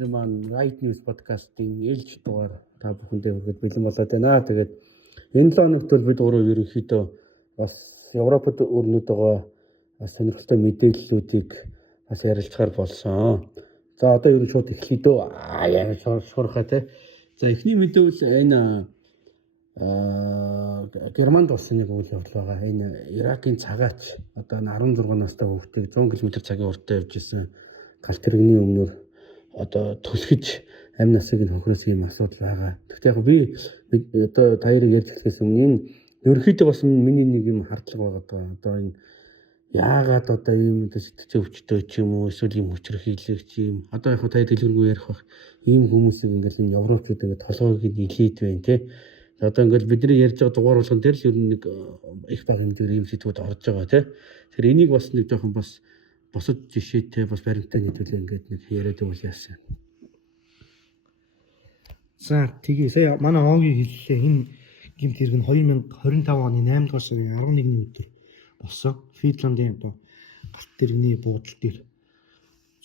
Өнөөдөр маань Right News podcast-ийн ээлж дугаар та бүхэндээ хүргэж бэлэн болоод байна. Тэгээд энэ 7 хоногт бол бид гурав ерөнхийдөө бас Европод өрнөд байгаа бас сонирхолтой мэдээллүүдийг бас ярилцахаар болсон. За одоо ер нь шууд эхлэе дөө. Яа шуурхаа те. За эхний мэдээ бол энэ Германд болсон нэг үйл явдал байгаа. Энэ Иракийн цагаач одоо 16 настай хүүхдийг 100 км цагийн уртаа явж исэн галт тэрэгний өмнөр одоо түлхэж амь насыг нь хохиросон юм асуудал байгаа. Гэхдээ яг би одоо таарыг ярьж хэлэхээс өмнө энэ ерөнхийдөө бас миний нэг юм хардлага байгаа. Одоо энэ яагаад одоо ийм сэтгцэн өвчтөй ч юм уу эсвэл юм хүчрхийлэгч юм. Одоо яг таар дэлгэрэнгүй ярих бах ийм хүмүүсийг ингээл энэ европчууд ингээд толгойг нийлээд байна те. Одоо ингээл бидний ярьж байгаа дугаар болгон дээр л ер нь нэг их баг хэмжээр ийм сэдвүүд орж байгаа те. Тэгэхээр энийг бас нэг жоохон бас босод жишээтэй бас баримттай нийтүүлээ ингээд нэг яриад бол яасан. За тэгээ сая манай Онгийн хэллээ энэ гэмт хэрэг нь 2025 оны 8 дугаар сарын 11-ний өдөр болсон. Финландын одоо галт тэрэгний буудал дээр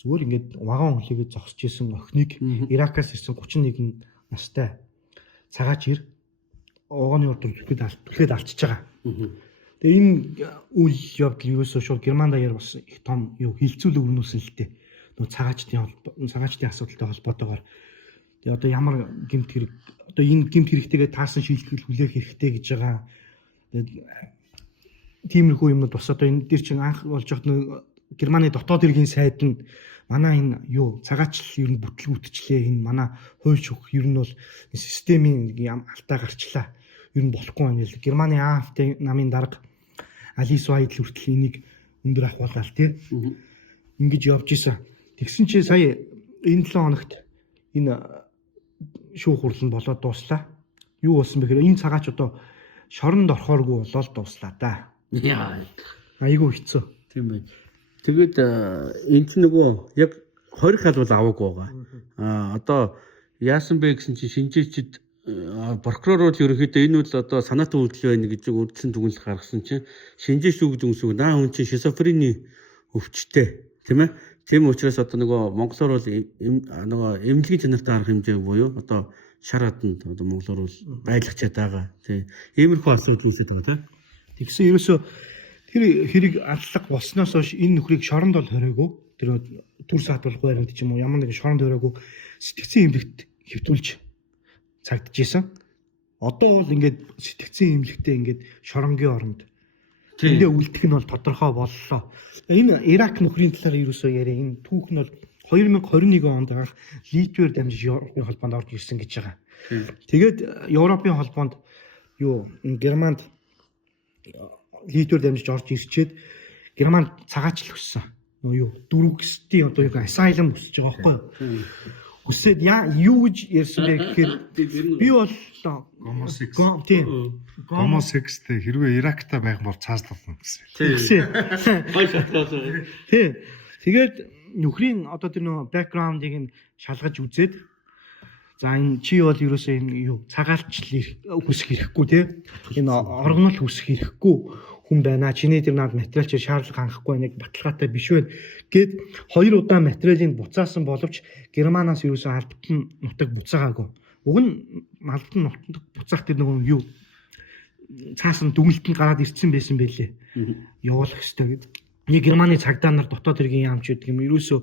зүгээр ингээд вагон хүлээгээд зогсож исэн охиныг Иракаас ирсэн 31 настай цагаач ир огооны урд түлхээд алчиж байгаа. Тэгээ энэ үйл явдал юусоо шууд Герман даяар бас их том хилцүүлэг өрнүүлсэн л дээ. Нөө цагаачдын асуудалтай холбоотойгоор тэгээ одоо ямар гэмт хэрэг одоо энэ гэмт хэрэгтэйгээ таасан шийдэл хүлээх хэрэгтэй гэж байгаа. Тиймэрхүү юмнууд бас одоо энэ дээр чинь анх болж байгаа Германы дотоод иргэний сайд нь манай энэ цагаачлал ер нь бүтлгүүтчлээ энэ манай хууль шүүх ер нь бол системийн алдаа гарчлаа. Ер нь болохгүй байна л Германы АФТ намын дарга Алис Вайдл хүртэл энийг өндөр ахвалгаал тий. Ингэж явж исэн. Тэгсэн чи сая энэ 7 хоногт энэ шүүх хурлан болоод дууслаа. Юу болсон бэ гэхээр энэ цагаач одоо шоронд орохооргүй болоод дууслаа да. Яа. Айгуу хэцүү. Тийм байна. Тэгээд энэ ч нөгөө яг 20 халбал аваагүй байгаа. Одоо яасан бэ гэсэн чинь шинжээчд прокурор бол ерөнхийдөө энэ бол одоо санаатай үйлдэл байна гэж үрдсэн дүгнэлт гаргасан чинь шинжээч үг дүнсүү наа хүн чинь шизофрени өвчтэй тийм ээ. Тийм учраас одоо нөгөө монголоор бол нөгөө эмнэлгийн чанартай арга хэмжээ буюу одоо шар хаданд одоо монголоор бол байлгачаад байгаа. Тийм. Иймэрхүү асуудал үүсэж байгаа тийм. Тэгсэн ерөөсөө тэр хэрэг аллах болсноос хойш энэ нөхрийг шоронд бол хороогүй. Тэр түр саатуулахгүй баримт ч юм уу ямар нэгэн шоронд хороогүй сэтгцэн эмнэлэгт хэвтүүлж цагдчихсан. Одоо бол ингээд сэтгцэн эмнэлэгтээ ингээд шоронгийн оронд тэндээ үлдэх нь бол тодорхой боллоо. Энэ Ирак нөхрийн талаар ерөөсөө яриа. Энэ түүх нь бол 2021 онд анх Литвээр дамжиж Европын холбоонд орж ирсэн гэж байгаа. Тэгээд Европын холбоонд Германд Литвээр дамжиж орж ирчээд Германд цагаачлал өссөн. Дөрвөстийн одоо asylum өсөж байгаа байхгүй юу? Үсээд юу гэж ярьсан бэ гэхээр би бол гомосекстэй хэрвээ Иракта байх бол цааслуулна гэсэн. Тийм. Тэгээд нөхрийн одоо тэр нөө бэкграундыг нь шалгаж үзээд за энэ чи бол ерөөсөө энэ цагаалчлал хүсэх хэрэггүй тийм. Энэ оргонол хүсэх хэрэггүй хүн байна. Чиний тэр наад материал чи шаардлага хангахгүй нэг баталгаатай биш байна гэд 2 удаа материалыг буцаасан боловч Германаас ерөөсөө альбтан нутаг буцаагаагүй. Уг нь альбтан нутаг буцаах тэр нэг цаасан дүгнэлтэнд гараад ирсэн байсан байлээ. Явуулах хэрэгтэй гэд. Нэг Германы цагдаа нар дотоод иргэн яамч гэдэг юм ерөөсөө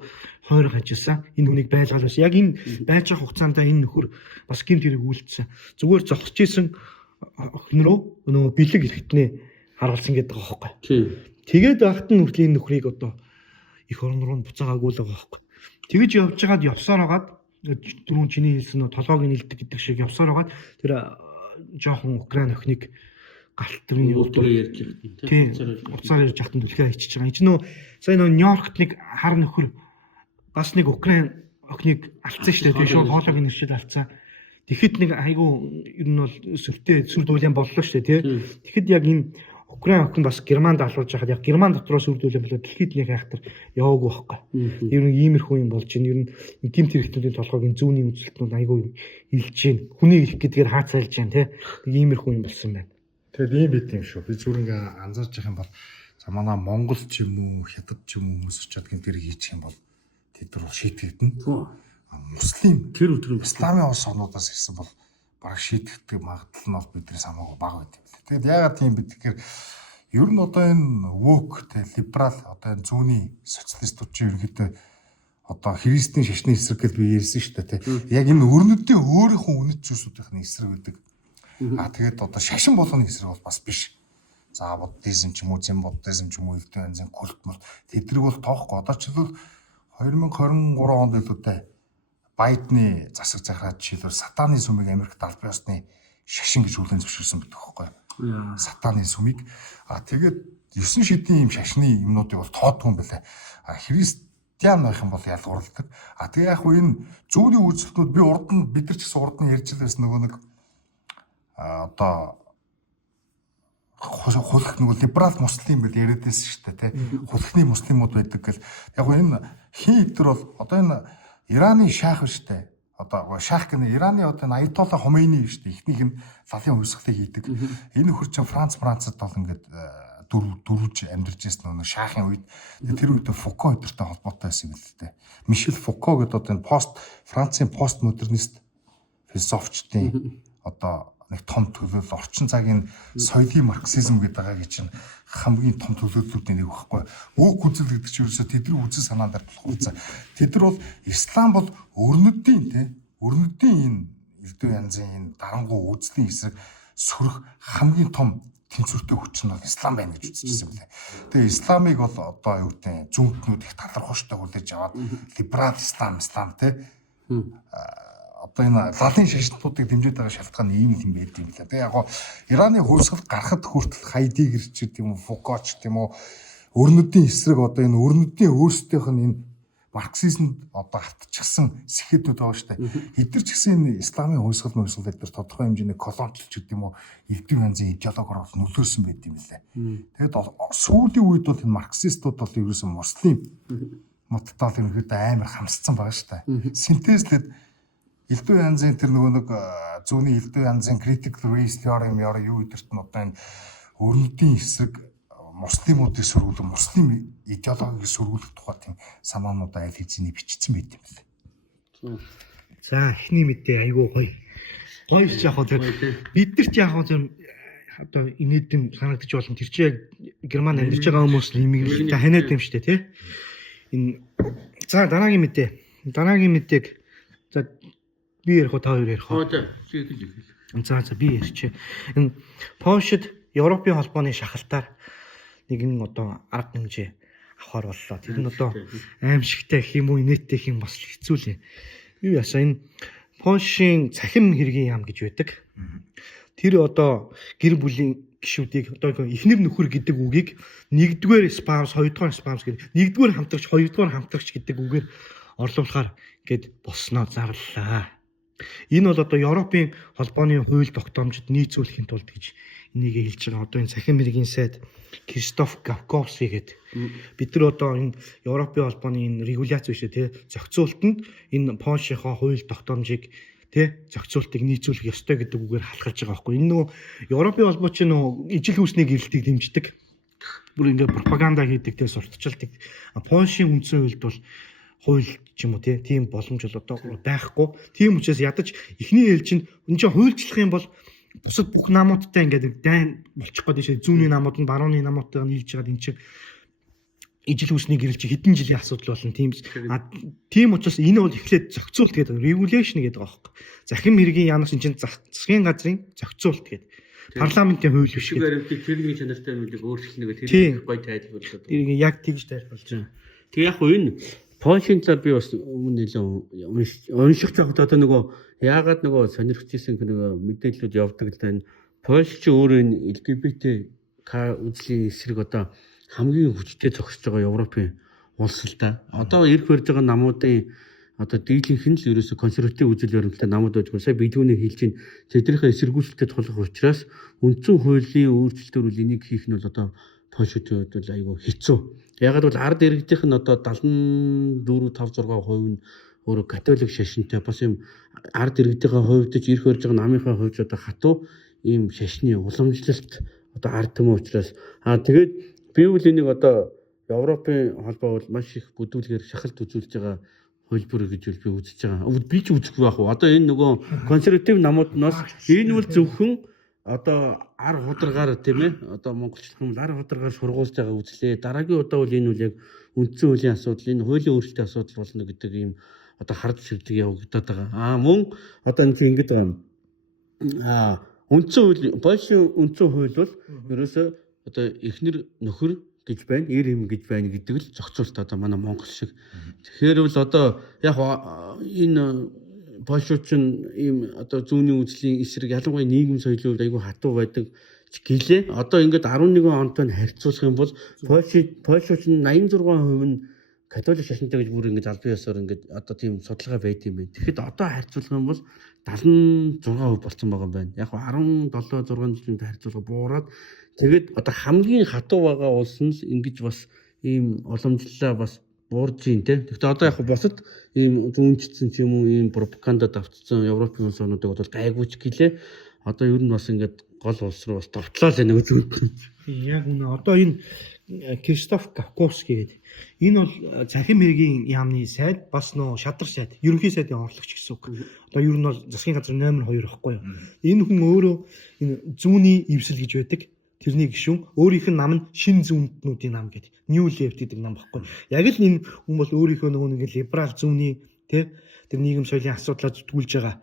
хойрог ажилласан. Энэ хүнийг байлгаалсан. Яг энэ байж байгаа хугацаанд энэ нөхөр бас гэмт хэрэг үйлдсэн. Зүгээр зогсож исэн охин руу нөгөө бэлэг хэрэгтнээ харуулсан гэдэг байгаа байхгүй. Тэгээд багт нь хүртэл энэ нөхрийг одоо их орон руу буцаагаагүй л байгаа байхгүй. Тэгэж явж байгаад явсаар байгаад түрүүн чиний хэлсэн толгойг нэлдэг гэдэг шиг явсаар байгаад тэр жоохон Украин охиныг галт тэрний өөрөөр ярьж байгаа. Уцаар ярьж хатан түлхээ хийчихэж байгаа. Энд сая Нью-Йоркт нэг хар нөхөр бас нэг Украин охиныг алдсан шүү дээ. Тэгээ шууд хоолойг нэрчил алдсан. Тэгэхэд нэг айгүй ер нь бол сүртэй сүр дүүлэн боллоо шүү дээ тий. Тэгэхэд яг энэ Украин охин бас Германд алуулж байхад яг Герман дотроос үр дүлэн болоод дэлхийд нэг хайхтар яваагүй байхгүй. Ер нь иймэрхүү юм болж байна. Ер нь гэмт хэрэгтнүүдийн толгойн зүүнний үзэлтнүүд айгүй илж байна. Хүний ирэх гэдгээр хаацайлж байна тий. Иймэрхүү юм болсон байна. Тэгээд ийм байт юм шүү. Би зүгээр ингээ анзаарч явах юм бол за манай Монгол ч юм уу, Хятад ч юм уу хүмүүс очиод гэмтэр хийчих юм бол тэд нар шийтгэдэн. Муслим тэр өдөр исламын улс орнуудаас ирсэн бол бараг шийтгэдэг магадлал нь бол биднээс хамаагүй бага байт юм. Тэгээд яагаад тийм бэ гэхээр ер нь одоо энэ woke те либерал одоо энэ зүүнний социалистууд чинь ерөнхийдөө одоо христийн шашны эсрэг гэж би ярьсан шүү дээ те. Яг энэ өрнөдийн өөрийнхөө үнэт зүйлсүүдийн эсрэг гэдэг. Тэгээд одоо шашин болгоны эсрэг бол бас биш. За буддизм ч юм уу, зэн буддизм ч юм уу элдв янзын культ мөр тэдрэг бол тоохгүй. Одоо ч л 2023 онд илүүтэй Байдны засаг захиргач жишээлбэл сатаны сүмийг Америкт албан ёсны шашин гэж хүлээн зөвшөөрсөн байдаг байхгүй юу? Сатаны сүмийг тэгээд 9 шидийн юм шашны юмнуудыг бол тоодгүй юм байна. Христиан байх юм бол ялгуурладаг. Тэгээ яг хуу энэ зүүнний үйлчлэлтүүд бид нар ч гэсэн урд нь ярьж байсан нөгөө нэг одоо хулах нөгөө либерал муслим гэж яриад байсан шүү дээ тий. Хулахны муслимууд байдаг гэл. Яг хуу энэ хин эдгээр бол одоо энэ Ираны шах шүү дээ. Одоо шах гэнэ Ираны одоо Аятолла Хомейни шүү дээ. Ихнийх нь лалын хувьсгалыг хийдэг. Энэ хөр чинь Францад бол ингээд дөрвж амьдарч ирсэн нөгөө шахын үед тэр үед Фуко өдөртэй холбоотой байсан юм л дээ. Мишель Фуко гэдэг одоо энэ Францын постмодернист философчдын одоо нэг том төлөөлөл орчин цагийн соёлын марксизм гэдэг чинь хамгийн том төлөөллүүдийн нэг байхгүй. Өг үзэл гэдэг чинь ерөөсө тэдний үзэл санаанд болохгүй. Тэд нар бол ислам бол өрнөдийн энэ элдв янзын энэ дарангуй үзлийн эсрэг сөрөх хамгийн том тэнцвэртэй хүч нь бол ислам байна гэж үзчихсэн юм лээ. Тэгээ исламыг бол одоо юу гэдэг зүнхнүүд их талархууштай хүлээж аваад либерал ислам те одоо энэ лалын шашнуудыг дэмжиж байгаа шалтгаан ийм юм байд юм лээ. Тэгээ яг гоо Ираны хувьсгал гарахад хүртэл Хайдигер ч гэдэм үү, Фуко ч гэдэм үү өрнөдийн эсрэг одоо энэ өрнөдийн өөрсдийнх нь энэ марксизмд одоо хатчихсан сэхэдүүд байгаа шүү дээ. Эдгээр ч гэсэн энэ исламын хувьсгал эдгээр тодорхой хэмжээний колоничлч гэдэм үү элдв янзын идеологиор нөлөөлсөн байд юм лээ. Тэгээд сүүлийн үед бол энэ марксистууд бол ерөөсөн муслим модтал ерөнхийдөө амар хамсцсан байгаа шүү дээ. Синтезлээд элдв янзын тэр нөгөө нэг зүүнний элдв янзын critical race theory юу гэдэрт нь одоо энэ өрнөдийн эсрэг муслимуудыг сөргүүлэн муслим идеологийг сөргүүлэх тухай тийм санаанууд аль хэзээ бичсэн байт юм лээ. За эхний мэдээ айгүй гоё. Гоё ч яг хөө бид нар ч яг хөө одоо инээдэм санагдаж болно. Тэр чинь яг Герман амьдарч байгаа хүмүүс иммигрант ханиад юм шүү дээ тий. Энэ за дараагийн мэдээ. Дараагийн мэдээг за би ярих уу та хоёр ярих уу? За би ярьчих. Энэ Польшид Европын холбооны шахалтаар нэгэн одоо арга хэмжээ авахар боллоо. Тэр нь одоо аимшигтай гэх юм уу, инээдтэй гэх юм бас хэцүү л юм. Юу ясаа энэ Польшийн цахим хэргийн яам гэж байдаг. Тэр одоо гэр бүлийн гишүүдийг одоо эхнэр нөхөр гэдэг үгийг нэгдүгээр спаус, хоёрдугаар спаус гэдэг нэгдүгээр хамтрагч, хоёрдугаар хамтрагч гэдэг үгээр орлуулахаар гээд босноо зарлаа. Энэ бол одоо Европын холбооны хууль тогтоомжид нийцүүлэхийн тулд гэж энийг хэлж байгаа. Одоо энэ цахим хэргийн сайд Кристоф Гавковский гэдэг. Бид нар одоо энэ Европын холбооны энэ регуляц биш тий зохицуултанд энэ Польшийнхаа хууль тогтоомжийг тий зохицуултыг нийцүүлэх ёстой гэдэг үгээр халахж байгаа байхгүй. Энэ нөгөө Европын холбоо чинь нөгөө ижил хүйсний гэрэлтийг дэмждэг. Бүр ингээд пропаганда хийдэг тий сурталчилдаг. Польшийн үндсэн хуульд бол хууль ч юм уу тийм боломж бол одоо байхгүй. Тийм учраас ядаж эхний ээлжинд энэ чинь хуульчлах юм бол бусад бүх намуудтай ингээд дайн болчих гээд тийш зүүнний намууд нь барууны намуудтайгаа нийлж байгаа энэ чинь ижил хүйсний гэрэл чи хэдэн жилийн асуудал болно. Тийм учраас энэ бол эхлээд зохицуулт гэдэг regulation гэдэг байгаа байхгүй. Захим хэргийн янаас энэ чинь засгийн газрын зохицуулт гэдэг. Парламентын хууль биш гэдэг. Телевизийн чанартай нүдийг өөрчлөх нэг тэр гой тайлбарлаад. Тэр яг тэгж тайлбарлаж байгаа. Тэг яг энэ Польшийн цаар би бас өмнө нэлээд унших цагт одоо нөгөө яагаад нөгөө сонирхчихсэн нөгөө мэдээлэлүүд явдаг л да энэ Польш ч өөрөө энэ LGBT үзлийн эсрэг одоо хамгийн хүчтэй зогсож байгаа Европын улс л да. Одоо ирэх барьж байгаа намуудын одоо дийлэнх нь л ерөөсө консерватив үзэл баримталтай намууд байж сая бидүүний хэлж чинь тэднийхээ эсэргүүцэлтэд тулах учраас үндсэн хуулийн өөрчлөлтөөр үл энийг хийх нь бол одоо Польшид бол айгүй хэцүү. Ягаад бол ард иргэдийнх нь одоо 74-5-6% нь өөрөө католик шашинтай бас юм ард иргэдийнхээ хувьд ч ирэх барьж байгаа намынхаа хувьд одоо хатуу ийм шашны уламжлалт одоо ард түмэн учраас тэгээд би бол энийг одоо Европын холбоо бол маш их бүдүүлгээр шахалт үзүүлж байгаа хөлбөр гэж би үзэж байгаа. Би ч үзэхгүй байх уу. Одоо энэ нөгөө консерватив намууднаас энэ бол зөвхөн одоо ар хударгаар тийм ээ одоо монголчлон ар хударгаар сургуулж байгаа үзлээ. Дараагийн удаа бол энэ үл яг үндсэн хуулийн асуудал, энэ хуулийн өөрчлөлтийн асуудал болно гэдэг ийм одоо хард шивдэг явагдаад байгаа. Мөн одоо энэ ингэж байгаа. Үндсэн хууль, Польшийн үндсэн хууль бол ерөөсөө одоо эхнэр нөхөр гэж байна, эр эм гэж байна гэдэг л зохицуулт одоо манай Монгол шиг. Тэгэхээр бол одоо яг энэ Польшууд чинь ийм одоо зүүнний үзлийн эсрэг ялангуяа нийгэм соёлын хувьд айгүй хатуу байдаг гэлээ. Одоо ингээд 11 онтой харьцуулах юм бол Польшууд чинь 86% нь католик шашинтай гэж бүр ингээд албан ёсоор ингээд одоо тийм судалгаа байд юм байна. Тэгэхэд одоо харьцуулах юм бол 76% болсон байгаа юм байна. Яг 17 6 жилийн харьцуулга буураад тэгээд одоо хамгийн хатуу байгаа улс нь ингэж бас ийм уламжлалаа бас буурж ийн тэ. Тэгэхдээ одоо яг босод ийм зүүнчдсэн ч юм уу ийм пропагандад автцсан Европын улсуудыг бол гайгүйч гэлээ. Одоо ер нь бас ингээд гол улс руу бас товтлоо л нэг зүйл. Яг үнэ. Одоо энэ Кристоф Кавковский гэдэг энэ бол Захим хэргийн яамны сайд бас нөө шадар сайд, ерөнхий сайдын орлогч гэсэн үг. Одоо ер нь бол засгийн газар номер 2 байхгүй юу. Энэ хүн өөрөө энэ зүүнний эвсэл гэж байдаг. Тэрний гишүүн өөрийнх нь нам нь шин зүүнтнүүдийн нам гэдэг. New Left гэдэг нам баггүй. Яг л энэ хүн бол өөрийнхөө нөгөө нэг либерал зүүнний тэр нийгэм соёлын асуудлаа зүтгүүлж байгаа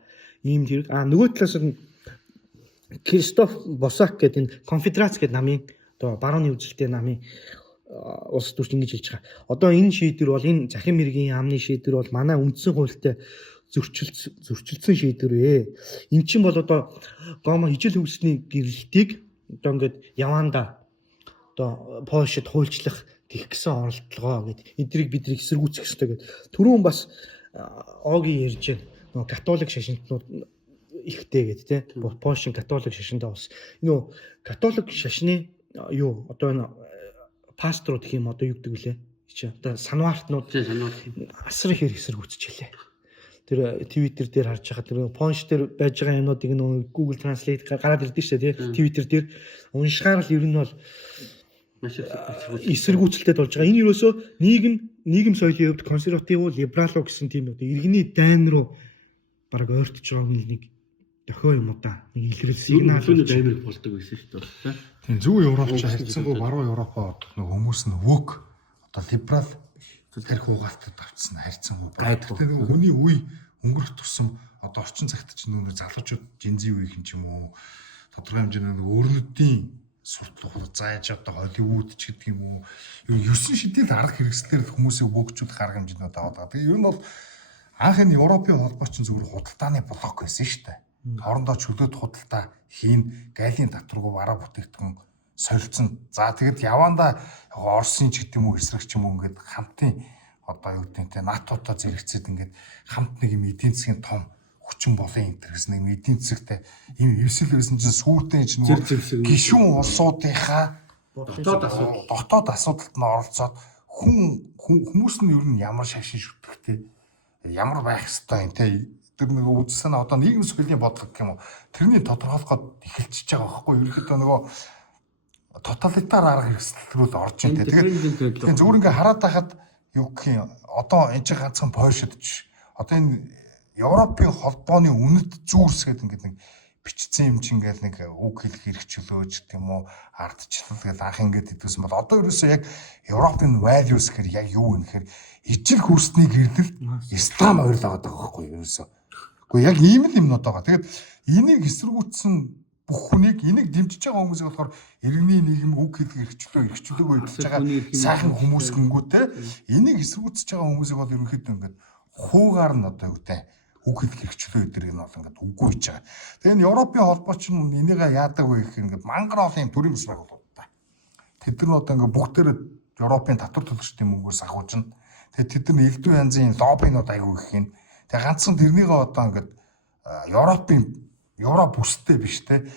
ийм тэр нөгөө талаас нь Кристоф Босак гэдэг энэ конфедерац гэдэг намын одоо барууны үзэлтэй намын улс төрч ингэж хэлж байгаа. Одоо энэ шийдвэр бол энэ Захим хэргийн яамны шийдвэр бол манай үндсэн хуультай зөрчилдсөн шийдвэр ээ. Эн чинь бол одоо гомо хижил хөвсний гэрэлтийг одоо ингээд яванда одоо Польшид хуульчлах гэх гэсэн оролдлогоо гэд эдрийг бидрийг эсэргүүцэх хэрэгтэй гэд түрүүн бас Оги ярьж нөгөө католик шашинтнууд ихтэй гэд те Польшийн католик шашинтаа бас нөгөө католик шашны юу одоо энэ пасторууд гэх юм одоо юу гэдэг вүлээ чи одоо санваартнууд асар их эсэргүүцчихлээ. Тэр Twitter дээр харж байгаа тэр Польш дээр байж байгаа юмнуудыг нөгөө Google Translate гараад ирдэ шүү дээ тий Twitter дээр уншихаар л ер нь бол маш эсэргүүцэлтэй болж байгаа. Энэ юусоо нийгэм соёлын хувьд консерватив уу либерал уу гэсэн тийм үү иргэний дайн руу бараг ойртож байгааг нэг дохио юм уу да. Нэг илрэл сигнал амир болдог байсан шүү дээ. Тийм зөв Европч харьцангуй баруун Европоо нөгөө хүмүүс нь вок одоо либерал тэр хуугаалтад авцсан харьцангуй байдаг. Тэгээ хүний үе өнгөрөх тусам одоо орчин цагт ч нөгөө залуучууд жинзи үеийн ч юм уу тодорхой хэмжээний нөгөө өөрлөдийн сурталчилга зааж одоо Холливуд ч гэдэг юм уу 9 шидэл арга хэрэгслээр хүмүүсийг бөгжүүлэх арга хэмжээнүүд аваад байгаа. Тэгээ ер нь бол анхны Европын холбоо чинь зүгээр худалдааны блок байсан шүү дээ. Хоорондоо чөлөөт худалдаа хийн, гайлийн татваргүй бараа бүтээгдэхүүн солилцсон. За тэгэд яванда Оросын ч гэдэг юм уу эсрэг ч юм уу ингээд хамтын одоо юу гэдэг нь НАТО-той зэрэгцээд ингээд хамт нэг юм эдийн засгийн том хүчин болон энэ гэсэн нэг эдийн засгтай ийм эвсэл байсан чинь сүүртэй ч нөгөө гишүүн улсуудынхаа дотоод асуудалд нь оролцоод хүмүүс нь ер нь ямар шашин шүтгэхтэй ямар байх ёстой юм те тэр нэг үзсэн одоо нийгэм соёлын бодлого гэх юм уу тэрний тодорхойлоход эхэлчихэж байгаа байхгүй ерөөхдөө нөгөө тоталитар арга хэрэгсэл рүү л орж ийн те тэгээд зүгээр ингээ хараад байхад юу гэх юм одоо энэ чинь ганцхан Польшид ч одоо энэ Европын холбооны үнэт зүүрсгээд ингээд нэг бичсэн юм чинь ингээл нэг үг хэлэх хэрэг чөлөөж гэдэг юм уу ардчлал гэж анх ингээд идэвсэн бол одоо ерөөсөө яг Европын values гэхээр яг юу вэ гэхээр ижил хөрсний гэрдэл ислам ойрлоод байгаа байхгүй ерөөсөө. Гэхдээ яг ийм л юмнууд байгаа. Тэгээд энийг эсэргүүцсэн бүх хүнийг энийг дэмжиж байгаа хүмүүсийг болохоор иргэний нийгэм үг хэлэх эрхчлөөгөө хэлж байгаа сайхан хүмүүс гингүүтэй энийг эсэргүүцэж байгаа хүмүүсийг бол ерөнхийдөө ингээд хуугаар нь одоо юу гэдэг үг хэлэх эрхчлөө эдэрийг нь бол ингээд үгүй хийж байгаа. Тэгээ энэ Европын холбоо ч энийг яадаг вэ гэх ингээд мангар олон төрийн бас байгууллагууд та. Тэд нар одоо ингээд бүгдээрээ Европын татвар төлөгчдийн мөнгөөс ахуулж. Тэгээ тэд нар элдв янзын лоббинууд аягүй гэх юм. Тэгээ ганцхан тэрнийг одоо ингээд Европ бүстэй биш те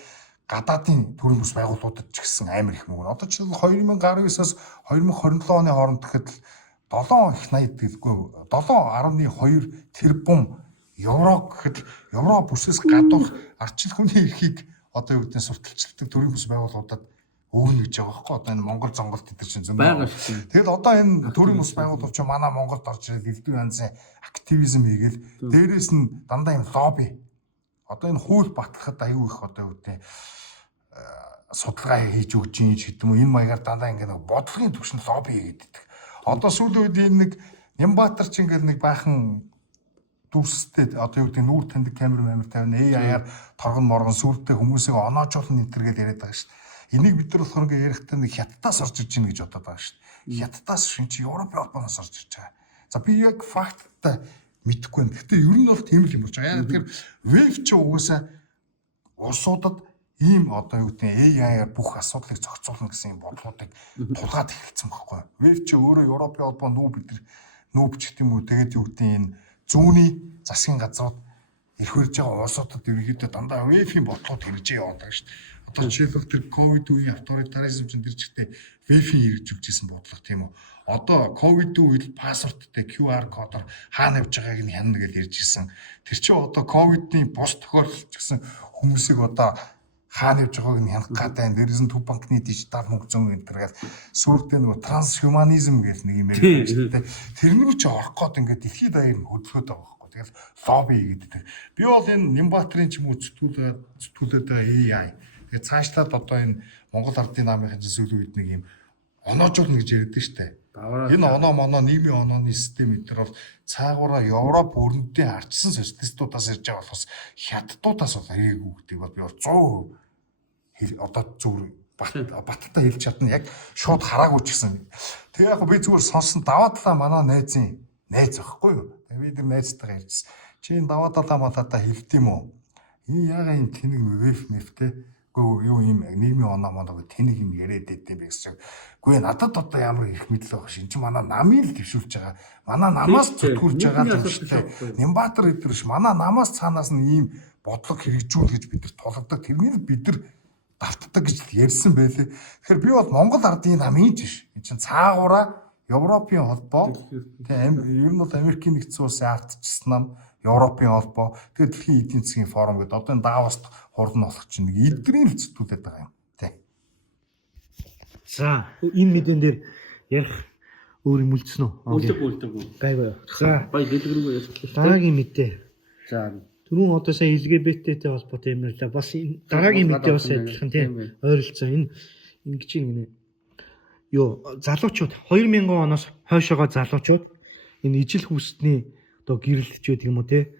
гадаадын төрийн бүс байгууллагуудад ч гэсэн амар их мөнгө. Одоо чинь 2019-аас 2027 оны хооронд гэхэд 7 их 80 гэлгүй 7.2 тэрбум евро гэхэд евро бүсээс гадуур арчил хүний эрхийг одоо юу гэдэг нь сурталчилдаг төрийн бүс байгууллагуудад өгнө гэж байгаа байхгүй одоо энэ Монгол зонголт гэдэг чинь зөндөө байгаа шүү. Тэгэл одоо энэ төрийн бүс байгууллагууд ч манай Монголд орж ирэл элдв янзын активизм хийгээл дээрээс нь дандаа юм лобби одоо энэ хууль батлахад аюу их одоо юу гэдэг судалгаа хийж өгч юм гэдэг юм энэ маягаар дандаа ингэ нэг бодлогын түвшинд лобби хийгээд байдаг. Одоо сүүлийн үед энэ нэг Нямбатар ч ингээл нэг баахан дүрстэй одоо юу гэдэг нүүр таньдаг камер тавина AI-аар торгон моргон сүртэй хүмүүсийг оноожуулна энэ төр гэдээ яриад байгаа шүү дээ. Энийг бид нар болохоор ингээ ярихдаа нэг хятадаас орж иж гин гэж бодоод байгаа шүү дээ. Хятадаас шин чи Европ Японоос орж иж байгаа. За би яг факттай мэдэхгүй байна. Гэхдээ ер нь бол тийм л юм болж байгаа. Яг тэгэхээр веб чи угаасаа улсуудад ийм одоо юу гэдэг AI-аар бүх асуудлыг зохицуулна гэсэн юм бодлогыг тулгаад эхэлсэн байхгүй. Веб чи өөрөө Европын холбоо нүүбч гэх юм уу тэгээд юу гэдэг энэ зүүнний засгийн газрууд ирэх үрж байгаа улсуудад ерөнхийдөө дандаа веб-ийн бодлогод хэрэгжиж яваад байгаа шүү дээ. Одоо жишээлбэл тэр ковид үеийн авторитаризм чинь тэр чигтээ веб-ийн хэрэгж өгчсэн бодлого тийм үү. Одоо ковид үед пассворттой QR кодоор хаана явж байгааг нь хянана гэж ярьж ирсэн. Тэр чинь одоо ковидын бус тохиолдолд ч гэсэн хүмүүсийг одоо хаана явж байгааг нь хянах гэдэг. Дээрээс нь төв банкны дижитал мөнгө зүйн энэ төргээд сүрдээ нөгөө трансхуманизм гэх нэг юм яриад шүү дээ. Тэрнүү чи орох гээд ингээд дэлхийд даяар нь хөдөлгөөд байгаа байхгүй. Тэгэл лобби гэдэг. Би бол энэ Нямбатрын ч юм уу зүтгүүлээд AI. Тэгээ цаашлаад одоо энэ Монгол Ардын намынхын сүүлийн үед нэг юм оноожуулна гэж яриад шүү дээ. Энэ оноо нийгмийн онооны систем эдгээр бол цаагаараа Европ өрнөдөө арчсан социалистуудаас ирж байгаа болохоос хятадуудаас бол аяагүй гэдэг бол би бол 100% одоо зүгээр баталтай хэлж чадна яг шууд хараагүй ч гэсэн. Тэгээ яг би зүгээр сонсон даваа талаа манай найз байхгүй юу. Тэгээ би тэр найзтайгаа ярьжсэн. Чи энэ даваа талаа малаатаа хэлдэм үү? Энэ ягаа юм тэнэг веб мэвтэй гоо юу юм нийгмийн оноо моног тэнэг юм яриад байдсан бэ гэсэн. Гүй надад одоо ямар их мэдл байх шин чи манай намын л төвшүүлж байгаа. Манай намаас зүтгүүлж байгаа л шүү дээ. Нямбатар эдгэрш манай намаас цаанаас нь ийм бодлого хэрэгжүүл гэж бид нар тулгадаг. Тэрнийг бид нар давтдаг гэж ярьсан байлээ. Тэгэхээр би бол Монгол Ардын намын ч биш. Энэ чинь цаагаараа Европын холбоо тийм ер нь бол Америкийн нэгдсэн улсын ардчсан нам Европын холбоо тэгээд дэлхийн эдийн засгийн форум гэдэг одоо энэ Давост хурдан болох чинь нэг эдгэрийн л зүтгүүлээд байгаа юм тийм. За энэ мэдэн дээр ярих өөр юм үлдсэн үү? Үлдэг. Гайваа. За Бай дэлгэрэнгүй ярьлаа. дараагийн мэдээ. За Түрүүн одоо сая LGBT-тэй холбоотой юм ярьлаа. Бас дараагийн мэдээ бас адилхан тийм ойролцоо энэ ингэж гинэ. Юу залуучууд 2000 оноос хойшоогоо залуучууд энэ ижил хүүсний одоо гэрэлтж байдаг юм уу те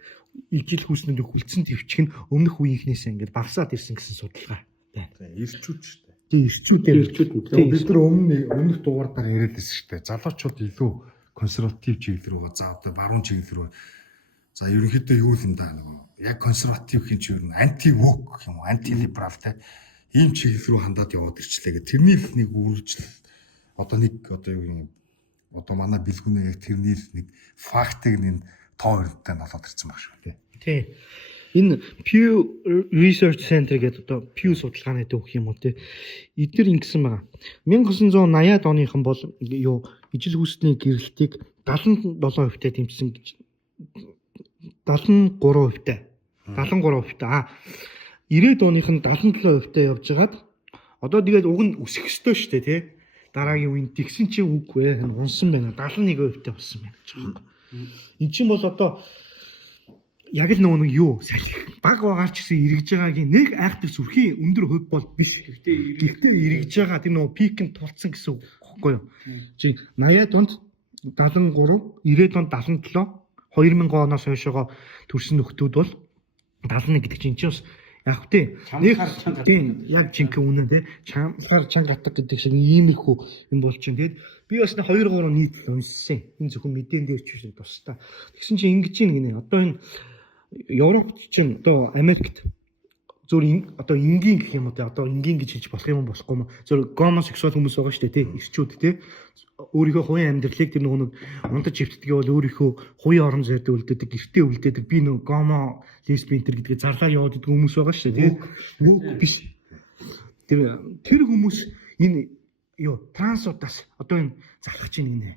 ижил хүүснүүд хүлцэн твчих нь өмнөх үеийнхнээс ингээд багасаад ирсэн гэсэн судалгаа байна. Ирчүүд шүү дээ. Тийм ирчүүд. Бид нар өмнөх дугаардаар яриад байсан шүү дээ. Залуучууд илүү консерватив чиглэл рүү за одоо баруун чиглэл рүү за ерөнхийдөө юу юм да нөгөө яг консерватив хин ч юу анти вок гэх юм уу анти либерал те ийм чиглэл рүү хандаад яваад ирчлээ гэх тэрний л нэг үйлчлэл одоо юу юм одоо манай бэлгүүнээ яг тэрний л нэг фактыг нэг тоо өрнөдтэй болоод ирсэн баг шүү тий. Тий. Энэ Pew Research Center гэдэг одоо Pew судалгааны төвх юм уу тий. Эдгээр ингэсэн байгаа. 1980-ад оныхан бол юу ижил хүүсний гэрэлтийг 77%-тай дэмжсэн гэж 73%-тай. 73%-тай. 90-ад оных нь 77%-тай явж хагаад одоо тэгээд уг нь өсөх ёстой шүү дээ тий. Дараагийн үеийн тэгсэн чинь үгүй ээ унсан байна 71%-тай болсон байна гэж байгаа юм. Энд чинь бол одоо яг л нөгөө юу салхи баг багаар ч гэсэн эргэж байгаагийн нэг айхтар сүрхийн өндөр хувь бол биш. Гэхдээ эргэж байгаа тэр нөгөө пикэнд тулцсан гэсэн үг байхгүй юу? Чи 80-ад онд 73, 90-ад онд 77, 2000 оноос хойшоогоо төрсэн нөхдүүд бол 71 гэдэг чинь бас яг тий нэг тийм яг жинхэнэ үнэн тий чангаар чанга атга гэдэг шиг иймэрхүү юм бол чинь тий би бас 2 3 нийт унссан энэ зөвхөн мэдэн дээр ч биш тустай тэгсэн чинь ингэж юм гинэ одоо энэ Европт чинь одоо Америкт зөв одоо энгийн гэх юм уу тий одоо энгийн гэж хэлж болох юм болохгүй юм зөв гомосексуал хүмүүс байгаа шүү дээ тий эрчүүд тий өөрийнхөө хувийн амьдралыг тэр нэг унтаж хөвтдгийг бол өөрийнхөө хувийн орон зайд үлдээдэг гэртээ үлдээдэг би нэг гомо лесбиен төр гэдгийг зарлаа яваад идэг хүмүүс байгаа шүү дээ тий биш тэр хүмүүс энэ юу трансуудаас одоо энэ залхаж ийн гинэ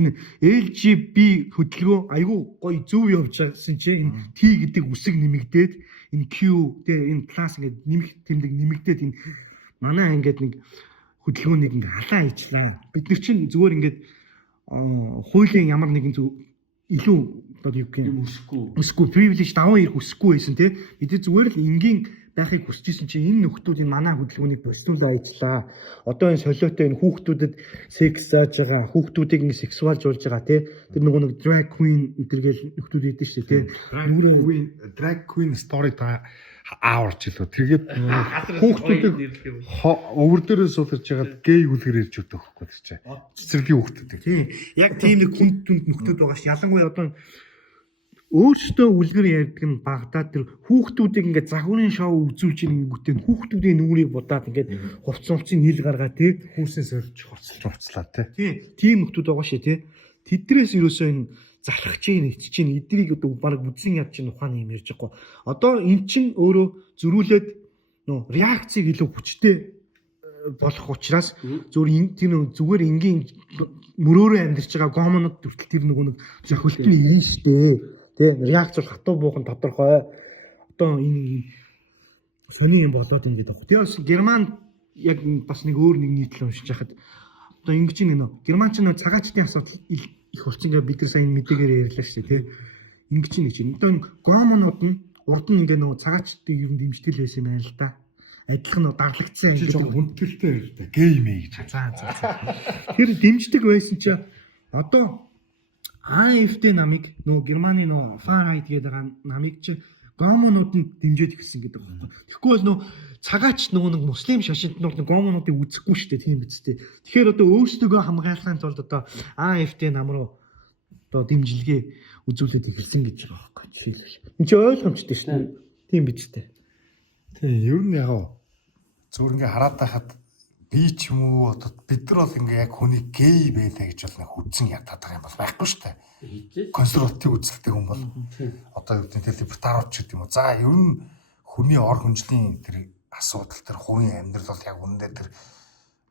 энэ LGB хөдөлгөөн айгүй гоё зөв явж байгаасэн чинь энэ T гэдэг үсэг нэмэгдээд энэ Q тэ энэ plus ингээд нэмэх тэмдэг нэмэгдээд энэ манай ингээд нэг хөдөлгөөнийг ингээд халаа хийчлээ. Бид нар чинь зүгээр ингээд хуулийн ямар нэгэн зөв илүү одоо юу гэх юм өсөхгүй privilege даван ирэх өсөхгүй байсан тий. Бид зүгээр л энгийн байхыг хүсчихсэн чинь энэ нөхдүүд энэ манай хөдөлгөөнийг босдуулаа ажиллаа. Одоо энэ солиотой энэ хүүхдүүдэд секс зааж байгаа, хүүхдүүдийг ингэ сексуалжуулж байгаа тий. Тэр нэг drag queen энтергээл нөхдүүд идэв шүү дээ тий. Drag queen story та ааварч илүү. Тэгээд хүүхдүүдийг өвөр дээрээ суулгаж ягаад гей үлгэр ирж өгдөг байхгүй тий. Цэцэрлэгийн хүүхдүүдийг. Тий. Яг тийм нэг хүнд түнд нөхдүүд байгаа ш. Ялангуяа одоо өөртөө үлгэр ярьдаг нь багтаад тэр хүүхдүүдийг ингээд загварын шоу үзүүлж ирэнгүүтээ хүүхдүүдийн нүрийг будаад ингээд хувцсуулцын нийл гаргаа тий Хүүсээ сольж хувцлаа тий. Тийм нөхдүүд байгаа шээ тий. Тэдрээс юусоо энэ залхах чинь ичж чинь эдрийг одоо баг үзэн яд чинь ухааны юм ярьж байгаа. Одоо эн чинь өөрөө зөрүүлээд нөө реакцийг илүү хүчтэй болох учраас зүгээр энгийн мөрөөрөө амьдарч байгаа гомонод хүртэл тэр нэг зохилт нь ирнэ штэ. Тэ реакц бол хатуу буухан тодорхой. Одоо энэ сони юм болоод ингэж байгаа. Тэгээд Герман яг бас нэг өөр нэг нийтлэл уншиж хахад одоо ингэж нэг Герман ч нэг цагаачдын асуудал их болсон ингээ бид нар сайн мэдээгээр ярьлаа шүү дээ. Тэ ингэж нэг чинь одоо гомонууд нь урд нь ингээ нэг цагаачдын юм дэмжтэл байсан юм байна л да. Адилхан нэг дарлагдсан юм жоо хүндэлтэй юм да. Гей мэй гэж. За. Тэр дэмждэг байсан чи одоо AfD намыг нөө Германы нөө far right гэдэг намыг чи гомонууд нь дэмжиж гисэн гэдэг байна. Тэгэхгүй бол нөө цагаач нөгөө нэг муслим шашинтнууд нэг гомонуудыг үзэхгүй шүү дээ тийм биз дээ. Тэгэхээр одоо өөрсдөө хамгаалахын тулд одоо AfD нам руу одоо дэмжлэгээ үзүүлээд эхэлсэн гэж байгаа байхгүй жишээлбэл. Энд чи ойлгомжтой шүү дээ. Тийм биз дээ. Тийм ер нь яг зүгээр ингээ хараад байхад би ч юм уу одоо бид нар бол ингээ яг хүний гей байлаа гэж бол нэг хүзэн ядаад байгаа юм бол байхгүй шүү дээ. Консерватив үзэлтэй хүн бол одоо юу гэдэг нь либертарч гэдэг юм уу. За ер нь хүний ор хүнжлийн тэр асуудал тэр хувийн амьдрал бол яг үнэндээ тэр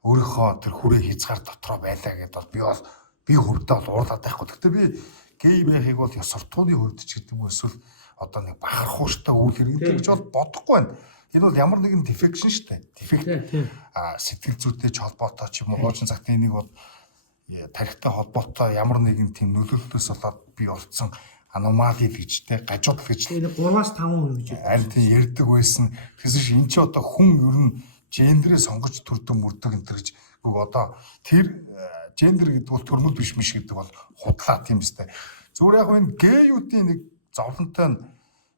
өөрийнхөө тэр хүрээ хязгаар дотроо байлаа гэдээ бол би хөвдөө бол уурлаад байхгүй. Гэхдээ би гей байхыг бол ёс суртахууны хувьд ч гэдэг юм эсвэл одоо нэг бахархууштай үйл хэрэглээ гэж бол бодохгүй байна. Энэ бол ямар нэгэн дефекшн шүү дээ. Дефект сэтгэл зүйтэй ч холбоотой ч юм уу хуучин цагтын нэг бол тарихтай холбоотой ямар нэгэн тийм нөлөөллөөс болоод би олцсон аномали гэж те гажууд гэж 3-5% гэж аль тийм ярьдаг байсан. Тэгээс эн чи одоо хүн ер нь гендерээ сонгож төрдөг мөрдөг энэ гэж одоо тэр гендер гэдэг бол төрмөл биш мэш гэдэг бол худлаа тийм үстэй. Зүгээр яг энэ гейүүдийн нэг зовлонтой нь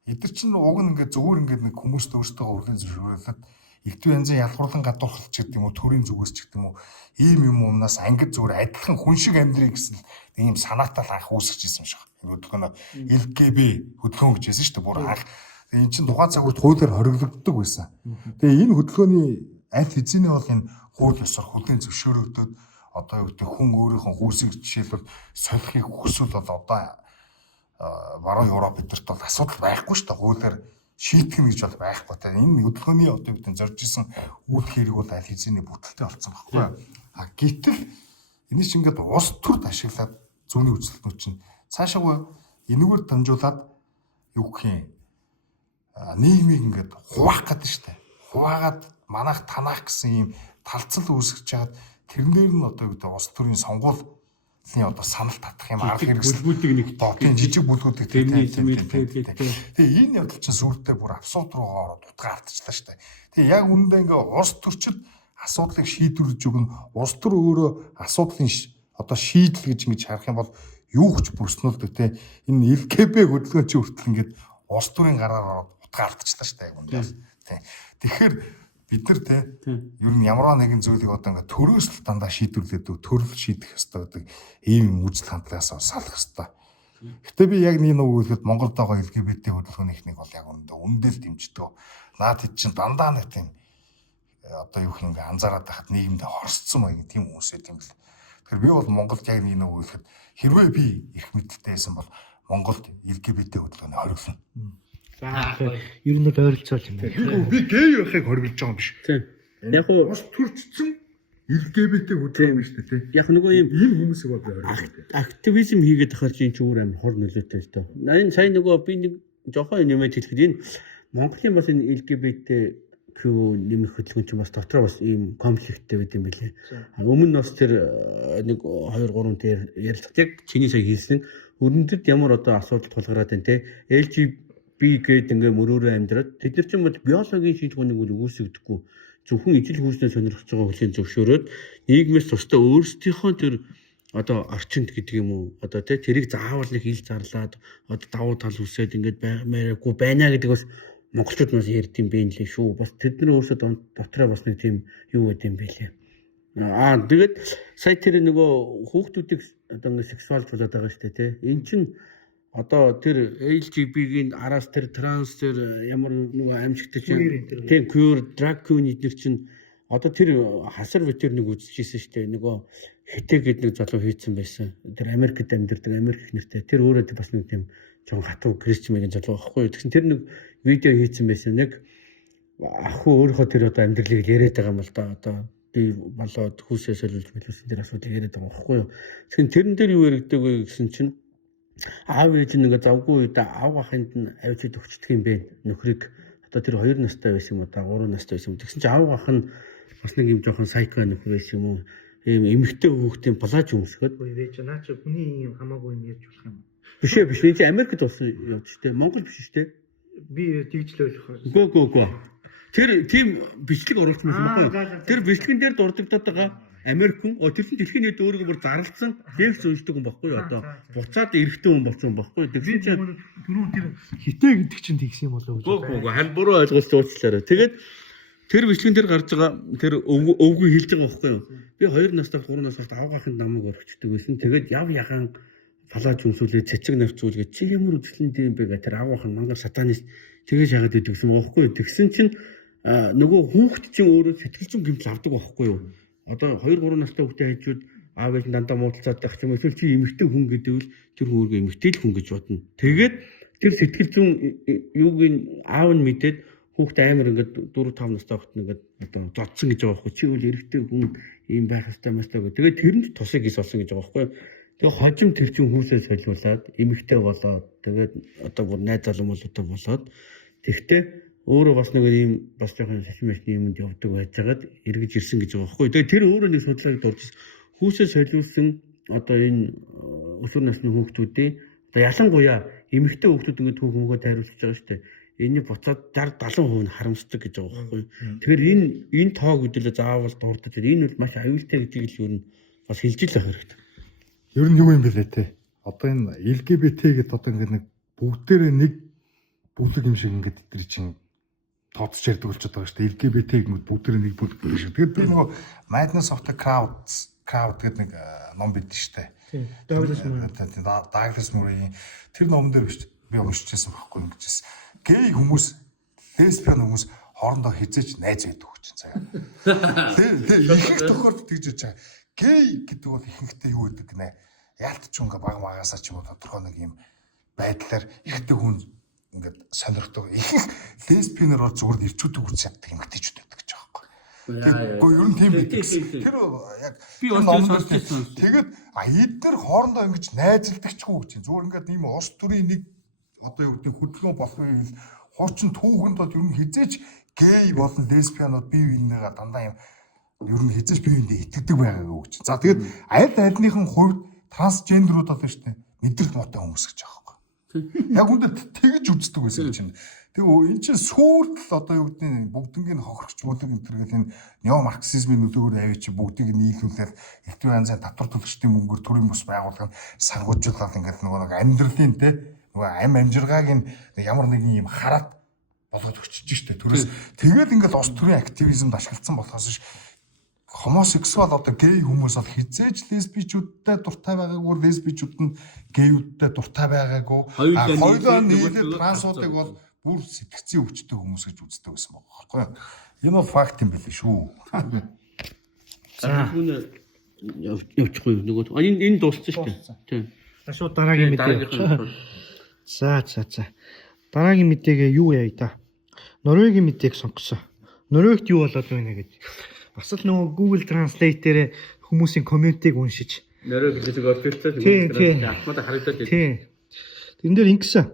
эдгээр чинь уг нь ингээд зөвөр ингээд нэг хүмүүст өөрсдөө урлагийн зөвшөөрлөд элдв янзын ялгуурлан гадуурхалч гэдэг юм уу төрийн зүгээс ч гэдэг юм уу ийм юм уунаас ангид зүгээр адилхан хүн шиг амьдрий гэсэн нэг юм санаатай л анх үүсгэж ирсэн юм шиг. Энэ хөдөлгөөнөө ЛГБ хөдөлгөөн гэж хэлсэн шүү дээ бүр анх. Энэ чинь тухайн цаг үед хуулиар хориглогддог байсан. Тэгээ энэ хөдөлгөөний аль хэзээний бол энэ хууль ёсоор хүлээн зөвшөөрөгдөд одоо юу гэдэг хүн өөрийнхөө хүүсийг жишээлбэл солихыг хүсвэл бол одоо баруун Европ бидэрт бол асуудал байхгүй шүү дээ. Хуулиар шийтгэн гэж бол байхгүй. Тэ энэ хөдөлгөөний одоо бид зорж исэн үйл хэрэг бол аль хэзээний бүтэлтэй болсон байхгүй. А гэтэл энэ чинь ингээд ус төрд ашиглаад зүүнний үзэлтнүүд чинь цаашаа энэгээр дамжуулаад юу гэх юм нийгмийг ингээд хуваах гэдэг шүү дээ. Хуваагаад манайх танах гэсэн ийм талцал үүсгэж чаад тэрнээр нь одоо юу гэдэг ус төрийн сонгуул одоо санал татах юм арга хэрэгсэл бүлгүүдийг нэг тийм жижиг бүлгүүдийг тэгээ энэ явдал чинь сүрдээ бүр абсурд руугаа ороод утгаа алдчихлаа шүү дээ. Тэгээ яг үүндээ ингээ улс төрчид асуудлыг шийдвэрлэж өгнө. Улс төр өөрөө асуудлын одоо шийдэл гэж ингэж харах юм бол юу ч бүрснүүлдэг те энэ ЛГБ хөдөлгөөн чи хүртэл ингээд улс төрийн гараар ороод утгаа алдчихлаа шүү дээ үүндээ. Тэгэхээр бид нар те ер нь ямар нэгэн зүйлийг одоо ингээ төрөөс л дандаа шийдвэрлэдэг төрөл шийдэх ёстой гэдэг ийм үзэл хандлагаас салах ёстой. Гэтэ би яг нэг үгэлэхэд Монголд байгаа LGBT хөдөлгөөний ихнийг бол яг үндэл дэмждэг. Наад хэд чинь дандаа нэг тийм одоо юу хин ингээ анзаараад байхад нийгэмдээ хорсцсон маяг тийм хүмүүс байт юм бэл. Тэгэхээр би бол Монголд яг нэг үгэлэхэд хэрвээ би эрх мэдэлтэй байсан бол Монголд LGBT хөдөлгөөний хориглоно. За ер нь ойролцоол юм байна. Би гей байхыг хориглож байгаа юм биш. Тийм. Яг уу ус төрчсөн LGBT хөдөлгөөн шүү дээ. яг нөгөө юм ийм хүмүүсийг бол хориглож. активизм хийгээд ахаар чинь ч өөр амар хор нөлөөтэй л доо. Энэ сайн нөгөө би нэг жоохон нэмээд хэлэхэд энэ Монголын бас энэ LGBTQ нэмэх хөтөлбөр чинь бас дотроо бас ийм конфликттэй байт юм билээ. Өмнө нь бас тэр нэг 2 3 дээр ярилцлага яг чиний сая хэлсэн өрнөдөд ямар одоо асуудал тулгараад байна те LGB гэдэг ингээ мөрөөрөө амьдраад тэд нар чинь биологийн шинж чанарыг үл үүсгэдэггүй зөвхөн ижил хүүснээ сонирхож байгаа хүлийн зөвшөөрөөд нийгмээс тусдаа өөрсдийнхөө тэр одоо орчинд гэдэг юм уу одоо тэрийг заавал нэг ил зарлаад одоо давуу тал үсээд ингээд байгаагүй байна гэдэг бас монголчууд нас ярьд юм бэ нэлээ шүү. Бас тэд нар өөрсдөө дотроо бас нэг тийм юу гэдэг юм бэлээ. Тэгээд сая тэр нөгөө хүүхдүүдийг одоо ингээд сексуалжуулаад байгаа шүү дээ тий. Эн чинь одоо тэр LGB-ийн араас тэр транс тэр ямар нөгөө амьжигтай чинь тийм queer drag queen эдгээр чинь одоо тэр хасар ветер нэг үзчихсэн шүү дээ. Нөгөө хитэг гэдэг нэг залуу хийцэн байсан. Тэр Америкт амьдардаг Америк их нэртэй. Тэр өөрөө бас нэг тийм жон хатуу Кристмэгийн залуу байхгүй. Тэгсэн тэр нэг видео хийцэн байсан. Нэг ахгүй өөрийнхөө тэр одоо амьдралыг яриад байгаа юм л да. Одоо би болоод хүүсээ солиулж билүүсэн тэр асуудыг яриад байгаа байхгүй юу. Тэгэхээр тэрэн дээр юу яригдаг вэ гэсэн чинь аав ээж нэг завгүй үед аав ахынд нь авчид өгчдөг юм бэ. Нөхрийг одоо тэр 2 настай байсан юм одоо 3 настай байсан юм. Тэгсэн чинь аав ах нь бас нэг юм жоохон сайко нөхөр байсан юм уу. Ийм эмэгтэй хүүхдийн плаж өмсгöd. Өө чи наа чи хүний юм хамаагүй юм ярьж болох юм. Биш ээ биш. Энд Америкт болсон явж штэ. Монгол биш штэ. Би тэгж л ойлгох. Гөө. Тэр тийм бичлэг оруулсан юм байна. Тэр бичлэгэн дээр дурддагдаад байгаа Америк хүн тэр чинь дэлхийн нийт өөрийгөө бүр зарлцсан лекц уншдаг хүн баггүй юу одоо буцаад эрэхтэн хүн болсон баггүй юу. Тэгсэн чинь түрүү тэр хитэ гэдэг чинь тэгсэн юм болоо гэж. Гөө харин буруу ойлголт уучлаарай. Тэгээд тэр бичлэгэн дээр гарч байгаа тэр өвгөө хэлж байгаа байхгүй юу. Би 2 настай 3 настай авгахын намайг орхичдаг байсан. Тэгээд яв яхан палаж өмсүүлээ цэцэг навцуулгээд чи ямар үзлэн тийм бэ гэх тэр авгахын мангар сатанист тэгэж яагаад идэгсэн байхгүй юу. Тэгсэн чинь нөгөө хүүхд чинь өөрөө сэтгэл зүйн гэмтэл авдаг байхгүй юу. Одоо 2 3 настай хүүхдээ хайжууд аав ээж дандаа муудалцаад байх юм эсвэл чи эмэгтэй хүн гэдэг л тэр хүүгээ эмэгтэй л хүн гэж бодно. Тэгээд тэр сэтгэл зүйн юуг нь аав нь мэдээд хүүхдээ амар ингээд 4 5 настай хүүхд ингээд одоо зодсон гэж байгаа байхгүй чи үл эрэгтэй хүн ийм байх хэрэгтэй мастай гэх. Тэгээд тэрэнд тусыг ис олсон гэж байгаа байхгүй. Тэгээд хожим тэр чин хүүсээ солиулаад эмэгтэй болоод тэгээд одоо бүр найз залуумуудтай болоод тэгтээ өөрөө бас нэг юм бас жоохон шашмашны юмд явдаг байжгаад эргэж ирсэн гэж байгаа байхгүй. Тэгээд тэр өөрөө нэг судлааг дурж хүүсээ солиулсан одоо энэ өсвөр насны хүүхдүүдээ одоо ялангуяа эмэгтэй хүүхдүүд ингээд хүүхмөгөө тайруулж байгаа шүү дээ. Энийг буцаад 60-70% нь харамсдаг гэж байгаа байхгүй. Тэгэхээр энэ тоог өдөлөө заавал дурдж энэ бол маш аюултай гэдгийг л юу нь бас хэлж л байх хэрэгтэй. Ер нь юу юм бэ лээ те. Одоо энэ LGBT гэдэг одоо ингээд нэг бүгдээрээ нэг бүлэг юм шиг ингээд тэр чинь тооцож ярьдаг болчиход байгаа шүү дээ. LGBT гэмүүд бүгдээрээ нэг бүлэг юм шиг. Тэгээд би нөгөө Madness of the Crowd гэдэг нэг ном бидэн шүү дээ. Тийм. Douglas Murray тэр номон дээр биш би уншижсэн байхгүй юм гэжсэн. Гей хүмүүс, лесбиан хүмүүс хоорондоо хизээж найз байдаг гэж байна. Тэгээ их тохиолдолд тэгж яаж байгаа. Гей гэдэг бол ихэнхдээ юу гэдэг нэ? Яалтч ингээ баг магаасаа ч юм уу тодорхой нэг юм байдлаар ихтэй хүн ингээд сонирхдог. Их лесбианер бол зүгээр ирчүүдэг үс чаддаг эмэгтэйчүүд байдаг гэж байгаа байхгүй. Гэхдээ ер нь тийм байдаг. Тэр яг би өөртөө сонсчихсон. Тэгээд эдгээр хоорондоо ингэж найзалдагчгүй гэж байна. Зүгээр ингээд ийм ус төрийн нэг одоо юу гэдэг хөдөлгөөн болох юм хуучин түүхэнд бол ер нь хизээч гей болон лесбианууд бие биенийгээ дандаа юм ер нь хизээч бие биендээ итгэдэг байгаагүй гэж. За тэгээд аль хувьд трансгендерүүд бол шүү дээ мэдрэлт муутай хүмүүс гэж байгаа байхгүй. Яг үүндээ тэгж үздэг байсан чинь. Тэгээ энэ чинь сүүлд одоо юу гэдэг бүгднийг хохирогч болон энэ төрөл энэ нео марксизмын нөлөөгөөр авчи бүгдийг нийлүүлээд электron янзын татвар төлөгчдийн мөнгөөр төрийн бус байгууллагын сангуулжуулаад ингээд нөгөө нэг амьдралын те нөгөө амжиргааг нь ямар нэгэн юм хараад болгож өчөж штэ төрөөс тэгээд ингээд ус төрийн активизмд ашигласан болохоос ш хомосексуал одоо гей хүмүүс бол хизээж лесбичүүдтэй дуртай байгаагүй лесбичүүд нь гейүүдтэй дуртай байгаагүй хоёулаа нийлээд трансуудыг бол бүр сэтгцийн өвчтөй хүмүүс гэж үздэг байсан байгаа байхгүй юу. Энэ бол факт юм билээ шүү. За хүн явчихгүй нөгөө энэ дууссан шүү дээ. Тийм. За шууд дараагийн мэдээ. За. Дараагийн мэдээгээ юу яа та? Норвегийн мэдээг сонгосон. Норвегт юу болоод байна гэж. Бас л нөгөө Google Translate дээр хүмүүсийн комментиг уншиж. Норвег хэлийг олдчихсан. Тийм. Ахмад харагдаад байна. Тийм. Тэрэн дээр ингэсэн.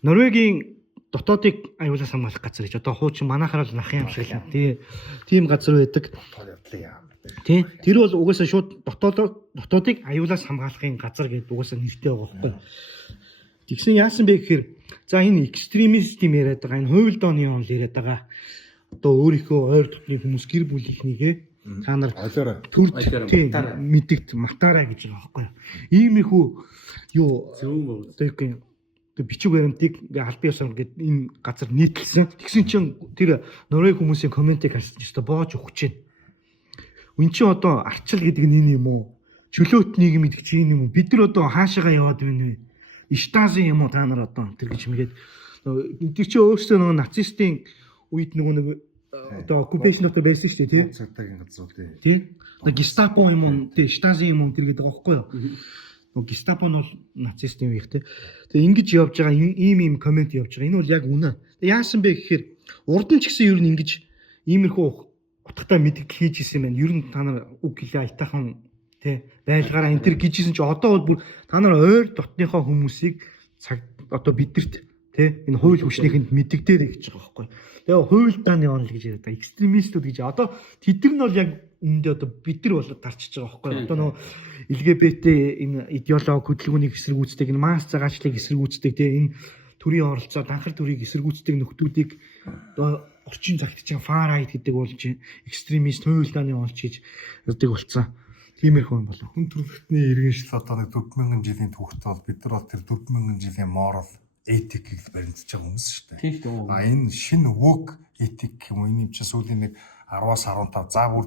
Норвегийн дотоодыг аюулаас хамгаалах газар гэж одоо хуучин манайхаар л нах юм шиг л тийм газар байдаг. Тий. Тэр бол угаасаа шууд дотоодыг аюулаас хамгаалахын газар гэдэг угаасаа нэртэй байгаа байхгүй. Тэгсэн яасан бэ гэхээр за энэ экстремист юм яриад байгаа, энэ хууль дооны онл яриад байгаа. Одоо өөрийнхөө ойр дотны хүмүүс гэр бүлийнхнийгээ та нар төрд тий мэддэгт матаараа гэж байгаа байхгүй. Иймэрхүү юу одоо юу бичиг баримтыг ингээ албан ёсоор ингээд энэ газар нийтлсэн. Тэгсэн чинь тэр Норвеги хүмүүсийн комментиг харсан чинь одоо боож өгч байна. Үн чинь одоо арчил гэдэг нь энэ юм уу? Чөлөөт нийгэм гэдэг чинь энэ юм уу? Бид нар одоо хаашаагаа яваад байна вэ? Штази юм уу та нар одоо тэр гэж мэгээд тэр чинь өөрсдөө нөгөө нацистийн үед нөгөө одоо оккупашн дотор байсан шүү дээ тий. Цагтаагийн газрууд тий. Одоо гестапо юм уу тий штази юм уу тэр гэдэг байгаа байхгүй юу? Нөгөө гестапо нь бол нацистийн үеих тий. Тэгээ ингэж явж байгаа ийм коммент явж байгаа. Энэ бол яг үнэ. Тэгээ яасан бэ гэхээр урд нь ч гэсэн ер нь ингэж иймэрхүү утгатай мэдгэл хийж исэн юм байна. Ер нь та нар үг хэлээ айтаахан тий байлгаараа энэ төр гижсэн чи одоо бол бүр та нар ойр дотныхоо хүмүүсийг цаг одоо бидэрт тий энэ хууль хүчнийхэнд мэддэгдээ гэж байгаа байхгүй. Тэгээ хууль дааны онл гэж яриад байгаа. Экстремистүүд гэж одоо тэдэр нь бол яг үүндээ одоо бид нар бол гарчиж байгаа байхгүй. Одоо нөгөө LGBT энэ идеологи хөдөлгөөнийг эсэргүүцдэг, энэ масс цагаачлалыг эсэргүүцдэг тий энэ төрийн оролцоо данхар төрийг эсэргүүцдэг нөхдүүдийг одоо орчин цагт чинь far right гэдэг болж экстремист хууль дааны онл гэж ярьдаг болсон. Тиймэрхүү юм болов. Хүн төрөлхтний иргэншил одоо нэг 4000 жилийн түүхтэй бол бид нар бол тэр 4000 жилийн moral этикийг баримтж байгаа хүмүүс шүү дээ. Тийм шүү. А энэ шинэ woke этик юм уу энэ чинь сүүлийн нэг 10-аас 15 за бүр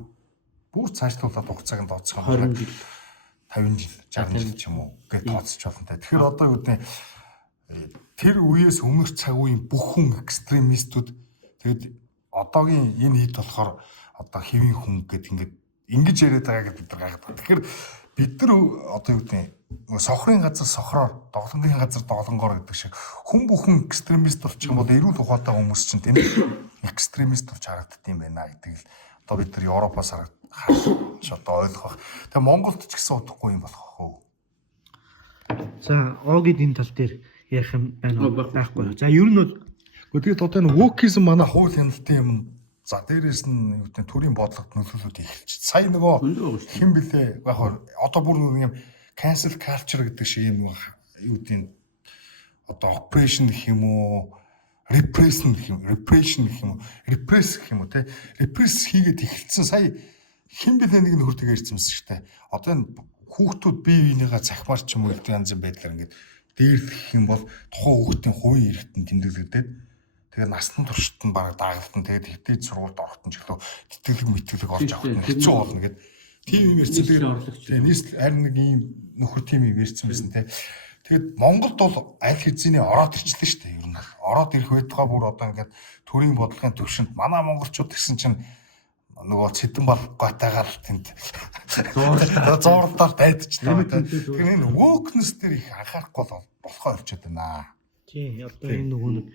цаашлуулаад хугацааг нь тооцох юм бол 50 жил 60 жил ч юм уу гэж тооцож байна. Тэгэхээр одоо юу гэдэг тэр үеэс өмнөх цаг үеийн бүх хүн экстремистүүд тэгэд одоогийн энэ хэд болохоор одоо хэвийн хүн гэдэг ингэж яриад байгаа гэдэг бид нар гайхаад. Тэгэхээр бид нар одоо юу гэдэг сохрын газар сохроор, доголонгийн газар доголонгоор гэдэг шиг хүн бүхэн экстремист болчих юм бол эрүүл ухаантай хүмүүс чинь тийм экстремист болж харагддаг юм байна гэдэг л одоо бид нар Европоос харж одоо ойлгох. Тэгээ Монголд ч гэсэн утгагүй юм болох хөө. За Огийн энэ тал дээр ярих юм байна уу? Байхгүй. За ер нь бол тэгээд одоо энэ wokism манай хууль хяналтын юм. За дээрээс нь юу гэдэг төрийн бодлогод нөлөөлөд эхэлж. Сая нөгөө хэн блэ? Яг одоо бүр нэг юм cancel culture гэдэг шиг юм юу гэдэг одоо operation гэх юм уу? Repression гэх юм уу? Repress гэх юм уу те? Repress хийгээд эхэлсэн. Сая хэн блэ нэг нөхөртөг ярьсан шүү дээ. Одоо энэ хүүхдүүд бие биенийгээ цахимаар ч юм уу гэдэг янз бүрийн байдлаар ингээд дээрлэх юм бол тухайн хүүхдийн хувийн эрхтэн тэмдэглэгдээд тэгээ насны туршид нь бараг дагалдан тэгээд хэтээд сургуульд орохтон ч гэлөө тэтгэлэг мэтгэлэг олж авах нь хэцүү болно гэдэг. Тийм юм ярьсан. Тэгээд нийслэл харин нэг ийм нөхөр тийм юм ярьсан байсан те. Тэгээд Монголд бол аль хэзээний ороод ирчихлээ шүү дээ. Ер нь ороод ирэх байтугай бүр одоо ингээд төрийн бодлогын төвшөнд манай монголчууд гэсэн чинь нөгөө цэдэн балгатайгаар тэнд зуурдаар дайдчихлаа. Тэгэхээр энэ wokeness дээр их анхаарахгүй болохоо олчод байна. Тийм одоо энэ нөгөө нэг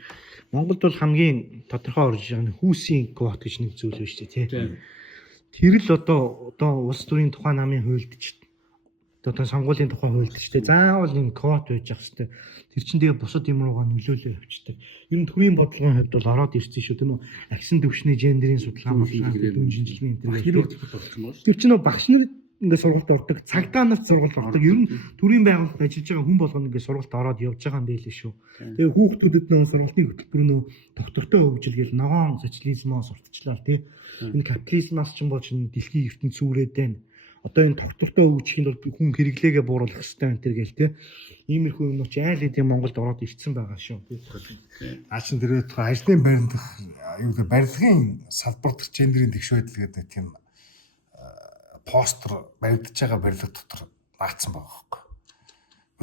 Монголд бол хамгийн тодорхой орж байгаа хүүсийн квот гэж нэг зүйл байна шүү дээ тий. Тэр л одоо улс төрийн тухай намын хуульд ч одоо сонгуулийн тухай хуульд ч тий. Заавал энэ квот байж ах хэвээр. Тэр чинь тэгээ бусад юм руугаа нөлөөлөө явчихдаг. Ер нь төрийн бодлогын хувьд бол ороод ирсэн шүү дээ. Агсан төвшний гендерийн судалгаа дүн шинжилгээ энэ тэр чинь багш нар ингээд сургалт ордог, цагдаа нарт сургалт ордог. Ер нь төрийн байгууллагад ажиллаж байгаа хүн болгоно ингээд сургалт ороод явж байгаа юм байлээ шүү. Тэгээ хүүхдүүдэд нөө сургалтын хөтөлбөр нөө доктортой хөгжил гэл ногоон социализмоо сурталчлаа тий. Энэ капитализмаас ч юм бол чинь дэлхийн ертөнд сүрээд байна. Одоо энэ доктортой хөгжихийн бол хүн хэрэглээгээ бууруулах хэрэгтэй байна тэр гээл тий. Иймэрхүү юм уу чи айл хэдийн Монголд ороод ирсэн байгаа шүү. Аачин дээрээ ажлын баримт юу гэдэг барилгын салбарт гендерийн тэгш байдал гэдэг тийм постэр баригдаж байгаа барилга дотор наацсан байгаа байхгүй.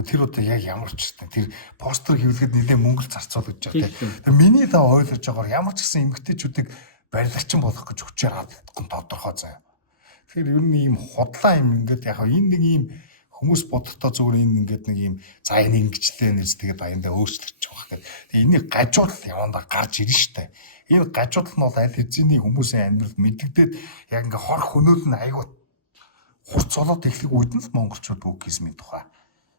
Тэр одоо яг ямар ч гэсэн тэр постэр хэвлэхэд нэлээд мөнгө зарцуул гэж байгаа тийм. Тэгээ миний та ойлгож байгаагаар ямар ч гэсэн эмэгтэйчүүдийг барилгачин болох гэж хүчээр хадгалах тодорхой заяа. Тэгэхээр ер нь ийм худлаа юм ингээд яг энэ нэг ийм хүмүүс бодохдоо зүгээр энэ ингээд нэг ийм за энэ ингэжлээ нэз тэгээд аяндаа өөрчлөгдөж байгаа гэдэг. Тэгээ энийг гажуул явандаа гарч ирнэ штэ. Энэ гажуул нь бол аль хэзээний хүмүүсийн амьдралд мэддэгдээд яг ингээ хор хөнөөл нь аягүй хурц болоод эхлэх үед нь монголчууд wokism-ийн тухай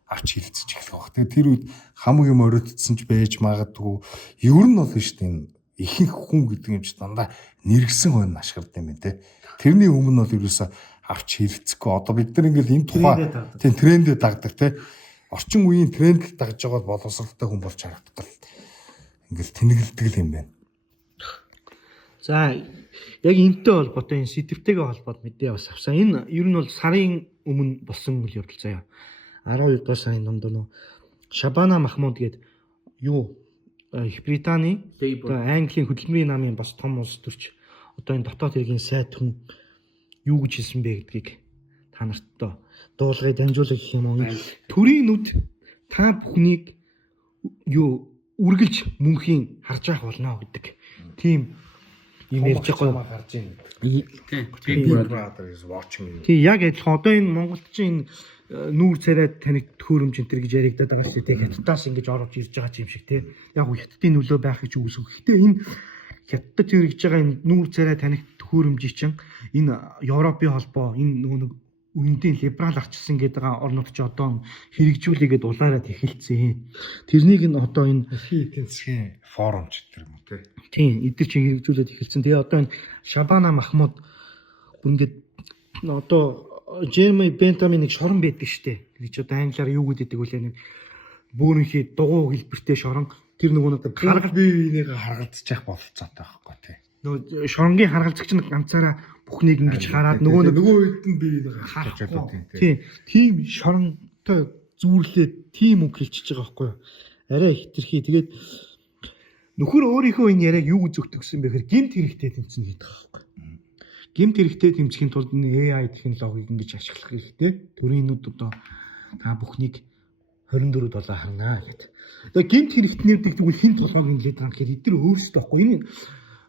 авч хилцэж эхлэх баг. Тэгээ тэр үед хамаг юм оройдсон ч байж магадгүй. Ер нь бол шүү дээ энэ ихэнх хүн гэдэг юм чи дандаа нэргсэн хойно ашигладаг юм те. Тэрний өмнө бол ерөөсө авч хилцэхгүй. Одоо бид нар ингээл энэ тухай тийм трендээ дагдаг те. Орчин үеийн тренд дагж байгаа боловсралтай хүн болж харагддаг. Ингээл тэнэгэлдэг юм байна. За яг энэтэй холбоотой энэ сэдвтэйгээ холбоод мэдээ бас авсан. Энэ ер нь бол сарын өмнө болсон үйл явдал заяа. 12 дугаар сарын донд нөө Шабана Махмуд гээд юу Их Британий одоо Английн хөдөлмөрийн намын бас том улс төрч одоо энэ дотоод хэргийн сайд хүн юу гэж хэлсэн бэ гэдгийг та нарт одоо дуулгыг дамжуулах гэх юм уу. Төрийн нүд та бүхнийг юу үргэлж мөнхийн харж явах болно гэдэг. Тийм юм ярьж байгаа гарч ийн. Big Brother is watching. Тий яг адилхан одоо энэ Монголд чинь нүүр царай таныг төхөөрөмж энэ төр гэж яригадаад байгаа шүү дээ. Хятадаас ингэж орж ирж байгаа юм шиг тий. Яг хятадын нөлөө байх гэж үгүйсэх. Гэхдээ энэ хятадд ирж байгаа энэ нүүр царай таныг төхөөрөмж чинь энэ Европын холбоо энэ нөгөө нэг үнэндээ либерал арчилсан гэдэг орнууд ч одоо хэрэгжүүлээгээд улаараад эхэлсэн. Тэрнийг нь одоо энэ эдийн засгийн форум ч гэдэг юм тий. Тийм эдгээр чинь хэрэгжүүлээд эхэлсэн. Тэгээ одоо энэ Шабана Махмуд ингээд одоо Jeremy Bentham нэг шорон байдаг штэ. Тэр чи одоо англиар юу гэдэг вэ? Нэг бөөнийхий дугуй хэлбэртэй шорон. Тэр нөгөө нэг Харгал бие биенийг харгалзчих болцоотой байхгүй тий. Нөгөө шоронгийн харгалзагч нь ганцаараа бүхнийг ингэж хараад нөгөө үед нь бие биенийг харж болоо тий. Тийм шоронтой зүүрлээд тийм үг хэлчихэж байгаа байхгүй юу? Арай хитрхи. Тэгээд нөхөр өөрийнхөө энэ яриаг юу гэж зөвтгсөн бэ гэхээр гэмт хэрэгтэй тэмцэнэ гэдэг байгаа байхгүй. Гэмт хэрэгтэй тэмцэхийн тулд AI технологиг ингэж ашиглах хэрэгтэй. Төрийн нүд одоо та бүхнийг 24/7 харнаа гэдэг. Тэгээ гэмт хэрэгтнүүдийг тэгвэл хэн толгойг нэлээд байгаа гэхээр эдгээр өөрсдөө байхгүй. Энэ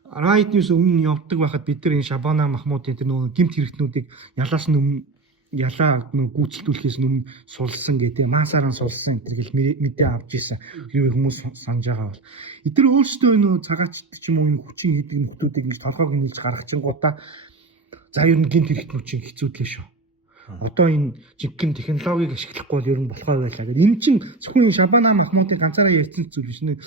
Right News өмнө явдаг байхад бид нар энэ Шабана Махмудын тэр нөгөө гэмт хэрэгтнүүдийг ялаас нь өмнө ялаа нөгөө гүйцэлдүүлэхээс өмнө сулсан гэдэг масаараа сулсан энэ гэл мэдээ авч ийсэн. Хэрвээ хүмүүс санаж байгаа бол эдгээр өөрсдөө нөгөө цагаачд ч юм уу энэ хүчин хийдэг нөхдүүдийг ингэж толгойг нэлж гаргачингуудаа за ер нь гэмт хэрэгтнүүд чинь хэцүүдлээ шүү. Одоо энэ жинхэнэ технологиг ашиглахгүй бол ер нь болохгүй байлаа гэдэг. Энэ чинь зөвхөн Шабана Махмудын ганцаараа ярьсан зүйл биш нэ.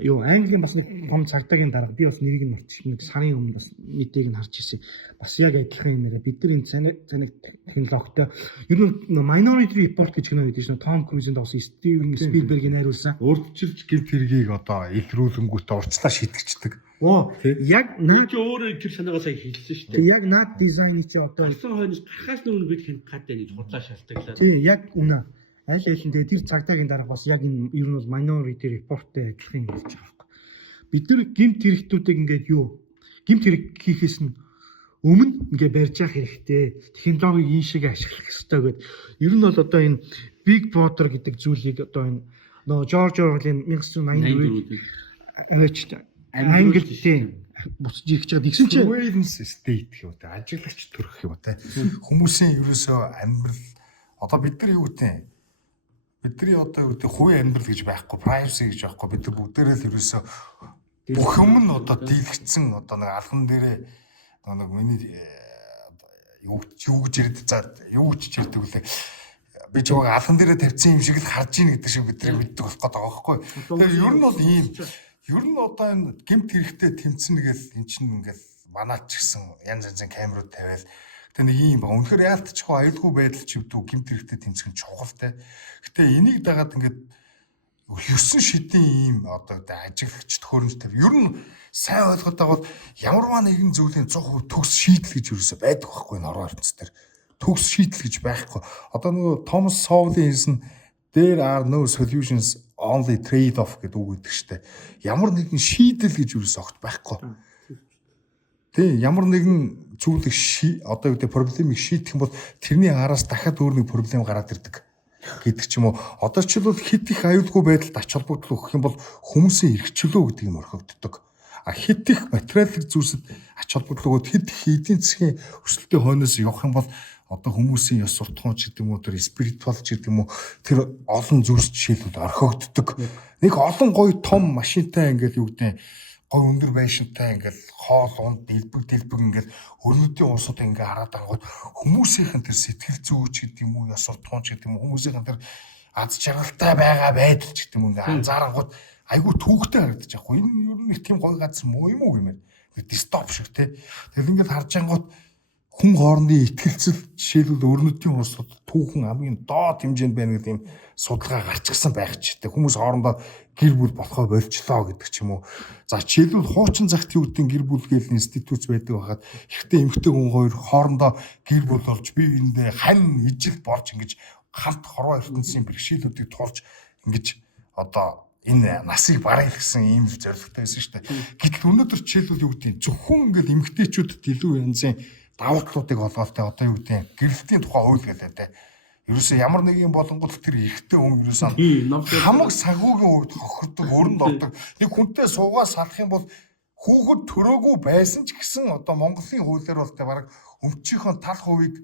Юу Английн бас нэг том цагдаагийн дарга би бас нэрийг нь мартчихсан. Нэг сарын өмнө бас мэдээг нь харж ирсэн. Бас яг адилхан юм яриа. Бид нар энэ цаник технологитой ер нь Minority Report гэж кино гэдэг чинь Том Крузийн дагсан Стивен Спилбергийн найруулсан. Урдчилж гэмт хэргийг одоо илрүүлэнгүүтээ урьдчилаа шийдэгчдэг. Оо яг наад өөрөө тэр санаагаа сая хэлсэн шүү дээ. Яг наад дизайны чи одоо Орсон хойноос гарахаас өмнө бид хянахаатай гэж худлаа шалтгаалаа. Тийм яг үнэ. Аль аль нь тэгээ тэр цагдаагийн дарга бас яг энэ ер нь бол Minority Report-тэй адилхан юм гэж байгаа байхгүй. Бид нар гэмт хэрэгтүүдийг ингээд юу гэмт хэрэг хийхээс нь өмнө ингээд барьж явах хэрэгтэй. Технологиг энэ шиг ашиглах хэрэгтэй гэдэг. Ер нь бол одоо энэ Big Brother гэдэг зүйлийг одоо энэ нөө George Orwell-ийн 1984 аваач Англид тийм буцаж ирэх гэж байгаа. Тэгсэн чинь surveillance state гэх юм те ажиглагч төрөх юм те хүмүүсийн ерөөсөө амьдрал одоо бид нар юу гэдэг бидний одоо юу гэдэг хувийн амьдрал гэж байхгүй privacy гэж байхгүй бид нар бүгдээрээ л ерөөсөө бүх юм нь одоо дийлэгдсэн одоо нэг алхан дээрээ нэг миний юу гэж ярьд за юу гэж ярьдаг вүлээ би ч яг алхан дээрээ тавьсан юм шиг л харж ийн гэдэг шиг бидний мэддэг болох гэдэг байгаа байхгүй. Тэгэхээр ер нь бол ийм ер нь одоо энэ гэмт хэрэгтэй тэмцэн нэгэл эн чинь ингээл манаач гэсэн янз янзын камерууд тавиал тэгээ нэг юм ба үнэхээр яалтчихгүй аюулгүй байдал ч өвдөө гэмт хэрэгтэй тэмцэх нь чухалтай. Гэтэ энийг дагаад ингээд 9 шидийн ийм одоо ажиглагч төхөөрөмж тавь. Ер нь сайн ойлгоод байгаа бол ямарваа нэгэн зүйлийн 100% төгс шийдэл гэж юусэн байдаг байхгүй энэ орон ертөнц төр. Төгс шийдэл гэж байхгүй. Одоо нөгөө Томас Совлийн хэлсэн there are no solutions only trade off гэдэг үг өгдөг штэ. Ямар нэгэн шийдэл гэж юусэн огт байхгүй. Тэ ямар нэгэн зүйлийг одоо юу гэдэг проблемыг шийдэх юм бол тэрний араас дахиад өөр нэг проблем гараад ирдэг гэдэг ч юм уу. Одоо ч л хит их аюулгүй байдалд ач холбогдол өгөх юм бол хүмүүсийн эрхчлөө гэдэг юм орхигддог. А хит их материалын зүйлсэд ач холбогдол өгөөд хит их эдийн засгийн өсөлтийн хойноос явах юм бол одоо хүмүүсийн ёс суртахуун ч гэдэг юм уу тэр спиритуал ч гэдэг юм уу тэр олон зүйлс жишээлбэл орхигддог. Нэг олон гоё том машинтай ингээл юу гэдэг гой өндөр байшинтай ингээл хоол унд дэлбэг ингээл өрнөдийн уусууд ингээ хараад ангууд хүмүүсийнхэн тэр сэтгэл зүйч гэдэг юм уу ёс суртахуун ч гэдэг юм уу хүмүүсийнхэн тэр аз жаргалтай байгаа байдал ч гэдэг юм ингээ анзаарангууд айгүй түүхтэй харагдаж байгаа. Энэ ер нь их тийм гоё газар муу юм уу гэмээр. Дистоп шиг те. Тэгэл ингээд харж ангууд хүн хоорондын ихтгэлцэл жишээлбэл өрнөдийн улсууд түүхэн хамгийн доод хэмжээнд байна гэдэг юм судалгаа гарчихсан байх ч те. Хүмүүс хоорондоо гэр бүл болохоо болчлоо гэдэг ч юм уу. За жишээлбэл хуучин загт юу гэдэг гэр бүл гээл институт байдаг байхад ихтэй эмэгтэй хүн хоёр хоорондоо гэр бүл болж бие биендээ хань ижил борж ингэж хамт хорвоо ертөнцийн бэрхшээлүүдийг туулж ингэж одоо энэ насыг барах гэсэн ийм зорилготой байсан шүү дээ. Гэтэл өнөөдөр жишээлбэл юу гэдэг зөвхөн ингээд эмэгтэйчүүдэд илүү янзын давуу талуудыг олгоолтой одоо юу гэдэг гэрэлтийн тухай хууль гэдэг те. Ерөөсөө ямар нэг юм болонгод тэр эрэгтэй хүн ерөөсөө хамаг сагуугийн үед хохирдог, өрөнд ордог. Нэг хүнтэй суугаа салах юм бол хүүхэд төрөөгүй байсан ч гэсэн одоо Монголын хуулиар бол тэ бараг өмчийнхөө тал хувийг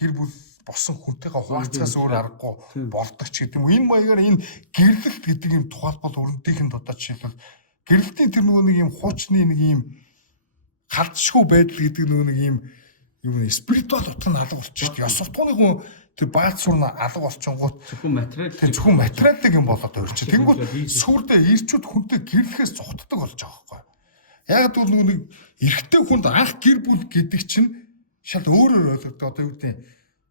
гэр бүл босон хүнтэйгээ хуваалцахаас өөр аргагүй болдог ч гэдэг юм. Энэ маягаар энэ гэрлэлт гэдэг юм тухайлбал өрөндийнхэнд одоо жишээлбэл гэрлэлтийн тэр нөгөө нэг юм хуучны нэг юм халдшгүй байдал гэдэг нөгөө нэг юм юм спиритуал утга нь алга болчих шүү дээ. Ёс суртахууны хүн тэр бааз сурна алга болчихгоот зөвхөн материалын юм болоод өрчих. Тэнгүүт сүрдээ ирчүүд хүнтэй гэрлэхээс зугтдаг болж байгаа байхгүй. Яг бол нөгөө нэг эрэгтэй хүнд анх гэр бүл гэдэг чинь шал өөрөөр ойлгодог. Одоо юу гэдэг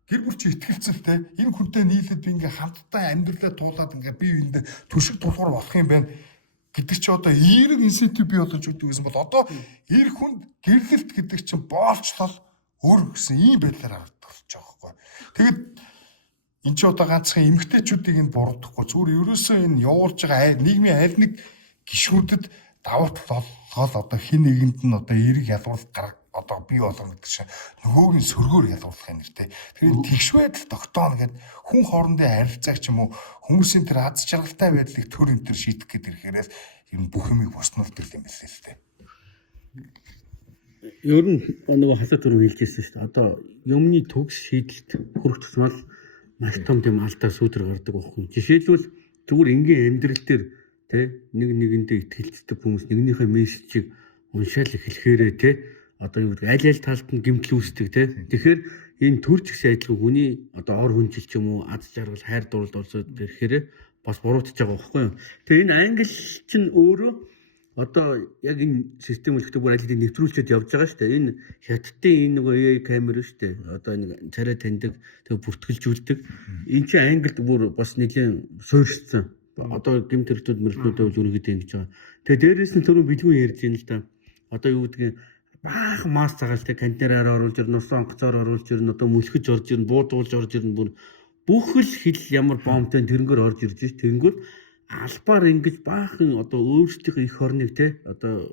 гэр бүл чи ихтгэлцэлтэй энэ хүнтэй нийлээд би ингээ хамтдаа амьдралаа туулаад ингээ бие биендээ түшиг тулгуур болох юм байна гэдэг чи одоо эерэг инсентив бий болж өгдөг гэсэн бол одоо эр хүнд гэрлэлт гэдэг чинь боолчлол өөр гэсэн ийм байдлаар харагдах болж байгаа байхгүй. Тэгэд эн чи одоо ганцхан эмгтээчүүдийг энэ буруудахгүй зүгээр ерөөсөө энэ явуулж байгаа нийгмийн аль нэг гишүүдэд давуу тал олгоод одоо хин нэгэнд нь одоо эерэг ялгуулт гаргах одоо бий болгоно гэдэг чинь нөгөөг нь сөргөөр ялгуулах юм нэртэй. Тэгэхээр тэгш байдал тогтооно гэдэг хүн хоорондын харилцааг ч юм уу хүмүүсийн тэр аз жаргалтай байдлыг төр энэ төр шийдэх гэдэг ирэхээрээс юм бүх юмыг боснуулдаг юм байна л дээ. Ер нь нөгөө хасаа түрүү хэлжсэн шүү дээ. Одоо юмны төгс шийдэлт хүрэх тусмал маш том тийм алдаа сүүдэр гардаг байхгүй. Жишээлбэл зүгээр энгийн амьдрал дээр тэ нэг нэгэндээ итгэлцдэг хүмүүс нэгнийхээ мессежийг уншаал эхлэхээрээ тэ одоо юу гэдэг аль талд нь гэмтэл үүсдэг те. Тэгэхээр энэ төр зэгс айдлгүй хүний одоо ор хүнжил ч юм уу аз жаргал хайр дурлал орсод ирэхээр бас буруутж байгаа байхгүй юу. Тэгээ энэ англи чинь өөрөө одоо яг энэ систем үлдэх бүр аль хэдийн нэвтрүүлчихэд явж байгаа шүү дээ. Энэ хятадын энэ нөгөө AI камер шүү дээ. Одоо нэг царай таньдаг тэгээ бүртгэлжүүлдэг. Энэ чинь англид бүр бас нэлийн суурьшсан. Одоо гэмт хэрэгтүүд мөрөлтүүдөө үргэлжлүүлээд ингэж байгаа. Тэгээ дээрээс нь түрүү бэлгүүн ярьж байна л да. Одоо юу гэдгийг баах мас цагаалтай контейнераар оруулж ирнэ, ус онгоцоор оруулж ирнэ, одоо мөлхөж орж ирнэ, буудуулж орж ирнэ бүр бүх л хил ямар бомбтой тэрнгөр орж ирж ш. Тэнгүүл албаар ингэж баахан одоо өөрсдийнхөө эх орныг те одоо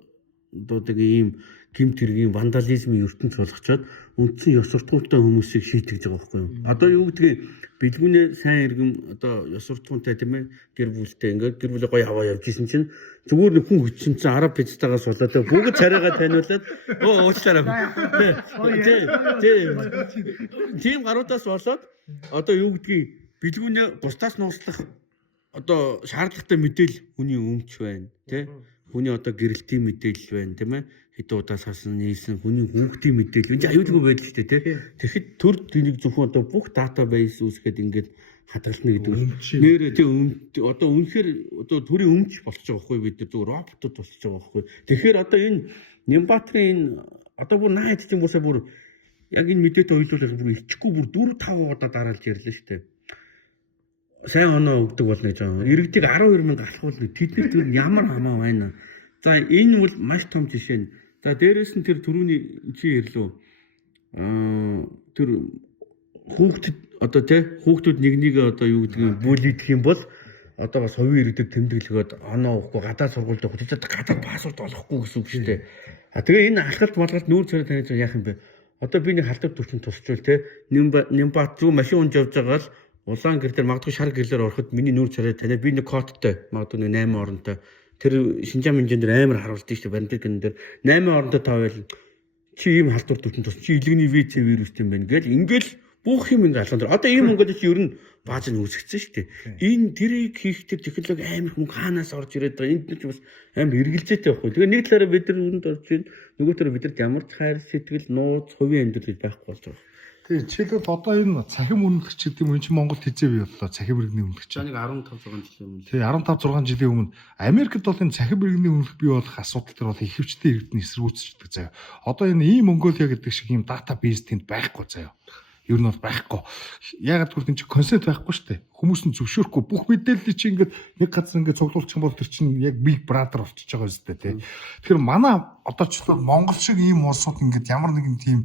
ийм гэмт хэргийн вандализмын ертөнц болгочоод үндсэн ёс суртахуунтай хүмүүсийг шийтгэж байгаа байхгүй юу. Одоо юу гэдгийг бэлгүүнээ сайн иргэн одоо ёс суртахуунтай тийм ээ гэр бүлтэй ингээд гэр бүлээ гоё аваа явжсэн чинь зүгээр нэг хүн хүчинцэн араб пиццаагаас болоод бүгд царайгаа таниулаад уучлаарай. Тийм гаруудаас болоод одоо юу гэдгийг бэлгүүнээ бусдаас нууцлах одоо шаардлагатай мэдээлэл хүний өмч байна тий. Хүний одоо гэрэлтийн мэдээлэл байна тийм ээ. Хэдэн удаа сарсан нийлсэн хүний хүүхдийн мэдээлэл энэ аюулгүй байдаг шүү дээ тий. Тэгэхэд төр тэнийг зөвхөн одоо бүх датабейс үүсгээд ингээд хадгална гэдэг. Нэрээ тий одоо үнэхээр одоо төрийн өмч болчих жоох байхгүй бид зөв роботууд болчих жоох байхгүй. Тэгэхээр одоо энэ Нямбатрын энэ одоо бүр наад чинь бүр яг энэ мэдээтэй ойлуулах бүр ичихгүй бүр 4-5 удаа дараалж ярьлаа шүү дээ. Сайн оноо өгдөг болно гэж байгаа. Иргэдийг 12,000 алхуул тэднэр тэр ямар хамаа байна. За энэ бол маш том жишээ. За дээрэс нь тэр түрүүний чи ирлөө. Тэр хүүхдэд одоо тий хүүхдүүд нэгнийг одоо юу гэдгийг бүлийдэх юм бол одоо бас хувийн иргэдэг тэмдэглэгөөд оноо өгөхгүй гадаад сургуульд явах гэдэг гадаад пассворд олохгүй гэсэн үг шүү дээ. Тэгээ энэ алхалт малгалт нүүр царай таниад яах юм бэ? Одоо би нэг халдвар төрчин тусчвал тий Нямбат зүү машин унж явж байгаа л улаан гэр дээр магадгүй шар гэрлэр ороход миний нүүр царай таниад би нэг кодтой магадгүй нэг 8 оронтой тэр Шинжаан Минжэн дээр амар харуулдаг шүү дээ. Бандикэн дээр 8 оронтой тавьвал чи ийм халдвар төрчин тус чи илгэний ВЦ вирус юм байна гэл ингээл бүх юм ингэ алхам дээр одоо ийм Монголд чи ер нь бааз нь үүсгэсэн шүү дээ. Энэ тэрийг хийх тэр технологи амар хүн хаанаас орж ирээд байгаа энд ч бас амар эргэлзээтэй байхгүй. Тэгээ нэг талаараа бид нар үүнд орж ийн нөгөө талаараа бид нар ямар ч хайр сэтгэл нууц хувийн амьдрал байхгүй болж байгаа. Тэгээ жишээлбэл одоо энэ цахим үнэлэгч гэдэг юм энэ чинь Монголд хизээ бий боллоо цахим иргэний үнэлэгч. За нэг 15 6 жилийн өмнө. Тэгээ 15 6 жилийн өмнө Америкт бол энэ цахим иргэний үнэлэх бий болох асуудал төр бол ихэвчлэн эрдэнэ эсэргүүцдэг заяа. Одоо энэ Монголиа гэдэг шиг ийм датабейс тэнд байхгүй заяа. Ер нь бол байхгүй. Ягаад гэвэл энэ чинь консент байхгүй шүү дээ. Хүмүүс нь зөвшөөрөхгүй. Бүх мэдээллийг чи ингээд нэг газар ингээд цуглуулчих юм бол тэр чинь яг Big Brother болчихж байгаа юм зү дээ. Тэгэхээр манай одоо ч Монгол шиг ийм улсууд ингээд ямар нэгэн тийм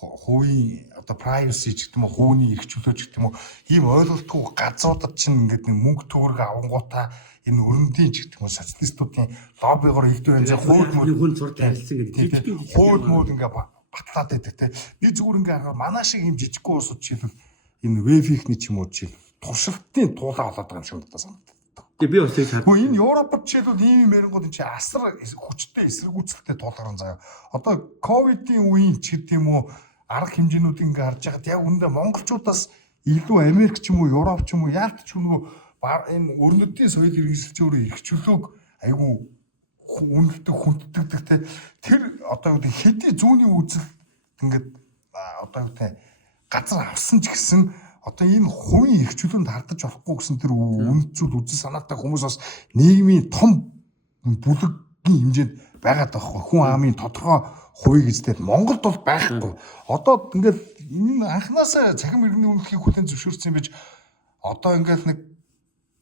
хувийн одоо privacy ч гэдэг юм уу хувийн эрх чөлөө ч гэдэг юм уу ийм ойлголтгүй газруудад чинь ингээд нэг мөнгө төгрөг авангуудаа энэ өрөндийн ч гэдэг юм уу социалистуудын лоббигоор ихтэй янзын хууль хүн зурд харилцсан гэдэг. хууль мууд ингээд батлаад байдаг те. Би зүгээр ингээ харахаар манай шиг юм жижигхэн уусууд жишээлбэл энэ вэфихний ч юм уу жишээл туршилтын туулаа болоод байгаа юм шиг надад санагдав. Тэгээ би бас тэгж хаа. Гэхдээ энэ Европод жишээлбэл ийм ярингууд энэ чи асар хүчтэй эсэргүүцэлтэй туулгарсан заяа. Одоо ковидын үеийн ч гэдэг юм уу арга хэмжээнүүд ингээ харж байхад яг үүндээ монголчуудаас илүү Америк ч юм уу Европ ч юм уу яалт ч нөгөө энэ өрнөдийн соёл иргэншилчөөр эрх чөлөөг айгүй үнэлдэг хүнддэг те тэр одоо юу хэдий зүүнний үзэл ингээд одоо юу те газар авсан ч гэсэн одоо энэ хувийн эрх чөлөөнд хардаж болохгүй гэсэн тэр үнд зүйл үзэл санаатай хүмүүс бас нийгмийн том бүлэгийн хэмжээнд байгаад байгаа хгүй хүн амын тодорхой хувь гэжтэй Монголд бол байхгүй одоо ингээд энэ анханасаа цахим иргэний үнэлэхийг хүлээн зөвшөөрсөн юм биш одоо ингээд нэг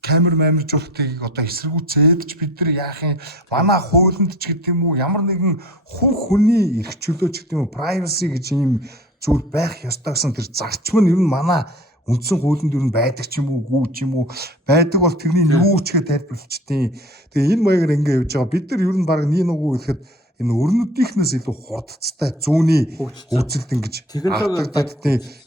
камер мамжуултыг одоо эсэргүүцээд ч бид нар яах юм манай хуулинд ч гэдэг юм уу ямар нэгэн хүний эрх чөлөө ч гэдэг юм уу privacy гэж юм зүйл байх ёстой гэсэн тэр зарчим нь ер нь манай үндсэн хуулинд ер нь байдаг ч юм уу гүү ч юм уу байдаг бол тэрний юу ч гэдэг тайлбарлалчдیں۔ Тэгээ энэ маягаар ингэ явж байгаа бид нар ер нь баг нэг нүгүү гэхэд энэ өрнөдийнхнээс илүү хурдцтай зүүнний үйлчлэлт ингэж алдагдаад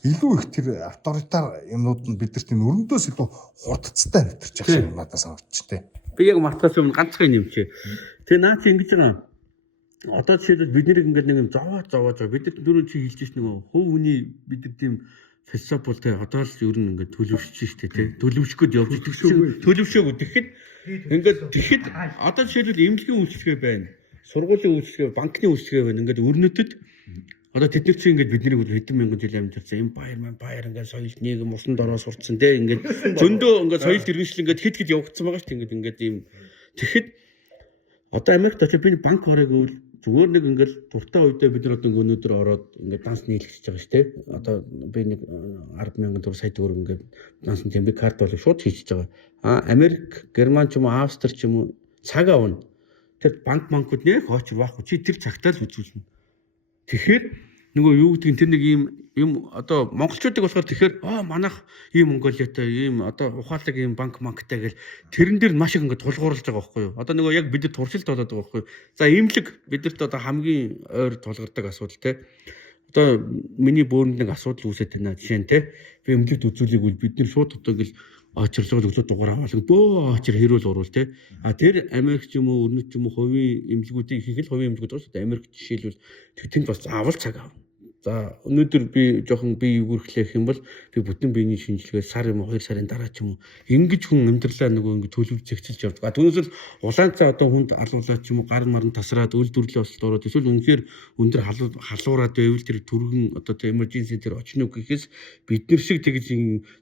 илүү их тэр авторитар юмнууд нь бидэрт энэ өрнөдөөс илүү хурдцтай нэвтэрч байгаа юм надад санагдчих тээ. Би яг мартахаас өмнө ганцхан нэмчээ. Тэгээ наа чи ингэж байгаа. Одоо жишээлбэл бид нэр ингээд нэг юм зовоо бид нар дөрөв чи хэлж ш нөгөө хөв хүний бид нар тийм философи бол тэ одоо л ер нь ингээд төлөвшөж штэ тий. Төлөвшгöd явж идэх чинь төлөвшөөгүй тэгэхэд ингээд тэгэхэд одоо жишээлбэл эмнэлгийн үйлчлэгээ байна. Сургуулийн үйлчлэгээ, банкны үйлчлэгээ байна. Ингээд өрнөдөд одоо тэд нар чинь ингээд бидний хэдэн мянган жил амьдэрсэн empire ингээд соёлд нийгэм усанд ороо сурцсан те ингээд зөндөө ингээд соёлд иргэншил ингээд хит явагдсан байгаа шүү дээ ингээд ийм тэгэхэд одоо Америкт очиж би банк ороо гэвэл зүгээр нэг ингээд дуртай үедээ бид нар одоо өнөөдөр ороод ингээд данс нийлэгдэж байгаа шүү дээ. Одоо би нэг 10,000 төгрөг сая төгрөг ингээд данс тийм би карт болов шууд хийчихэж байгаа. Америк, Герман ч юм уу, Австри ч юм уу цаг авна. Тэр банкуд нэх хоочр байхгүй чи тэр цагтаа л үзүүлнэ. Тэгэхээр нөгөө юу гэдгийг тэр нэг юм одоо монголчуудыг болохоор тэгэхээр манайх ийм Монголиатай ийм одоо ухаалаг ийм банктай гэл тэрэн дээр маш их ингээд тулгуурлаж байгаа байхгүй юу. Одоо нөгөө яг бид нар туршилт болоод байгаа байхгүй юу. За имлэг бидэрт одоо хамгийн ойр тулгардаг асуудал те. Одоо миний бөөрөнд нэг асуудал үүсэж байна жишээ нь те. Би имлэгт үзүүлээг үл бид нар шууд одоо гэл очрлогод өглөө дугаар аваад бөө очир хэрүүл уруул те. Тэр Америк ч юм уу өрнөд ч юм уу хувийн эмнэлгүүдийг их л хувийн эмнэлгүүд шүү дээ. Америк жишээлбэл тэнд бас заавал цаг авна. За өнөөдөр би жоохон бие югөрхлэх юм бол би бүтэн биений шинжилгээ сар юм уу 2 сарын дараа ч юм уу ингэж хүн амьдралаа нөгөө ингэ төлөвлөж зэгцэлж явдаг. Түүнээс л улаан цаа одоо хүнд алуулаад ч юм уу гар марн тасраад үйл дүрлээ болтол ороод эсвэл үнэхээр өндөр халуураад байвал тэр түргэн одоо тэр emergency тэр очно гэхээс бид нар шиг тэгж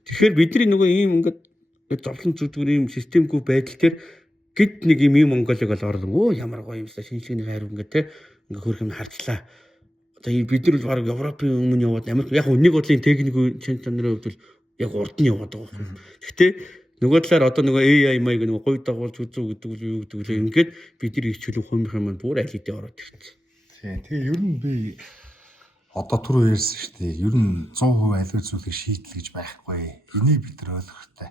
тэгэхээр бидний нөгөө ийм ингээд зовлон зүдгэр ийм системгүй байдал тэр гэд нэг ийм Монголыг бол орно. Ямар гоё юмсаа шинжилгээний хайр ингээд те ингээ хөрх юм харчлаа. Одоо бид нар баг Европын өмнө яваад Америк яг нэг бодлын техникийн чанарын хувьд бол яг урд нь яваад байгаа юм. Гэхдээ нөгөө талаар одоо нөгөө AI маяг нөгөө гой дагуулж үзүү гэдэг үл юу гэдэг үлээ ингээд бид нар их чөлөө хумих юм бүр аль хэдийн ороод ирчихсэн. Тийм. Тэгээ ер нь би одоо түрүү ярьсан шүү дээ. Ер нь 100% аливаа зүйлийг шийдэл гэж байхгүй. Энийг бид нар ойлгох хэрэгтэй.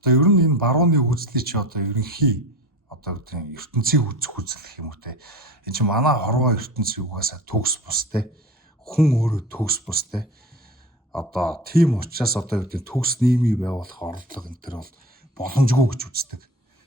Одоо ер нь энэ барууны хүслийг чи одоо ерөнхий одоо гэдэг ертөнцийн хүсэл гэх юм уу те. Энд чи манай хорвоо ертөнцийн угаасаа төгс бус те. Хүн өөрөө төгс бус те. Одоо тийм учраас одоо гэдэг төгс нийгмийг байгуулах орлого энэ төр бол боломжгүй гэж үздэг.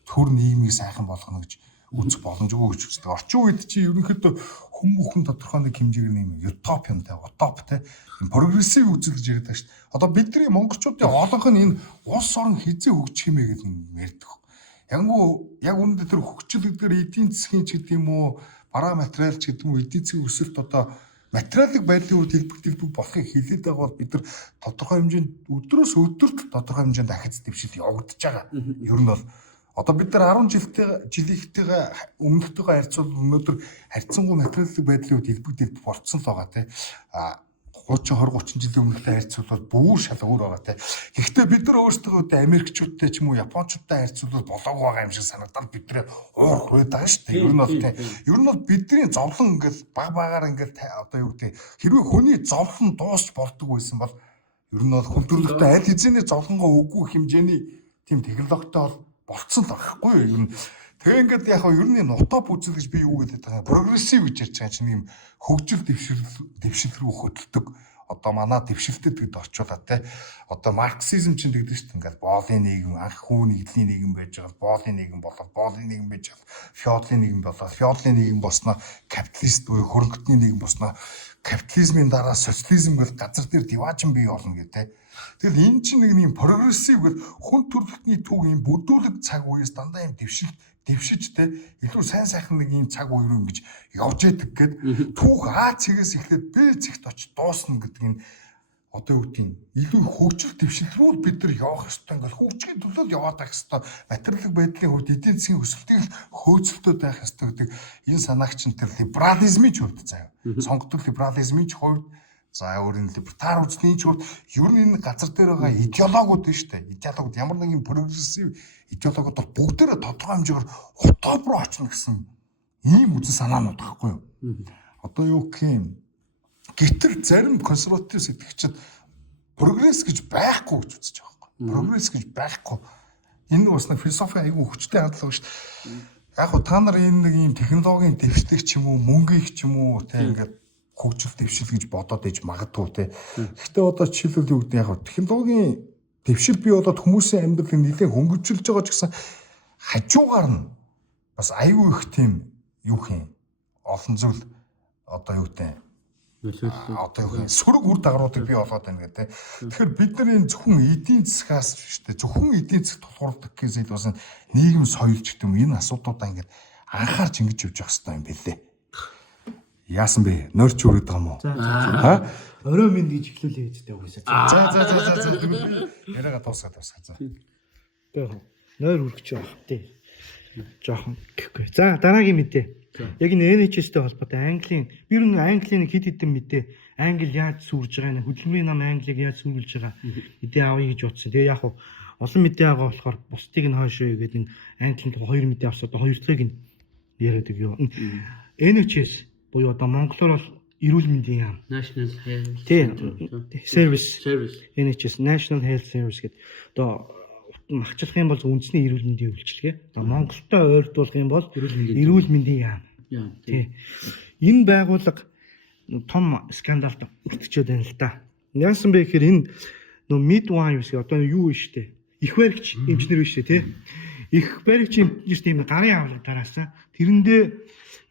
Төр нийгмийг сайхан болгоно гэж үзэх боломжгүй гэж үздэг. Орчин үед чи ерөнхийдөө хүмүүхэн тодорхой нэг хэмжээгээр нэм утопиантай, утоптэй прогрессив үзэл гэж яриад байгаа шүү дээ. Одоо бидний монголчуудын олонх нь энэ улс орон хизээ хөгжих юм бэ гэж ярьдаг. Яг үүндээ тэр хөгжил гэдгээр эдийн засгийн ч гэдэг юм уу, бараа материал ч гэдэг юм уу, эдийн засгийн өсөлт одоо материалын байдлын үр дэлбэг болохыг хэлээд байгаа бол бид нар тодорхой хэмжээнд өдрөөс өдөрт тодорхой хэмжээнд дахиц дэвшил явагдаж байгаа. Ер нь бол одоо бид нар 10 жилийнхтэйгээ өмнөхтэйгээ харьцуулбал өнөөдөр харьцангуй материалын байдлын үр дэлбэг болцсон л байгаа тий. 30 жилийн өмнөхтэй харьцуулбал бүр шал өөр байгаа тий. Гэхдээ бид нар өөрсдөө Америкчуудтай ч юм уу Япончуудтай харьцуулбал болоогүй байгаа юм шиг санагдаад бид нэр уурах байдаг шүү дээ. Ер нь бол тий. Ер нь бол бидний зовлон ингээл багаар ингээл одоо юу гэдэг хэрвээ хүний зовлон дуусч болдог байсан бол ер нь бол хүн төрөлхтөө аль хэзээний зовлонгоо үгүй хэмжээний тийм технологитой болцсон л байхгүй юу? Ер нь тэгээ ингээд яг нь ер нь утоп үзэл гэж би юу гэдэг байгаа прогрессив гэж ярьж байгаа чинь юм хөгжил дэвшил рүү хөдөлдөг одоо манай дэвшилтэд гэд орчуулаад те одоо марксизм чинь тэгдэг шүү дээ ингээд боолын нийгэм анх хүн нэгдлийн нийгэм байж байгаа боолын нийгэм болоод боолын нийгэм байж байгаа феодалын нийгэм болоод феодалын нийгэм болсноо капиталист буюу хөрөнгөтний нийгэм болсноо капитализмын дараа социализм гэл газар дээр диваажин бий болно гэдэг. Тэгэл энэ чинь нэг юм прогрессив гэл хүн төрөлхтний төв юм бүдүүлэг цаг үеэс дандаа юм дэвшиж те илүү сайн сайхан нэг юм цаг үе рүү ингэж явж яадаг гэд түүх А цэгээс эхлээд Б цэгт очиж дуусна гэдэг энэ одоо юу гэдэг илүү хөгжил дэвшил рүү бид нар явах ёстой ингээл хөгжихийн төлөө яваад байх ёстой материалын байдлын хувьд эдийн засгийн өсөлтийг хөөцөлтөд байх ёстой гэдэг энэ санаагч нь тэр либерализмын ч хувьд заяа сонгогдол либерализмын ч хувьд за өөрийн либертар үсний ч хувьд ер нь энэ газар дээр байгаа идеологууд нь шүү дээ идеологууд ямар нэгэн прогрессив идеологууд бол бүгдээрээ тодорхой хэмжээгээр утоп руу очно гэсэн ийм үзэл санаанууд байхгүй юу одоо юу гэх юм гэтэл зарим консерватив сэтгэгчид прогресс гэж байхгүй гэж үзэж байгаа байхгүй. Прогресс гэж байхгүй. Энэ бас нэг философи айгүй хүчтэй хандлага шүү дээ. Яг гоо та нар энэ нэг юм технологийн дэвшлэг ч юм уу, мөнгөийг ч юм уу те ингээд хөгжил дэвшил гэж бодоод иж магадгүй те. Гэхдээ одоо жишээлбэл юу гэдэг яг гоо технологийн дэвшил бий болоод хүмүүсийн амьдралыг нэлээд хөнгөлжүүлж байгаа ч гэсэн хажуугаар нь бас айгүй их тийм юу юм олон зүйл одоо юу гэдэг одоо сөрөг үр дагавруудыг бий болгоод байна гэдэг. Тэгэхээр бид нар энэ зөвхөн эдийн засгаас шүү дээ. Зөвхөн эдийн засгт тулгуурдаг гэсэн бас нийгэм соёлч гэдэг юм. Энэ асуудлуудаа ингээд анхаарч ингэж явж явах хэрэгтэй юм билээ. Яасан бэ? Нойрч өрөөд байгаа юм уу? За. Орой минь гэж эхлүүлээ гэж дээ угсаа. За. Яриага дуусгаад. За. Тэгээ нойр үргэж байгаа тий. Жохон гэхгүй. За дараагийн мэдээ. Яг энэ NHS-тэй холбоотой Английн би ер нь Английн хэд хэдэн мэдээ Англи яаж сүрж байгаа нэ хөдөлмөрийн нам Англиг яаж сүрүүлж байгаа мэдээ авъя гэж утсан. Тэгээ яг олон мэдээ байгаа болохоор бусдыг нь хойшоо гэдэг энэ Английн хоёр мэдээ авсаа одоо хоёр дахьыг нь яриад өгөө. NHS буюу одоо монголоор бол эрүүл мэндийн яам. National Health Service NHS National Health Service гэдэг одоо махчлах юм бол үндэсний эрүүл мэндийн үйлчилгээ. Одоо Монголтой ойртуулах юм бол эрүүл мэндийн яам. Тий. Энэ байгууллага том скандалд өртөчөөд байна л да. Яасан бэ гэхээр энэ нөө midwives одоо юу вэ штэ? Их баригч эмчнэр вэ штэ тий. Их баригч эмчнэр тийм гарын авлага дараасан. Тэрэндээ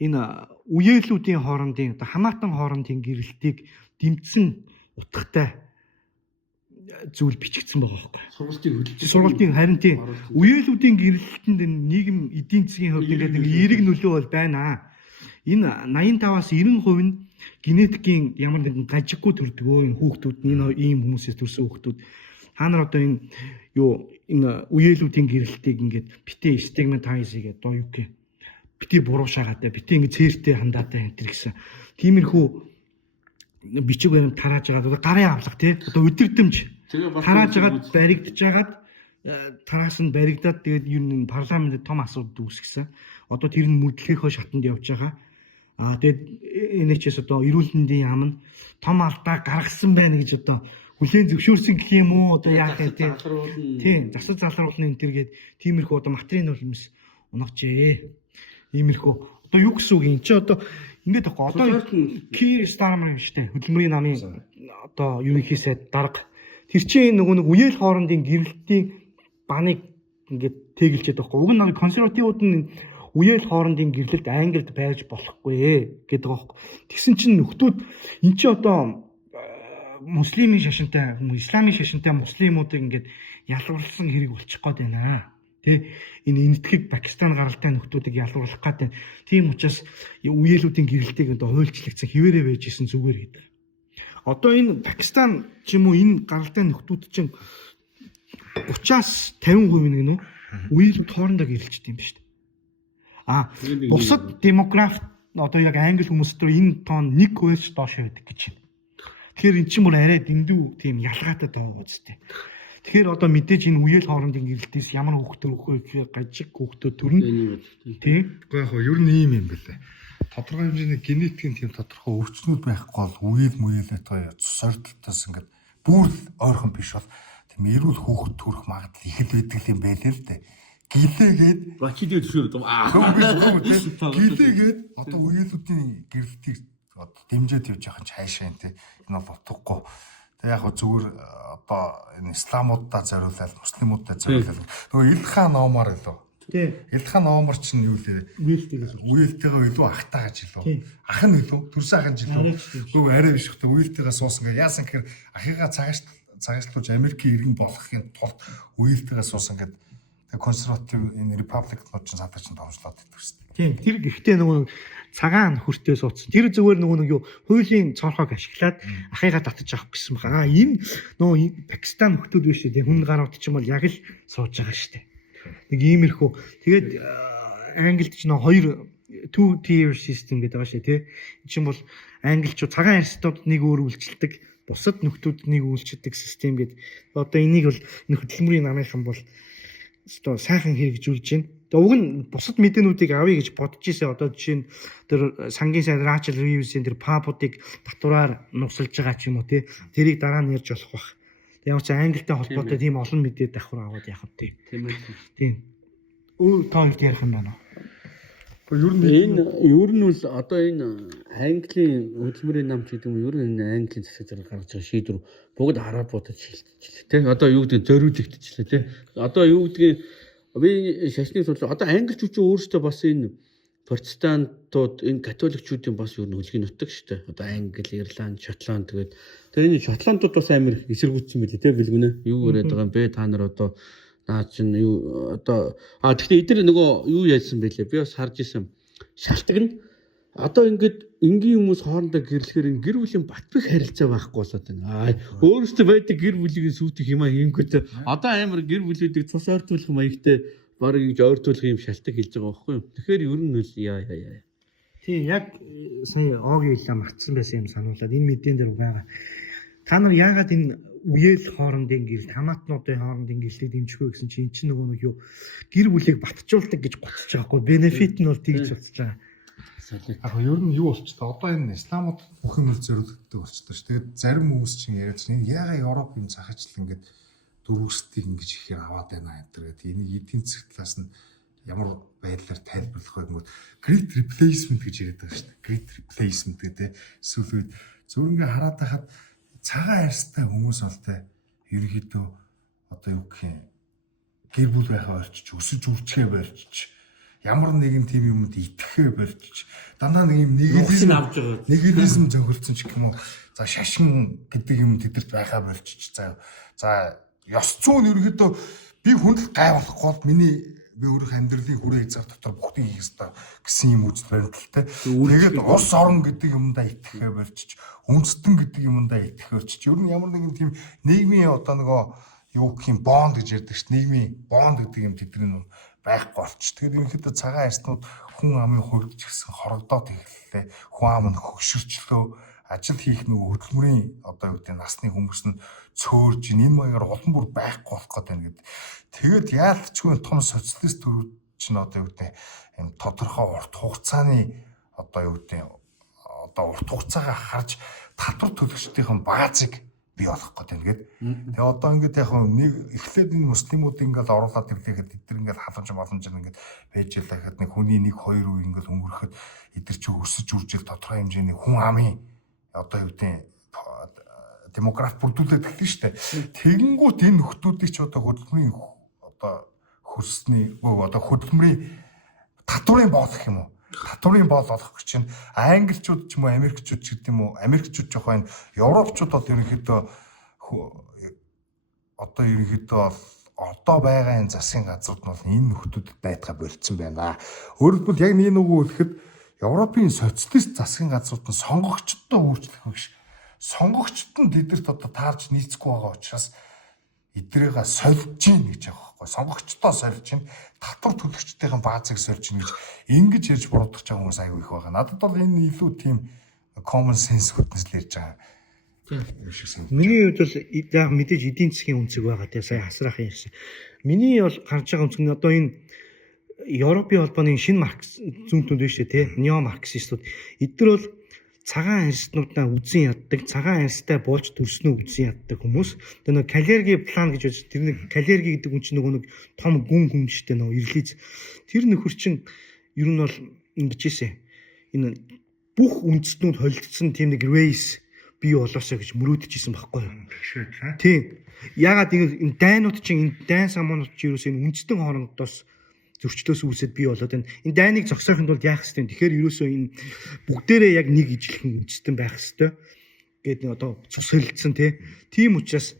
энэ үеэлүүдийн хоорондын одоо хамаатан хоорондын гэрэлтийг дэмжсэн утгатай зүйл бичигдсэн байгаа байхгүй. Сургалтын харин тийм үеэлүүдийн гэрэлтэнд нийгэм эдийн засгийн хувьд ингээд нэг эерэг нөлөө бол байна. Энэ 85-аас 90% нь генетикийн ямар нэгэн гажиггүй төрдөг энэ хүүхдүүд энэ ийм хүмүүсээс төрсэн хүүхдүүд та нар одоо энэ юу энэ үеэлүүдийн гэрэлтийг ингээд битээ стигматайз хийгээд одоо юу гэх битээ буруу шаагаад битээ ингээд цээртэй хандаатай энэ төр гэсэн тиймэрхүү бичиг баримт тарааж байгаа одоо гарын авлага тий одоо өдөрдмж тарааж агаад баригдаж агаад тараас нь баригдаад тэгээд юу нэг парламентэд том асуудал үүсгэсэн. Одоо тэр нь мөрдлөхөө шатанд явж байгаа. Тэгээд NHS одоо эрүүл мэндийн яам нь том алдаа гаргасан байна гэж одоо хүлээн зөвшөөрсөн гэх юм уу одоо яах вэ тий засал залруулна энэ төргээд тиймэрхүү одоо материал нулимс унагчээ. Иймэрхүү одоо юу гэсэн үг юм чи одоо ингээд тахгүй одоо Keir Starmer юм штэ хөдөлмөрийн намын одоо ерөнхий сайд дарга тэр чинь нөгөө нэг үеэл хоорондын гэрэлтийн баныг ингээд тэгэлчээд байхгүй. Уг нь нэг консервативууд нь үеэл хоорондын гэрлэлд Англид байж болохгүй гэдэг байгаа. Тэгсэн чинь нөхдүүд эн чинь одоо муслимын шашинтай хүмүүс исламын шашинтай муслимуудыг ингээд ялварлсан хэрэг болчих гээд байна. Тэ энэ энэтхэг Пакистан гаралтай нөхдүүдийг ялруулах гэдэг. Тийм учраас үеэлүүдийн гэрэлтийг одоо хуульчлагдсан хിവэрэ байж исэн зүгээр гэдэг. Одоо энэ Пакистан ч юм уу энэ гаралтай нөхдүүд чинь 30-аас 50% нэг нөө үеэлүүд хоорондоо гэрэлждэг юм ба шүү дээ. Бусад демограф одоо яг англи хүмүүс дотор энэ тоон 1% доош байдаг гэж байна. Тэгэхээр эн чинь бүр арай дэндүү тийм ялгаатай тоо үстэй. Тэгэхээр одоо мэдээж энэ үеэл хоорондын гэрэлтээс ямар хүүхдүүд гажиг хүүхдүүд төрнө. Тийм. Гэхдээ яг ер нь ийм юм бэлээ. Тодорхой хэмжээний генетикийн тийм тодорхой өвчнүүд байхгүй бол үеэл мүеэлээ тоо сордолтоос ингээд бүр ойрхон биш бол тийм эрүүл хүүхэд төрөх магадлал их л байдаг юм байлээ л дээ. Гэлээгээд Бачидээ төшөөрөд гэлээгээд одоо үеэлүүдийн гэрэлтийг одоо дэмжиж явж байгаа ч хайшаа юм те. Энэ бол утгагүй. Яг хөө зүгээр одоо энэ исламуудаа зориулаад муслимуудаа зориулаад нөгөө Илхан номоор илүү. Тийм. Илхан номор чинь юу лээ? Үеэлтэйгээ илүү ахтаа гэж илүү. Ах нь илүү, төрсөн ах нь илүү. Нөгөө арай биш хөтө үеэлтэйгээ суусан гэ яасан гэхээр ахыгаа цагаачлуулж Америкийн иргэн болохын тулд үеэлтэйгээ суусан гэд консерватив энэ репабликнууд чинь цаадаа чинь томжлоод идэх шүү дээ. Тийм. Тэр гэхдээ нөгөө цагаан хүртээ суудсан. Тэр зүгээр нөгөө нэг юу хуулийн цонхоог ашиглаад ахыгаа татаж авах гэсэн байна. Энэ нөгөө Пакистан нөхдүүд биш үү? Хүн гарууд ч юм бол яг л сууж байгаа шүү дээ. Нэг иймэрхүү. Тэгээд Англид ч нөгөө 2 tier system гэдэг байгаа шүү дээ. Энэ чинь бол англичууд цагаан арстууд нэг өөр үйлчилдэг, бусад нөхдүүд нэг үйлчилдэг систем гэдэг. Одоо энийг бол энэ хөдөлмөрийн намынхан бол одоо сайхан хэрэгжүүлж байна. Тэгээ уг нь бусад мэдээнүүдийг авъя гэж бодож ирсэн. Одоо жишээ нь тэр сангийн сайд Rachel Reeves-ийн тэр папуудыг татвараар нусалж байгаа ч юм уу тий. Тэрийг дараа нь ярьж болох бах. Яг ч англитай холбоотой тийм олон мэдээ давхар аваад явах тий. Тийм ээ. Тийм. Өөр тоонт ярих юм байна. Ер нь бол одоо энэ Английн хөдөлмөрийн намч гэдэг юм ер нь Английн засаг зорилго гаргаж байгаа шийдвэр бүгд арабуудад шилжчихлээ тий. Одоо юу гэдэг зориулагдчихлээ тий. Одоо юу гэдэг би шашны судлаа одоо англичууд өөрсдөө бас энэ протестантууд энэ католикчуудын бас ер нь хөлгийн нутаг шүү дээ. Одоо Англи, Ирланд, Шотланд тэгээд тэр энэ Шотландууд бас амар их эсэргүүцсэн байли тий бэлгүнэ. Юу яриад байгаа юм бэ? Та нар одоо наа чин юу одоо тэгэхээр эдгээр нөгөө юу яасан бэлээ? Би бас харж исэн. Шалтгаан нь одоо ингээд энгийн хүмүүс хоорондоо гэрлэхээр гэр бүлийн батбих харилцаа байхгүй болоод байна. Өөрөөсөө байдаг гэр бүлийн сүйтгэх юм хийнгүүт одоо амар гэр бүлүүдийг цус ойртуулах маягтай барыг ингэж ойртуулах юм шалтгаан хэлж байгаа байхгүй юу? Тэгэхээр ер нь л яа. Тийм яг сая Огийн хэлээ мартсан байсан юм сануулад энэ мэдэн дээр байгаа. Та нар яагаад энэ үеэл хоорондын гэрэл хамаатнуудын хоорондын гэрэлийг дэмжих вэ гэсэн чинь эн чинь нөгөө нэг юу гэр бүлийг батжуулдаг гэж бодож байгаа хгүй бенефит нь бол тэгж бодож байгаа. Яг ер нь юу болчихлоо. Одоо энэ исламууд бүх юм зориулдаг болчихлоо ш. Тэгээд зарим хүмүүс чинь яриад чинь яагаад Европын захичлал ингээд дөрвөсдгийг ингэж ихээр аваад байна энэ гэдэг. Энийг эдийн засаг талаас нь ямар байдлаар тайлбарлах вэ гэвэл great replacement гэж яриад байгаа ш. Great replacement гэдэг эсвэл зөвхөн хараад байхад цагаан арьстай хүмүүс болтой ерөнхийдөө одоо юу гэх юм гэр бүл байхаа орчиж өсөж үрчгээ барьчих ямар нэгэн тийм юмд итгэхээ барьчих дандаа нэг юм нэгэлизм зөвхөлдсөн ч гэх юм уу за шашин гэдэг юм тэдэрт байхаа барьчих за ёс зүйн ерөнхийдөө би хүндэл гай болохгүй бол би өөрөх амьдралын хүрээ хязгаар дотор бүгдийг хийх ёстой гэсэн юм үзэл баримталтай. Тэгээд ус орон гэдэг юмдаа итгэхээ барьчих, үндэстэн гэдэг юмдаа итгэхээ барьчих. Ер нь ямар нэгэн тийм нийгмийн одоо нөгөө юу гэх юм бонд гэж ярьдаг ш. Нийгмийн бонд гэдэг юм тэдний нь байхгүй болчих. Тэгээд ерөнхийдөө цагаан арьснууд хүн амын хувьд ч гэсэн хорогдоод эхэллээ. Хүн ам нь хөгшөрчлөө. Ажил хийх нөгөө хөдөлмөрийн одоо юу гэдэг насны хүмүүс нь цөөрж энэ маягаар олон бүр байхгүй болох гэдэг юм гэдэг. Тэгээд яалтчгүй том социалист төрүүд чинь одоо юу гэдэг энэ тодорхой урт хугацааны одоо юу гэдэг одоо урт хугацаагаа харж татвар төлөгчдийн баазыг бий болох гэдэг юм гээд. Тэгээ одоо ингээд яг нэг эхлээд энэ муслимууд ингээд оруулаад ирлээхэд эдгээр ингээд халамж ингээд байж байлаа гэхэд нэг хүний 1-2 үе ингээд өнгөрөхөд эдгээр чи өсөж үржил тодорхой хэмжээний хүн амын одоо юу гэдэг демограф бүрдүүлээд эхэлнэ шүү дээ. Тэгэнгүүт энэ нөхдүүдийг ч одоо хөдөлмөрийн одоо хөрсний одоо хөдөлмөрийн татварын боол гэх юм уу? Татварын боол олох гэж чинь англичууд ч юм уу америкчууд ч гэдэг юм уу? Америкчууд жоох энэ европчууд бол ерөнхийдөө одоо ерөнхийдөө одоо байгаа энэ засгийн газрууд нь бол энэ нөхдүүдэд байтгаа болцсон байна. Өөрөөр хэлбэл яг нэг нөгөө хэлэхэд Европын социалист засгийн газрууд нь сонгогчдод өөрчлөх биш. Сонгогчдод нь тэдэрт одоо таарч нийцэхгүй байгаа учраас эдрээгээ сольж гин гэж байгаа байхгүй. Сонгогчдоо сольж гин, татвар төлөгчдийн баазыг сольж гин гэж ингэж ярьж буруудах байгаа хүмүүс аюу их байгаа. Надад бол энэ илүү тийм common sense хүтнэл ярьж байгаа. Миний хувьд бол яг мэдээж эдийн засгийн үнцэг байгаа тийм сая хасраахын ярьсан. Миний бол гарч байгаа үнцэг нь одоо энэ Европын холбооны шинэ маркс зүүнтүүд байна шүү дээ, нео марксистууд. Эдгээр бол цагаан арьснуудаа үзэн яддаг, цагаан арьстай болж төрснөө үзэн яддаг хүмүүс. Тэгээ нэг калерги план гэж байна. Тэр нэг калерги гэдэг хүн чинь нөгөө нэг том гүн хүн шүү дээ, нөгөө ирлиз. Тэр нөхөр чинь ер нь бол ингэж ийсэн. Энэ бүх үндэстнүүд холилдсон тийм нэг рейс бий болоосоо гэж мөрөөдөж исэн байхгүй юу? Тийм. Ягаад энэ дайнууд чинь энэ дайн самуунууд чинь ерөөсөө энэ үндэстэн хоорондоос зөрчлөөс үүсэд бий болоод байна. Энэ дайныг зогсоохын тулд яах ёстой юм? Тэгэхээр ерөөсөө энэ бүгдээрээ яг нэг ижилхэн үндэстэн байх ёстой. Гээд одоо цус солилцсон тийм учраас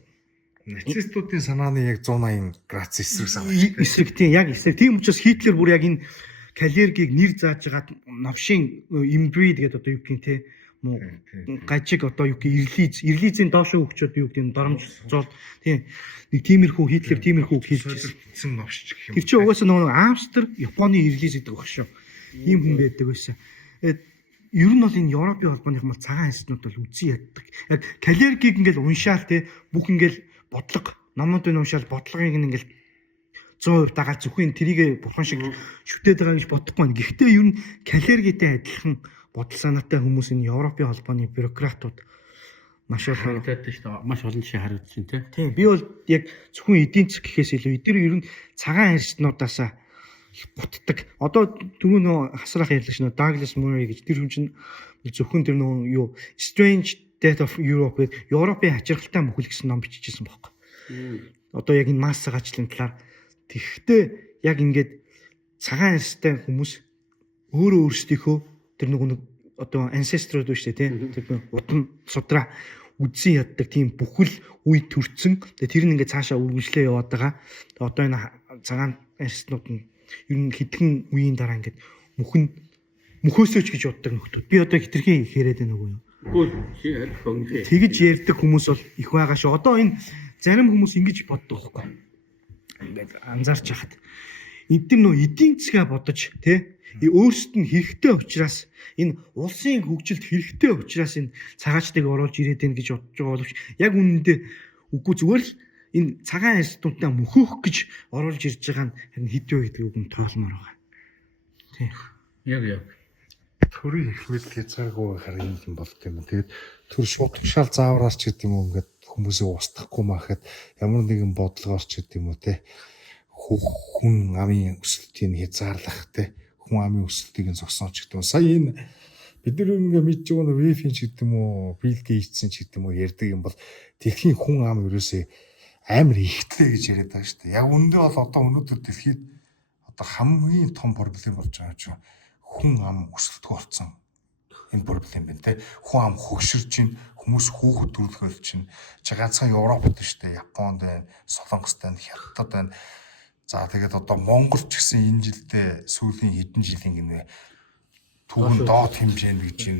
нацистуудын санааны яг 180 градус эсрэг санаа шүү дээ. эсрэг тийм яг эсрэг. Тийм учраас Хитлер бүр яг энэ калергийг нэр зааж хагаад навшин имбрид гэдэг одоо юу гэх юм муу гажиг одоо юу гэх ирлизийн доошоо өгчөөд юу гэдэг доромж зол тийм нэг тиймэрхүү Хитлер тиймэрхүү хэлжсэн новшч гэх юм. Тэр чинь угаасаа нөгөө Австри Японы ирлиз гэдэг баг шүү. Ийм хүн байдаг байсан. Ер нь бол энэ Европын холбооных мал цагаан арьснууд бол үзэн яддаг. Яг калергийг ингээл уншаал бүх ингээл бодлого номуудыг уншаал бодлогыг ингээл 100% дагаад зөвхөн тэрийг бурхан шиг шүтээд байгаа гэж бодохгүй байна. Гэхдээ ер нь калергитэй адилхан бодол санаатай хүмүүс энэ Европын холбооны бюрократууд маш их харагдаад шүү дээ. Маш олон жишээ харагдаж байна тийм. Би бол яг зөвхөн эдийн засаг гэхээс илүү эдгээр ер нь цагаан арьснуудаасаа бутдаг. Одоо түрүү нөө хасраах ярьлаа шүү. Douglas Murray гэж тэр хүн чинь зөвхөн тэр нөө юу Strange Death of Europe гэдэг Европын хачиргалтай мөхөл гэсэн ном бичижсэн байхгүй. Одоо яг энэ масс гаачлын талаар тэгхдээ яг ингээд цагаан арьстай хүмүүс өөрөө өөрсдийнхөө тэр нэг одоо ancestor-ууд биш үү тэр удам судраа үзэн яддаг тийм бүхэл үе төрцөн. Тэгээ тэр нь ингээд цаашаа үргэлжлээ яваад байгаа. Тэгээ одоо энэ цагаан арьснууд нь ер нь хэдхэн үеийн дараа ингээд мөхөөсөөч гэж боддог нөхдүүд. Би одоо хитрхийн яриад байна уу юу? Тэгэж ярьдаг хүмүүс бол их байгаа шүү. Одоо энэ зарим хүмүүс ингэж боддог байхгүй. Ингээд анзаарч хахад эдгээр нөө эдийн засгаа бодож өөрсдөд нь хэрэгтэй учраас энэ улсын хөгжилд хэрэгтэй учраас энэ цагаачдыг оруулж ирээд байна гэж бодож байгаа боловч яг үнэндээ үгүй зүгээр л энэ цагаан арьснуудаа мөхөөх гэж оруулж ирж байгаа нь харин хэдвэ гэдэг үг нь тоолмоор байгаа. Тийм. Яг. Төрийн их мэдл хязгааргүй байхаар юм болт юм. Тэгээд төр шуутгшаал заавраач гэдэг юм уу ингээд хүмүүсээ устгахгүй махад ямар нэгэн бодлогоорч гэдэг юм уу хүн амын өсөлтийг хязгаарлах хүн амын өсөлтийг нь зогсооч гэдэг юм. Сая энэ бид нар ингээ мэдж байгаа вефин ч гэдэг юм уу, Билл Гейтс ч гэдэг юм уу ярьдаг юм бол дэлхийн хүн ам ерөөсөө амар ихтэй гэж яриад байгаа шүү дээ. Яг үндэ бол одоо өнөөдөр дэлхийд одоо хамгийн том проблем болж байгаа чинь хүн ам өсөлтгүй болсон. Энэ проблем байна те. Хүн ам хөгширч чинь хүмүүс хүүхэд төрөлхөөл чинь ганцхан Европод шүү дээ. Японд байна, Солонгост байна, Хятад байна. За тэгээд одоо Монгол ч гэсэн энэ жилдээ сүүлийн хэдэн жилийн гинэ түүхэн доод хэмжээнд гэж юм.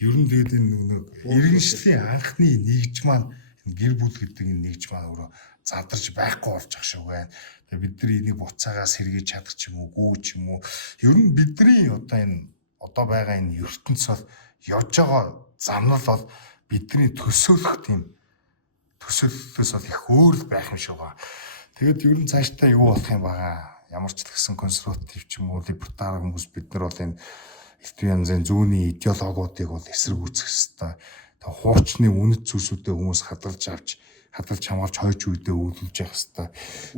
Ер нь тэгээд энэ иргэншлийн анхны нэгж маань гэр бүл гэдэг энэ нэгж маань өөрөө задарч байхгүй болж ах шиг байна. Тэгээд бид нар энийг буцаагаас сэргийж чадах ч юм уу, гүү ч юм уу. Ер нь бидний одоо энэ одоо байгаа энэ ертөнц бол явж байгаа замнал бол бидний төсөөлөх тийм төсөөллөөс бол их өөр байх юм шиг байна. Тэгэд ер нь цаашдаа юу болох юм байгаа. Ямар ч гэсэн консерватив ч юм уу либертар хүмүүс бид нар бол энэ эртний янзын зүүнний идеологиудыг бол эсэргүүцэх ёстой. Тэгээ хуучны үнэт зүйлсүүдэд хүмүүс хадгалж хамгаалж хойч үедээ өвлөж явах ёстой.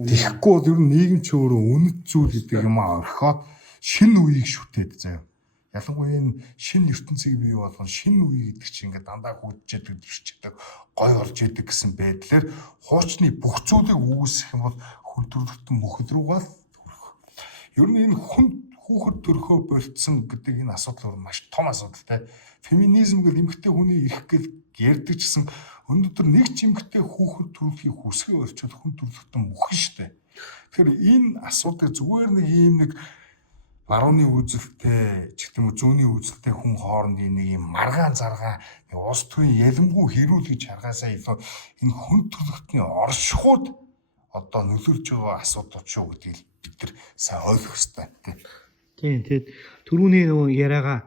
Тэгэхгүй бол ер нь нийгэм ч өөрөө үнэт зүйл гэдэг юм орхиод шинэ үеийг шүтээд заяа. Ялангуяа энэ шинэ ертөнцийг бий болгон шинэ үе гэдэг чинь ингээд дандаа хөгжиж яадаг, төрчдөг, гой орж идэг гэсэн байдлаар хуучны бүх зүйлийг үүсгэх юм бол хүндрэлтэн мөхөд рүүгээ хүрэх. Ер нь энэ хүүхэд төрхөө болцсон гэдэг энэ асуудал маш том асуудал те. Феминизм гэл эмэгтэй хүний эрх гэл ярьдаг гэсэн өнөөдөр нэг жимгтэй хүүхэд төрөлхийг хүсгээ өрчөд хүн төрөлхтөн мөхөн штэ. Тэгэхээр энэ асуудыг зүгээр нэг ийм нэг барууны үзэлтэй ч гэдэм үү зүүнний үзэлтэй хүн хоорондын нэг юм маргаан заргаан улс төрийн ялэмгүй хэрүүл гэж харгаасаа илүү энэ хүн төрөлхтний оршихуйд одоо нөлөөлж байгаа асуудал шүү гэдгийг бид нар сайн ойлгох хэрэгтэй тийм. Тийм тэгээд түрүүний нөгөө яриагаа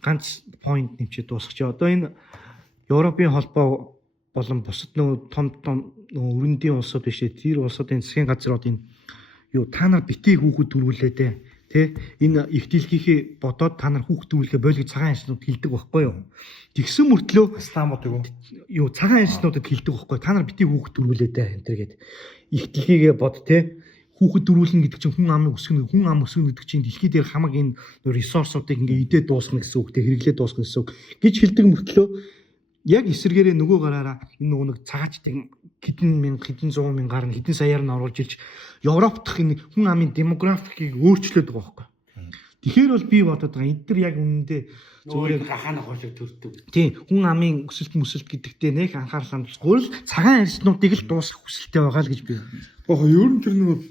ганц point нэмчихэд дуусгач. Одоо энэ Европын холбоо болон бусад нөгөө том нөгөө өрөндийн улсууд биш ээ. Тэр улсуудын засгийн газрууд энэ юу та нар битгий хүүхэд төрүүлээ дээ. Тэ энэ их дэлхийхээ бодоод та нар хүүхэд төрүүлээ бойл гэж цагаан арьснууд хэлдэг байхгүй юу? Тэгсэн мөртлөө Стамбул юу цагаан арьснуудад хэлдэг байхгүй. Та нар битгий хүүхэд төрүүлээ дээ энэ төр гээд их дэлхийгээ бод тэ хүүхэд дөрүүлнэ гэдэг чинь хүн амыг өсгөнө гэдэг чинь дэлхий дээр хамаг энэ ресурсуудыг ингээ идээд дуусгах гэсэн үг те хэрэглээд дуусгах гэсэн үг гэж хэлдэг мөртлөө яг эсэргээрээ нөгөө гараараа энэ нөгөө нэг цагаачдын хэдэн 100 мянган гарна хэдэн саяар нь оруулж ирж Европ дахь энэ хүн амын демографикийг өөрчлөөд байгаа байхгүй. Тэгэхээр бол би бодоод байгаа эдгээр яг үнэндээ зүгээр гахаана гоошиг төрдөг. Тийм хүн амын өсөлт гэдэгтээ нэг анхаарал хандуулахгүй л цагаан арьснуудыг л дуусгах хүсэлтэй байгаа л гэж би. Ер нь тэр нэг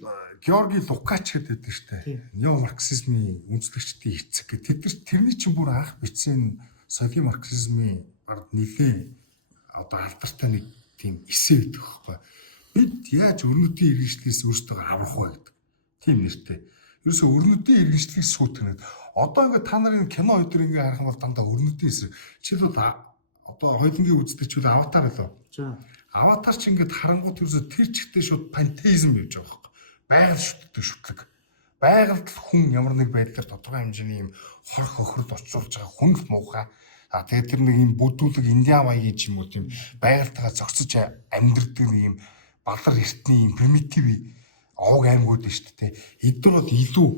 Георги Лукач гэдэг штэ. Неомарксизмын үндэслэгчдийн эцэг гэдэг. Тэрний чинь бүр анх бичсэн социал марксизмын ард нэлээ одоо алдартай нэг тийм эссе гэдэг байхгүй. Бид яаж өрнөдийн иргэншлээс өөрсдөө аврах вэ гэдэг. Тийм нэртэй. Ерөөсө өрнөдийн иргэншлийг сүйтгэнэд одоо ингээд та нарын кино өдөр ингээд харах юм бол дандаа өрнөдийн эсрэг. Жишээлбэл одоо хоёулангийн үздэг аватар лөө. За. Аватар ч ингээд харангуут ерөөсө тэр чигтээ шууд пантеизм явж байгаа байхгүй. Байгаль шүтлэг. Байгальд хүн ямар нэг байдлаар тодорхой хэмжээний юм хор хохирол очруулж байгаа хүн л муухай. Тэгээд тэр нэг юм бүдүүлэг индиан маягийн ч юм уу тийм байгальтайгаа зохицож амьдрдаг нэг юм балар эртний юм примитив овг аймагуд нь шүү дээ. Эдгээр бол илүү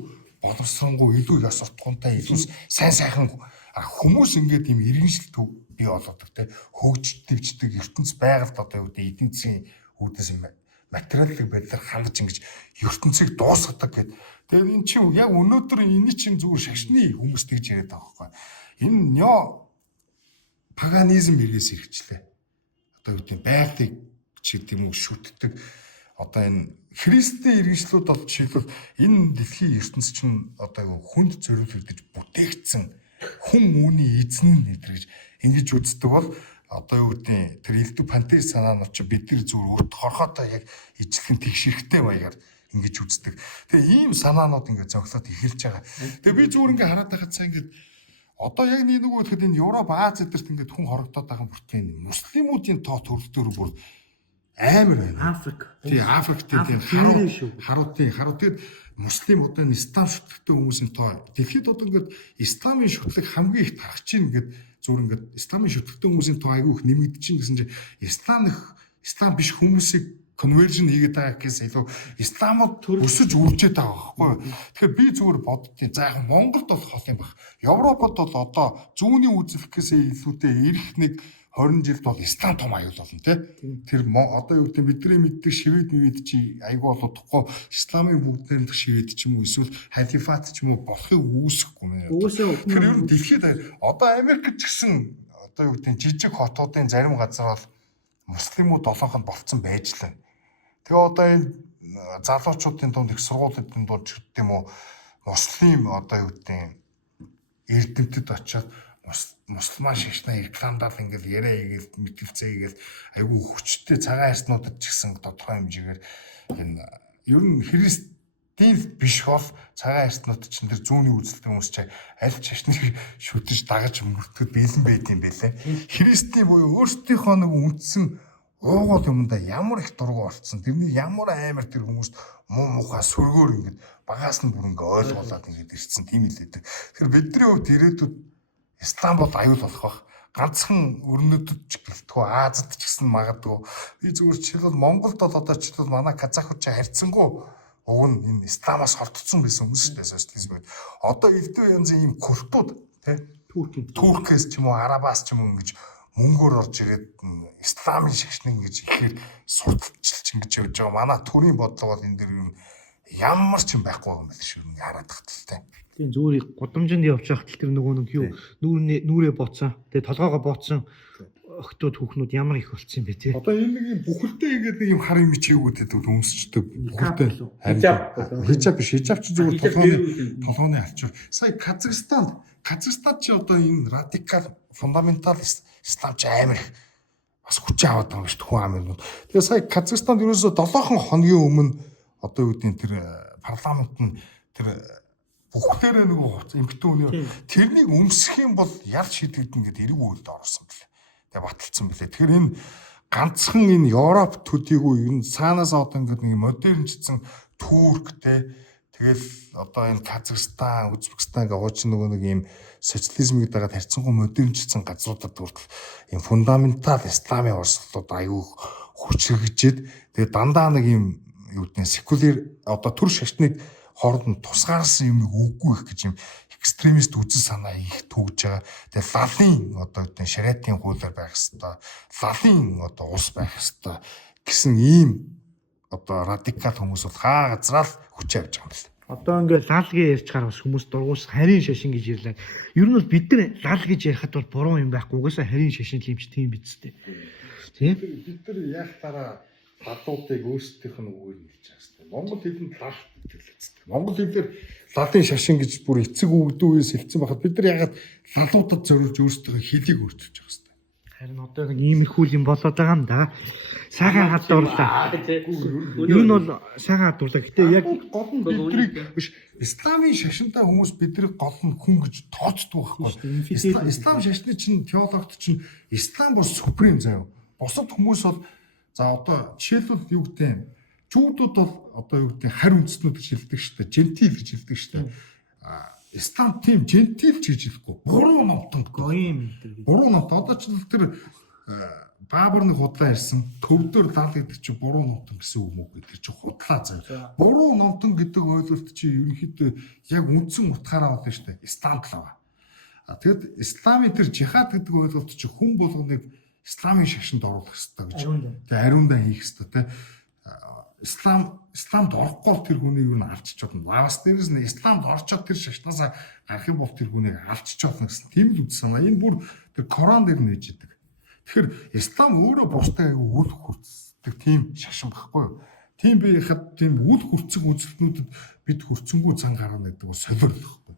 боловсронгуй, илүү ёс суртахуунтай, илүү сайн хүмүүс ингээд юм иргэншил бий болгодог те хөгж дэвждэг ертөнц байгальд одоо юу гэдэг эдийн засгийн үүдээс юм материалын байдлаар хандж ингэж ертөнцийг дуусгадаг гэдэг. Тэгээд эн чинь яг өнөөдөр энэ чинь зүгээр шашны хүмүүс тэгж яриад байгаа байхгүй. Энэ нё паганизм иргээс ирчихлээ. Одоо юу гэдэг байгалыг ч гэдэг юм уу шүтдэг. Одоо энэ христийн иргэншлүүд бол жишээлбэл энэ дэлхийн ертөнц чинь одоо хүнд зориулагдаж бүтээгдсэн хүн үүний эзэн нэдэрж ингэж үздэг бол одоо юу гэдэг тэр элдв пантеист санаанууд чи бид нар зүгээр өөрт хорхоотой яг ижлэх тэгш хэрэгтэй маягаар ингэж үздэг. Тэгээ ийм санаанууд ингэ зөглөөд эхэлж байгаа. Тэгээ би зүгээр ингэ хараад байхад цаа ингэ одоо яг нэг нөгөө тэгэхэд энэ Европ Аз эдэрт ингэ хүн хорогдоод байгаа бүртээ муслимуудын тоо төрөлтөөр бүр амар байна. Африк. Тий Африкт тийм харуудын муслим одоо энэ ислам шүтлэгтэй хүмүүсийн тоо дэлхийд одоо ингээд исламын шүтлэг хамгийн их тархаж чинь ингээд зүгээр ингээд исламын шүтлэгтэй хүмүүсийн тоо айгүй их нэмэгдэж чинь гэсэн чинь ислам биш хүмүүсийг конвержн хийгээд байгаа гэсэн илүү исламд өсөж үржээд байгаа байхгүй. Тэгэхээр би зүгээр боддیں۔ За яг Монголд бол хол юм баг. Европод бол одоо зүүнний үзэлхээсээ илүүтэй ирэх нэг 20 жилд бол ислам том аюул болно тий. Тэр одоо юу гэдэг бидний мэддэг шивэд чи айгүй болохгүй исламын бүгдээр дэх шивэд ч юм уу эсвэл халифат ч юм уу болохыг үүсэхгүй мэн. Тэр ер нь дэлхийд одоо Америкт ч гэсэн одоо юу гэдэг жижиг хотуудын зарим газар бол муслимууд олонх нь болцсон байж лээ. Тэгээ одоо энэ залуучуудын дунд их сургуулиудын дунд ч гэдэг юм уу муслим одоо юу гэдэг эрдэмтэд очиод мусульман шашнаа рекламдаад ингээл яриа хийгээл мэтгэлцээ хийгээл айгүй хүчтэй цагаан арьснуудад ч гэсэн тодорхой хэмжээгээр энэ ер нь христийн биш бол цагаан арьснууд чинь тэр зүүнний үзэлтэй хүмүүс ч аль шашныг шүтэж дагаж мөрдөхөд бэлэн байд юм байлээ. Христийн буюу өөрсдийнхөө нэг үндсэн уугуул юмдаа ямар их дургу болцсон. Тэрний ямар амар тэр хүмүүст муухай сүргөөр ингээд багаас нь бүр ингээд ойлгуулад ингээд ирсэн тийм л байдаг. Тэгэхээр бидний хувьд ирээдүйд ислам бол аюул болох байх. Ганцхан өрнөдөд ч гэлтгүй Азад ч гэсэн магадгүй. Би зүгээр жишээлбэл Монголд бол одоо жишээлбэл манай казахууд ч харьцангуй уг нь энэ исламаас холдсон байсан хүмүүс шүү дээ социализмд. Одоо элдв янзын ийм культууд тий Туркээс ч юм уу Арабаас ч юм уу ингэж мөнгөөр орж ирээд исламын шашныг ингэж ихээр сурталчилж ингэж явж байгаа. Манай төрийн бодлого бол энэ дэр ямар ч юм байхгүй юм байна шүү ингээ хараад тахтай. Тийм зүгээр гудамжинд явж байхад тэр нөгөө нэг юу нүрээ бооцсон. Тэгээ толгоогоо бооцсон өгтөөд хүүхнүүд ямар их болцсон юм бэ тий. Одоо энэ нэг юм бүхэлдээ ингээд нэг юм хар юм чийгүүд гэдэг өмсчдэг. Бүхэлдээ хижаб биш, хижаб ч зүгээр толгойн алчуур. Сая Казахстан чи одоо энэ радикал фундаментал исламч амар их бас хүч аваад байгаа юм шүү дээ хүн амын. Тэгээ сая Казахстанд ерөөсөө 7 хоногийн өмнө одоо юу гэдэг тэр парламент нь тэр бүхлээрээ нөгөө эмгтэн хүний тэрнийг өмсөх юм бол ял шийдэгдэн гэдэг эрг үйлд орсон бэлээ. Тэгээ баталсан бэлээ. Тэгэхээр энэ ганцхан энэ Европ төдийгүй ер нь цаанаас одоо ингээд нэг модернчилсан Турк тэгэл одоо энэ Казахстан, Узбекистан гэх ууч нөгөө нэг юм социализм гэдэг дагаад харьцангуй модернчилсан газруудад хүртэл юм фундаментал исламын орслууд аюу хүчрэгжээд тэгээ дандаа нэг юм юу гэдэг нь секуляр одоо төр шашныг хооронд нь тусгаарсан юм үгүй их гэж юм экстремист үзэл санаа их төгж байгаа. Тэгээ лалын одоо үгүй шариатын хуулиар байх хэвээр лалын одоо ус байх хэвээр гэсэн ийм одоо радикал хүмүүс бол хаа газраа л хүч авч байгаа юм байна. Одоо ингээд лалгийн ярьж байгаа бас хүмүүс дургуус харийн шашин гэж ярьлаа. Ер нь бол бид нар лал гэж ярихад бол буруу юм байхгүй. Угаасаа харийн шашин лимч тийм биз дээ. Тийм. Бид нар яг дараа лалуудыг өөрсдийнх нь үгээр хэлж байгаа хэвээр. Монгол хэлэнд лал гэрлээстэй. Монгол хэлээр лалын шашин гэж бүр эцэг өвгдүүээс хэлсэн байхад бид нар ягаад лалуудад зориулж өөрсдийнхөө хэлийг өөрчилж байгаа хэвээр. Харин одоо нэг иймэрхүү юм болоод байгаа юм да. Сайхан хадуурлаа. Ер нь бол сайхан хадуурлаа. Гэтэ яг гол нь бидрийг биш исламын шашинтай хүмүүс бидрийг гол нь хүн гэж тооцдог байхгүй. Ислам шашны чинь теологт чинь ислам бол супрем заяа. Бусад хүмүүс бол за одоо жишээлбэл юу гэдэг юм. Жүүдүүд бол одоо юу гэдэг харь үндэстнүүд гэж хэлдэг шүү дээ. Жентил гэж хэлдэг шүү дээ. Ислам тийм жентил ч гэж хэлэхгүй. Буруу номтон гоим. Буруу номт одоо ч тэр Баабар нэг худлаа ирсэн. Төвдөр лал гэдэг чинь буруу номтон гэсэн үг мөг гэдэг чинь худлаа заяа. Буруу номтон гэдэг ойлголт чинь ерөнхийдөө яг үндсэн утгаараа болно шүү дээ. Ислам талаа. Тэгэд исламын тэр жихад гэдэг ойлголт чинь хүн болгоныг исламын шашинд оруулах хэрэгтэй гэж. Тэгээ ариундаа хийх хэрэгтэй те. Исламд орохгүй тэр хүнийг юу н авчиж болно. Лавас дээрээс нь исламд орчоод тэр шашнаасаа гарах юм бол тэр хүнийг авчиж болно гэсэн тийм л үз санаа. Энэ бүр тэр Коран дээр нээж идэг. Тэгэхээр ислам өөрөө бусдаа үл хүрцдэг тийм шашин багхгүй юу? Тийм байхад тийм үл хүрцэг үзэлтнүүдэд бид хүрцэнгүй цан гарна гэдэг нь солиорлохгүй.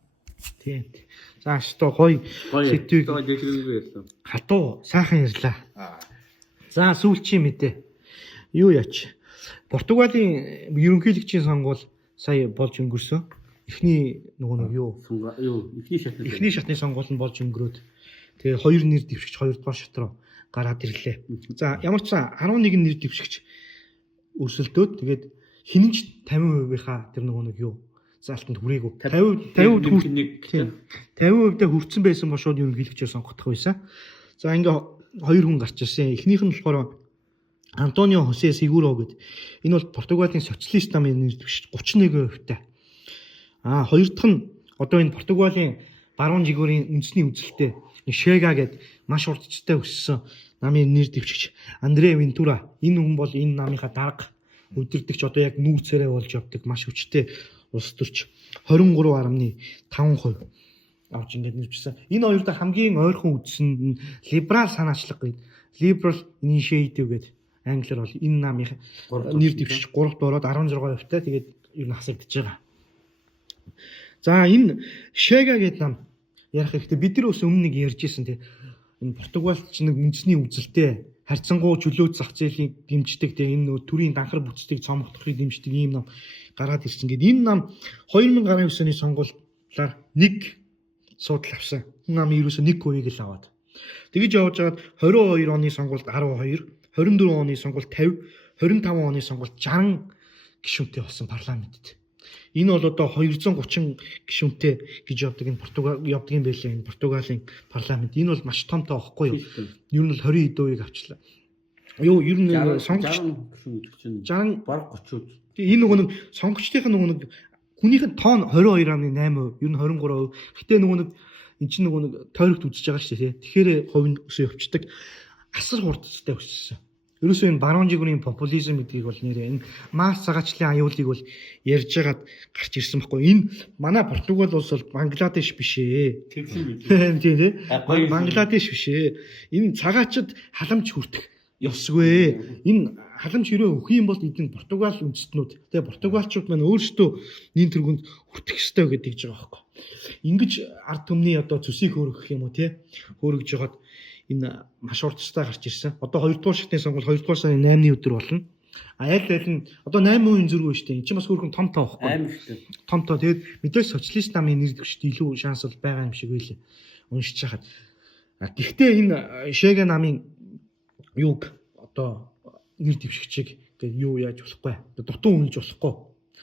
Тийм. За өстө гоё сэдвийг хатуу сайхан ярьлаа. За сүүлчийн мэдээ. Юу яач? Португалийн ерөнхийлөгчийн сонгуул сая болж өнгөрсөн. Эхний нөгөө нэг юу эхний шатны сонгуул нь болж өнгөрөөд тэгээ 2 нэр дэвшигч 2 дугаар шат руу гараад ирлээ. За ямар ч сан 11 нэр дэвшигч өрсөлдөөд тэгээд хинэнч 50%-ийнхаа тэр нөгөө нэг юу заалтанд хүрээгүй 50%-д хүрсэн байсан ба шууд ерөнхийлөгчөө сонгох байсан. За ингээ 2 хүн гарч ирсэн. Эхнийх нь болохоор Антонио Хосе Сигуро гэдэг. Энэ бол Португалийн социалист намын нэр дэвшигч 31%-тай. Хоёр дахь нь одоо энэ Португалийн баруун жигүүрийн үндэсний үзэлтэй Шега гэдэг маш урдчтай өссөн намын нэр дэвшигч Андре Вентура. Энэ хүн бол энэ намынхаа дарга өдөрдөгч одоо яг нүүцээрээ болж явдаг маш хүчтэй улс төрч 23.5% авч ингээд нэрчсэн. Энэ хоёр дахь хамгийн ойрхон үзсэн нь либерал санаачлага гэдэг. Liberal Initiative гэдэг англиар бол энэ намын нэр дэвшигч 3-т ороод 16%-тай тэгээд ер нь хасагдчихж байгаа. За энэ Шега гэдэг нам ярих хэрэгтэй. Бид нар ус өмнө нэг ярьж ирсэн тий. Энэ Португалч нэг үндэсний үзэлтэй харьцангуй чөлөөт зах зээлийн дэмждэг тий. Энэ нөө төрийн данхар бүтцийг цомгохдохыг дэмждэг ийм нам гараад ирсэн. Гэт энэ нам 2019 оны сонгуулиар нэг судал авсан. Энэ нам ерөөсө 1%-ийг л аваад. Тэгэж явж байгаад 22 оны сонгуульд 12, 24 оны сонгуульд 50, 25 оны сонгуульд 60 гишүүнтэй болсон парламентэд. Энэ бол одоо 230 гишүүнтэй гэж явдаг энэ Португал явдаг юм байлаа энэ Португалийн парламент. Энэ бол маш томтой байхгүй юу? Ер нь л 20% авчлаа. Юу ер нь сонгогч 60 баг 30%. Тэгээ энэ нөгөө нэг сонгогчдын нөгөө нэг хүнийх нь тоон 22.8%, ер нь 23%. Гэтэ нөгөө нэг эн чинь нөгөө нэг тойрогт үзэж байгаа шүү дээ. Тэгэхээр хувь нь өсөө явцдаг. Асар хурдтай өссөн. Ерөөсөө энэ баруун жигүүрийн популизм гэдгийг бол нэрээ энэ Марс цагаачлалын аюулыг бол ярьж хагаад гарч ирсэн байхгүй. Энэ манай Португал улс бол Бангладеш биш ээ. Тэгсэн Тийм тий. Бангладеш биш ээ. Энэ цагаачд халамж хүртэх ёсгүй. Энэ халамж хэрэг өгөх юм бол эдгээр Португал үндэстнүүд тэгээ Португалчууд маань өөрсдөө нийт тэргүнд хүртэх ёстой гэдэг жбайгаа байхгүй. Ингиж ард түмний одоо зүсийг хөөргөх юм уу тий. Хөөргөж жагаад энэ маш уртастай гарч ирсэн. Одоо 2 дугаар шатны сонгуул 2 дугаар сарын 8-ны өдөр болно. Аль нь одоо 8% зэрэг байна шүү дээ. Энд чинь бас хөргөн том тоо байхгүй. Амар шүү. Том тоо. Тэгээд мэдээж социалист намын нэр дэвшид илүү шанс бол байгаа юм шиг байлээ. Уншиж хахад. Гэхдээ энэ Шэгэ намын юуг одоо нэр дэвшигчийг тэгээд юу яаж болохгүй. Дутуу үнэлж болохгүй.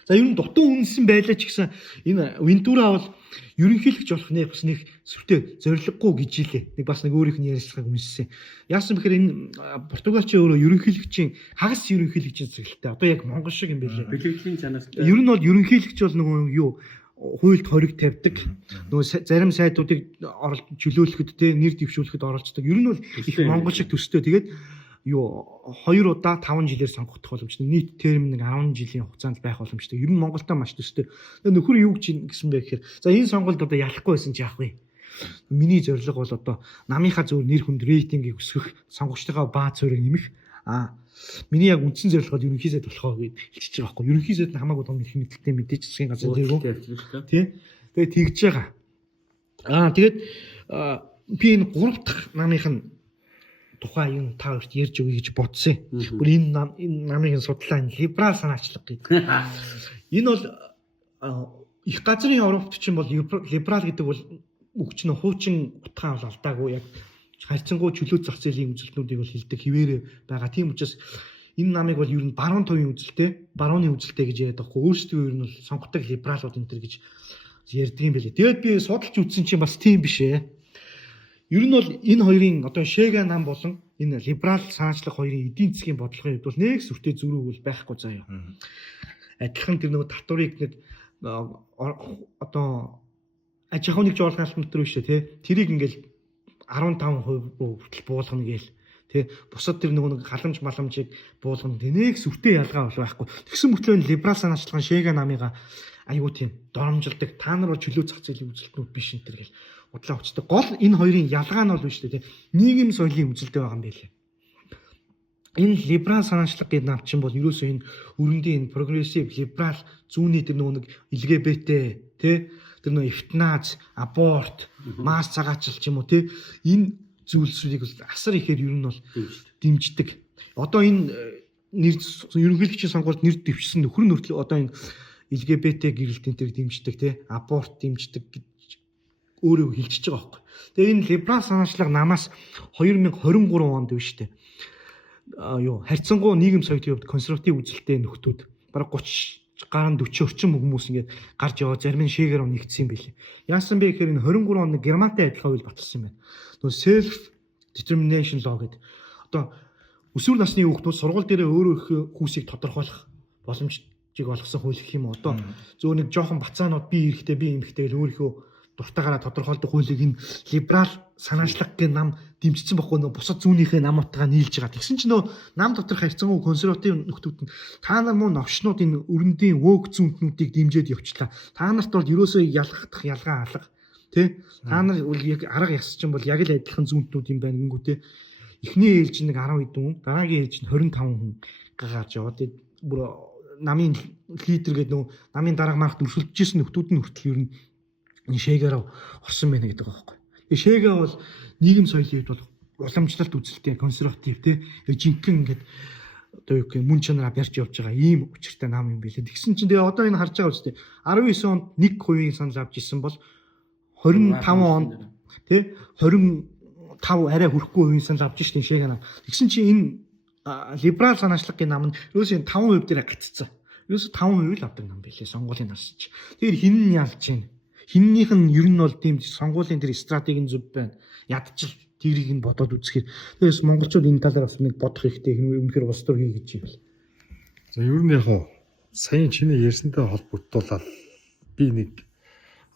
За ер нь дутуу үнэлсэн байлаа ч гэсэн энэ Вентура бол ерөнхийлөгч болох нэг бас нэг сүртэй зориггүй гэж илээ. Нэг бас нэг өөрийнх нь ярьцгааг үнэлсэн. Яасан бэхээр энэ Португалчийн өөрөө ерөнхийлөгчийн хагас ерөнхийлөгчийн цэглэлтэй. Одоо яг Монгол шиг юм байлээ. Бэлгэдлийн чанартай. Ер нь бол ерөнхийлөгч бол нөгөө юу хуульд хориг тавьдаг. Нөгөө зарим сайдуудыг чөлөөлөхөд те нэр дэвшүүлэхэд оролцдог. Ер нь бол их Монгол шиг төстэй. Тэгээд юу 2 удаа 5 жилээр сонгогдох боломжтой. Нийт терм нэг 10 жилийн хугацаанд байх боломжтой. Ер нь Монголтой маш төстэй. Тэгээ нөхөр юу гэсэн бэ гэхээр за энэ сонгуульд одоо ялахгүй байсан ч яах вэ? Миний зорилго бол одоо намынхаа зөв нэр хүнд рейтингийг өсгөх, сонгогчдойгоо баа цорыг нэмэх. Миний яг үндсэн зорилгоо ерөнхий сайд болохоо гэж хэлчихэж байгаа байхгүй. Ерөнхий сайд нь хамаагүй том их мэдлэлтэй мэдээж засгийн газар дээрөө. Тийм. Тэгээ тэгж байгаа. Тэгээд би энэ 3 дахь намынх нь тухай юм та хоёрт ярьж өгье гэж бодсон. Бүр энэ намыг судлаа либерал санаачлаг гэдэг. Энэ бол их газрын Европт чинь бол либерал гэдэг бол үгч нь хуучин утгаа бол алдаагүй яг харьцангуй чөлөө зах зээлийн үзэлтнүүдийг бол хилдэг хിവэрэ байгаа. Тийм учраас энэ намыг бол ер нь баруун төвийн үзэлтэй, барууны үзэлтэй гэж яриад байхгүй. Өөрсдөө ер нь бол сонгодог либералууд энэ төр гэж ярьдаг юм байлээ. Тэгээд би судалж үзсэн чинь бас тийм биш ээ. Ер нь бол энэ хоёрын одоо Шэгэ нам болон энэ либерал санаачлах хоёрын эдийн засгийн бодлогын хувьд бол нэг сүртэй зөрүүг бол байхгүй заяа. Адилхан тэр нөгөө татварыг нэг одоо аж ахуйн нэгж орлогын дотор биш тий. Тэрийг ингээл 15% хүртэл буулгана гээл. Тэ бусад тэр нэг халамж маламжийг буулгана. Тэнэг сүртэй ялгаа бол байхгүй. Тэгсэн мөртлөө либерал санаачлагын Шэгэ намыга аюу тийм доромжилдаг. Та нар бол чөлөө зах зээлийн үзэлтнүүд биш энэ төр гэл удлаа учдаг. Гол энэ хоёрын ялгаа нь бол биш үү те. Нийгэм соёлын үзэлтэй байгаа юм байлээ. Энэ либерал санаачлаг гэдэг нам чинь бол ерөөсөө энэ өрөндийн энэ прогрессив либерал зүүнний тэр нэг LGBT те тэр нэг эвтаназ, аборт, масс цагаачлал ч юм уу те энэ зүйлсүүдийг асар ихээр ер нь бол дэмждэг. Одоо энэ нэр ерөнхийлөгчийн сонгуульд нэр дэвшсэн нөхөр нөртөл одоо энэ LGBT гэрэлтийн тэр дэмждэг те аборт дэмждэг гэж өөрөө хэлчихэж байгаа байхгүй. Тэгээ энэ либерал санаачлаг намаас 2023 онд биш те харьцангуй нийгэм соёлын хувьд консерватив үзэлтэй нөхдүүд бараг 30 гаруй 40 орчим хүмүүс ингээд гарч яваа зарим нь Шэгээр нэгдсэн юм билээ. Яасан бэ гэхээр энэ 23 онд Германтай адилхан үйл баталсан байна. Нөгөө self determination law гэдэг. Одоо өсвөр насны хүүхдүүд сургууль дээр өөрөө их хүүсийг тодорхойлох боломжийг олгосон хууль гэх юм уу. Одоо зөв нэг жоохон бацаанууд би эрэхтэй би эмхтэй л өөрийнхөө дуртаагаараа тодорхойлдог хуулийг энэ либерал санаачлаг гэх нам дэмжсэн байхгүй нөө бусад зүүнийхээ намуудтайгаа нийлж байгаа. Тэгсэн чинь нөө нам дотор харьцангуй консерватив нөхдүүд нь та нар мөн новшнууд энэ өрөндийн вөөг зүүнтнүүдийг дэмжиж явчлаа. Та нарт бол ерөөсөө ялгах ялгаа алга. Тэ? Та нар бол яг арга яс чинь бол яг л адилхан зүүнтнүүд юм байна гингүүтэй. Эхний ээлж нэг 10 хэдэн хүн, дараагийн ээлж нь 25 хүн гарч яваа. Тэгээд бүр намын лидер гэдэг нөө намын дарга март өрсөлдөжсэн нөхдүүд нь хүртэл ер нь энэ Шэгээр орсон байна гэдэг байгаа байхгүй. Шэгэ бол нийгэм соёлын хувьд бол уламжлалт үзэлтэй консерватив те жинхэнэ ингээд одоо юу гэх мөн чанараа барьж явж байгаа ийм учиртай нам юм билээ. Тэгсэн чинь тэгээ одоо энэ харж байгаа үстэй 19 онд 1% санал авч ирсэн бол 25 онд те 25 арай хүрэхгүй хувийн санал авч ирсэн Шэгэ нам. Тэгсэн чинь энэ либерал санаачлагын нам нь ерөөсөө 5% дээр гаццсан. Ерөөсөө 5% л авдаг нам билээ сонгуулийн нас чинь. Тэгэхээр хин нь ялж байна. Хиннийх нь ер нь бол тийм сонгуулийн тэр стратегийн зөв байна. Ядчил тэрийг нь бодоод үзэхээр тэгээс монголчууд энэ талаар бас нэг бодох хэрэгтэй үнэхээр улс төр хий гэж юм. За ер нь яг сая чиний ярьсантай холбогдуулаад би нэг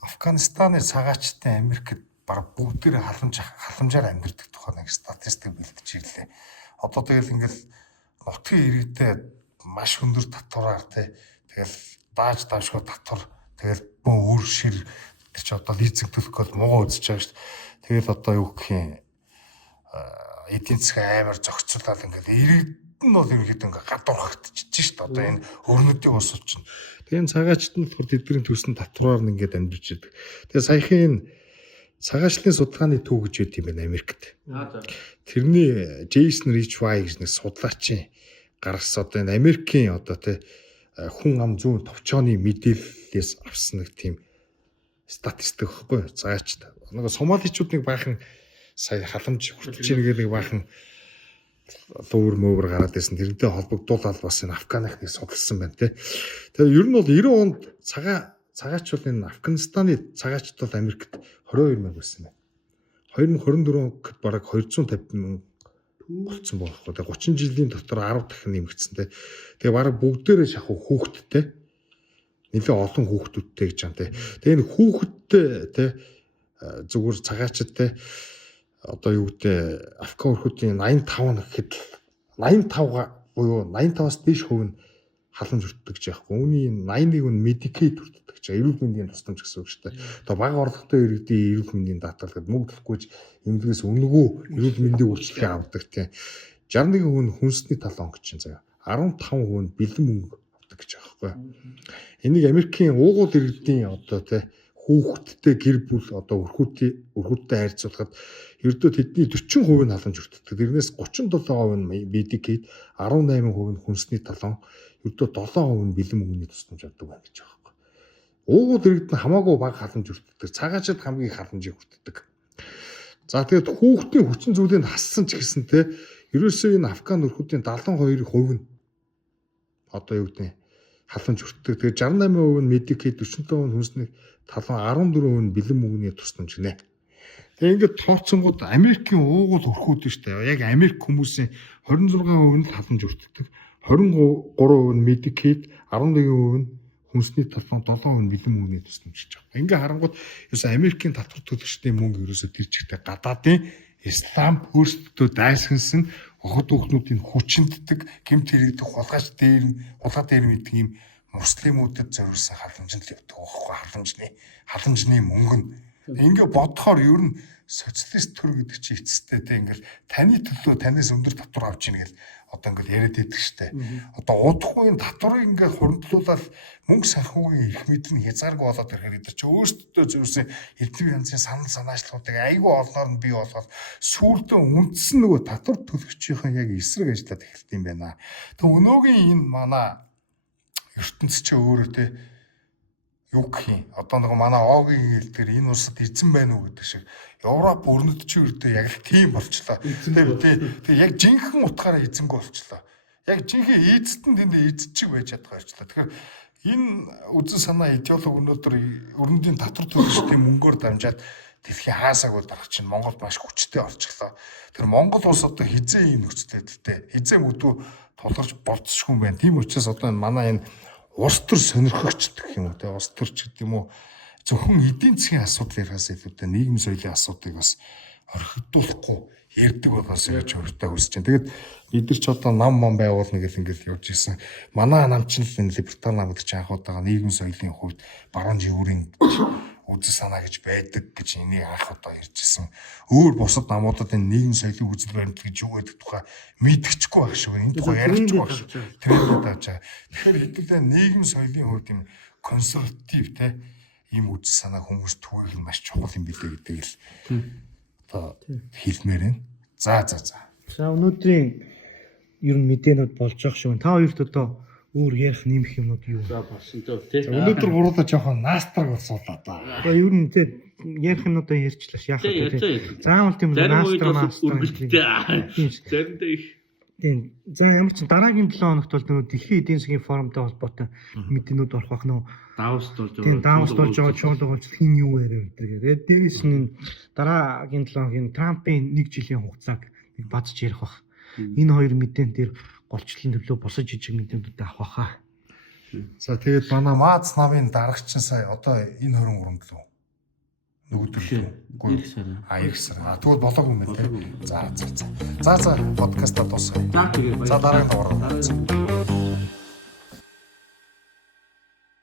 Афганистаны цагаачтай Америкт баг бүгдээр халамжаар амьдардаг тухай нэг статистик бэлдэж ирлээ. Одоо тэгэл ингээл нутгийн иргэдээ маш өндөр татвараар тэгэл дааж давшгүй татвар тэгэл бөө өөр шир тэр чи одоо лизинг төлөх бол муу үзэж байгаа шүү дээ. Тэгэл одоо юу гэх юм эдийн засгийн амар зохицуулаад ингээд иргэд нь бол ерөнхийдөө ингээд гадуурхагдчихж шүү дээ. Одоо энэ өрнөдийн ус чинь. Тэгээ цагаачд нь болохоор тэдний төсн татвараар нь ингээд амьдж идэг. Тэгээ саяхан цагаачлалын судалгааны төв гэж үүд юм байна Америкт. Тэрний Jason Richway гэж нэг судлаачийн гаргасан одоо энэ Америкийн одоо хүн ам зүүн товчооны мэдээллээс авсан нэг тийм статистик гэхгүй цагаачд. Нэг Сомаличууд нэг баахан сая халамж хүртэж ирэх нэг баахан луур мөвөр гараад ирсэн. Тэрнтэй холбогдуулаад бас энэ Афганых нэг судалсан байна тий. Тэгэхээр ер нь бол 90 онд цагаачууд энэ Афганистаны цагаачд бол Америкт 22 мянга байсан байна. 2024 онд бараг 250 мянга болцсон байхгүй. Тэгээ 30 жилийн дотор 10 дахин нэмэгдсэн тий. Тэгээ бараг бүгдээрээ шахуу хүүхэдтэй нэлээ олон хүүхдүүдтэй гэж байна тий. Тэгээ энэ хүүхэдтэй тий зүгээр цагаачд тий одоо юу гэдэг Афган өрхүүдийн 85 гэхэд 85 буюу 85-аас дээш хувь нь халамж хүртдэг гэж яахгүй. Үүний 81 нь Medicaid хүртдэг гэж эрүүл мэндийн тусламж гэсэн үг шүү дээ. Одоо бага орлоготой иргэдийн эрүүл мэндийн даатгалад мөнгө төлөхгүйж эмнэлгээс өнгөө эрүүл мэндийн үйлчлэгээ авдаг тийм. 61% нь хүнсний талаа онгоч чинь заяа. 15% нь бэлэн мөнгө авдаг гэж байгаа байхгүй. Энийг Америкийн уугуул иргэдийн одоо тийм хүүхэдтэй гэр бүл одоо өрхүүдтэй харьцуулахад ердөө тэдний 40% нь халамж хүртдэг. Тэрнээс 37% нь Medicaid, 18% нь хүнсний талон, ердөө 7% нь бэлэн мөнгөний тусламж авдаг байна гэж байгаа байхгүй. Уугуул иргэд нь хамаагүй бага халамж хүртдэг. Цагаачд хамгийн их халамжийг хүртдэг. За тэгээд хүүхдийн хүчин зүйлийг хассан ч гэсэн те ерөөсөө энэ Афган өрхүүдийн 72% нь одоо юу гэдэг халамж хүртдэг. Тэгээд 68% нь Medicaid, 47% нь хүнсний талан 14% нь бэлэн мөнгөний тусламж гинэ. Тэгээ ингээд тооцсонгууд Америкийн уугуул өрхүүд шүү дээ. Яг Америк хүмүүсийн 26% нь халамж хүртдэг. 23% нь Medicaid, 11% нь хүнсний талан, 7% нь бэлэн мөнгөний тусламж гэж байгаа. Ингээ харангууд ерөөсөө Америкийн татвар төлөгчдийн мөнгө ерөөсөө тэр чигтээ гадаадын ислам хөрсдөө дайсгансан хот өхнүүдийн хүчинддэг гэмт хэрэгдэх хулгай дээр мэддэг юм муслимуудад зориулсан халамжинд л явдаг байхгүй халамжны мөнгө нь ингээ бодохоор ер нь социалист төр гэдэг чи эцэстээ те ингээл таны төлөө танаас өндөр татвар авч ийн гэл одоо ингээл яриад байдаг штэ. Одоо удахгүй татварыг ингээл хуримтлуулаад мөнгө санхүүгийн эрх мэдэл нь хязгааргүй болоод ирэхээр эдгээр чи өөрсдөө зөвсөн эдгээр янзын санал санаачлалуудыг айгүй олноор нь бий болгоод сүүлдээ үндсэн нөгөө татвар төлөгчийн яг эсрэг ажиллаад эхэлт юм байна. Тэг өнөөгийн энэ манай ертөнц чи өөрөө те юу гэх юм одоо нэг манай Огийн хэлдгээр энэ улсад эзэн байна уу гэдэг шиг Европ өрнөд чи өрдөө яг л тийм болчлоо. Тэгээ яг жинхэнэ утгаараа эзэнгүй болчлоо. Яг жинхэнэ эзэд нь тэнд эзчиг байж чадгаа болчлоо. Тэгэхээр энэ үзэн санаа идеологи өнөөдөр өрнөдийн татвар төлөгчдийн мөнгөөр дамжаад дэлхийн хаасаагүй дарах чинь Монгол маш хүчтэй болчихлоо. Тэр Монгол улс одоо хизээ энэ нөхцөлтэй хизээ мөдөө тулгарч болцсохгүй юм байна. Тийм учраас одоо манай энэ улс төр сонирхогч гэх юм уу те улс төрч гэдэг юм уу зөвхөн эдийн засгийн асуудал ярихаас илүүтэй нийгэм соёлын асуудыг бас орхигдуулахгүй ярьдаг болоос гэж өөртөө хүсэж байна. Тэгээд бид нар ч одоо нам байгуулна гэл ингээл явж ирсэн. Манай нам ч л энэ либертар нам гэдэг чинь анх удаага нийгэм соёлын хувьд баруун жиүүрийн үзэл санаа гэж байдаг гэж энийг анх удаа ярьж ирсэн. Өөр бусад намуудад энэ нийгэм соёлын үзэл баримт гэж юу гэдэг тухай мэдчихгүй байх шүү. Энэ тухай ярихгүй байх шүү. Тэр удаа жаа. Тэгэхээр хэдүүлээ нийгэм соёлын хувьд юм консерватив те ийм үзэл санаа хүмүүс түгээх нь маш чухал юм билээ гэдэг л одоо хэлмээр байна. За. За өнөөдрийн ер нь мэдээнүүд болж байгаа шүү. Та хоёрт одоо өөр ярих нэмэх юмнууд юу? За болсон дөө тий. Өнөөдөр гуруулаа жоохон наастраг болсуулаа да. Одоо ер нь тий ярих юмнуудаа ярьчлаа яах вэ тий. Заавал тийм наастраг заримдаа их тийм. За ямар ч дараагийн 7 хоногт бол нөгөө дэлхийн эдийн засгийн форумтай холбоотой мэдээнүүд орох бах нөө Давост болж байгаа. Тийм Давост болж байгаа чуулга болж хин юу яриа гэдгээр. Дээрээс нь дараагийн 7 хоногийн Трампын 1 жилийн хугацааг нэг бадж ярих бах. Энэ хоёр мэдэн дээр голчлон төлөө босож жижиг мэдээнүүдээ авах хаа. За тэгээд манай Маац намын дарагчин сая одоо энэ 23-нд лөө Нөгөөдөр. Ирэх сар. Ирэх сар. Тэгвэл болоогүй юм байна те. За подкаста дуусгая. За тэгээ За баярлалаа. дараагийн дугаар.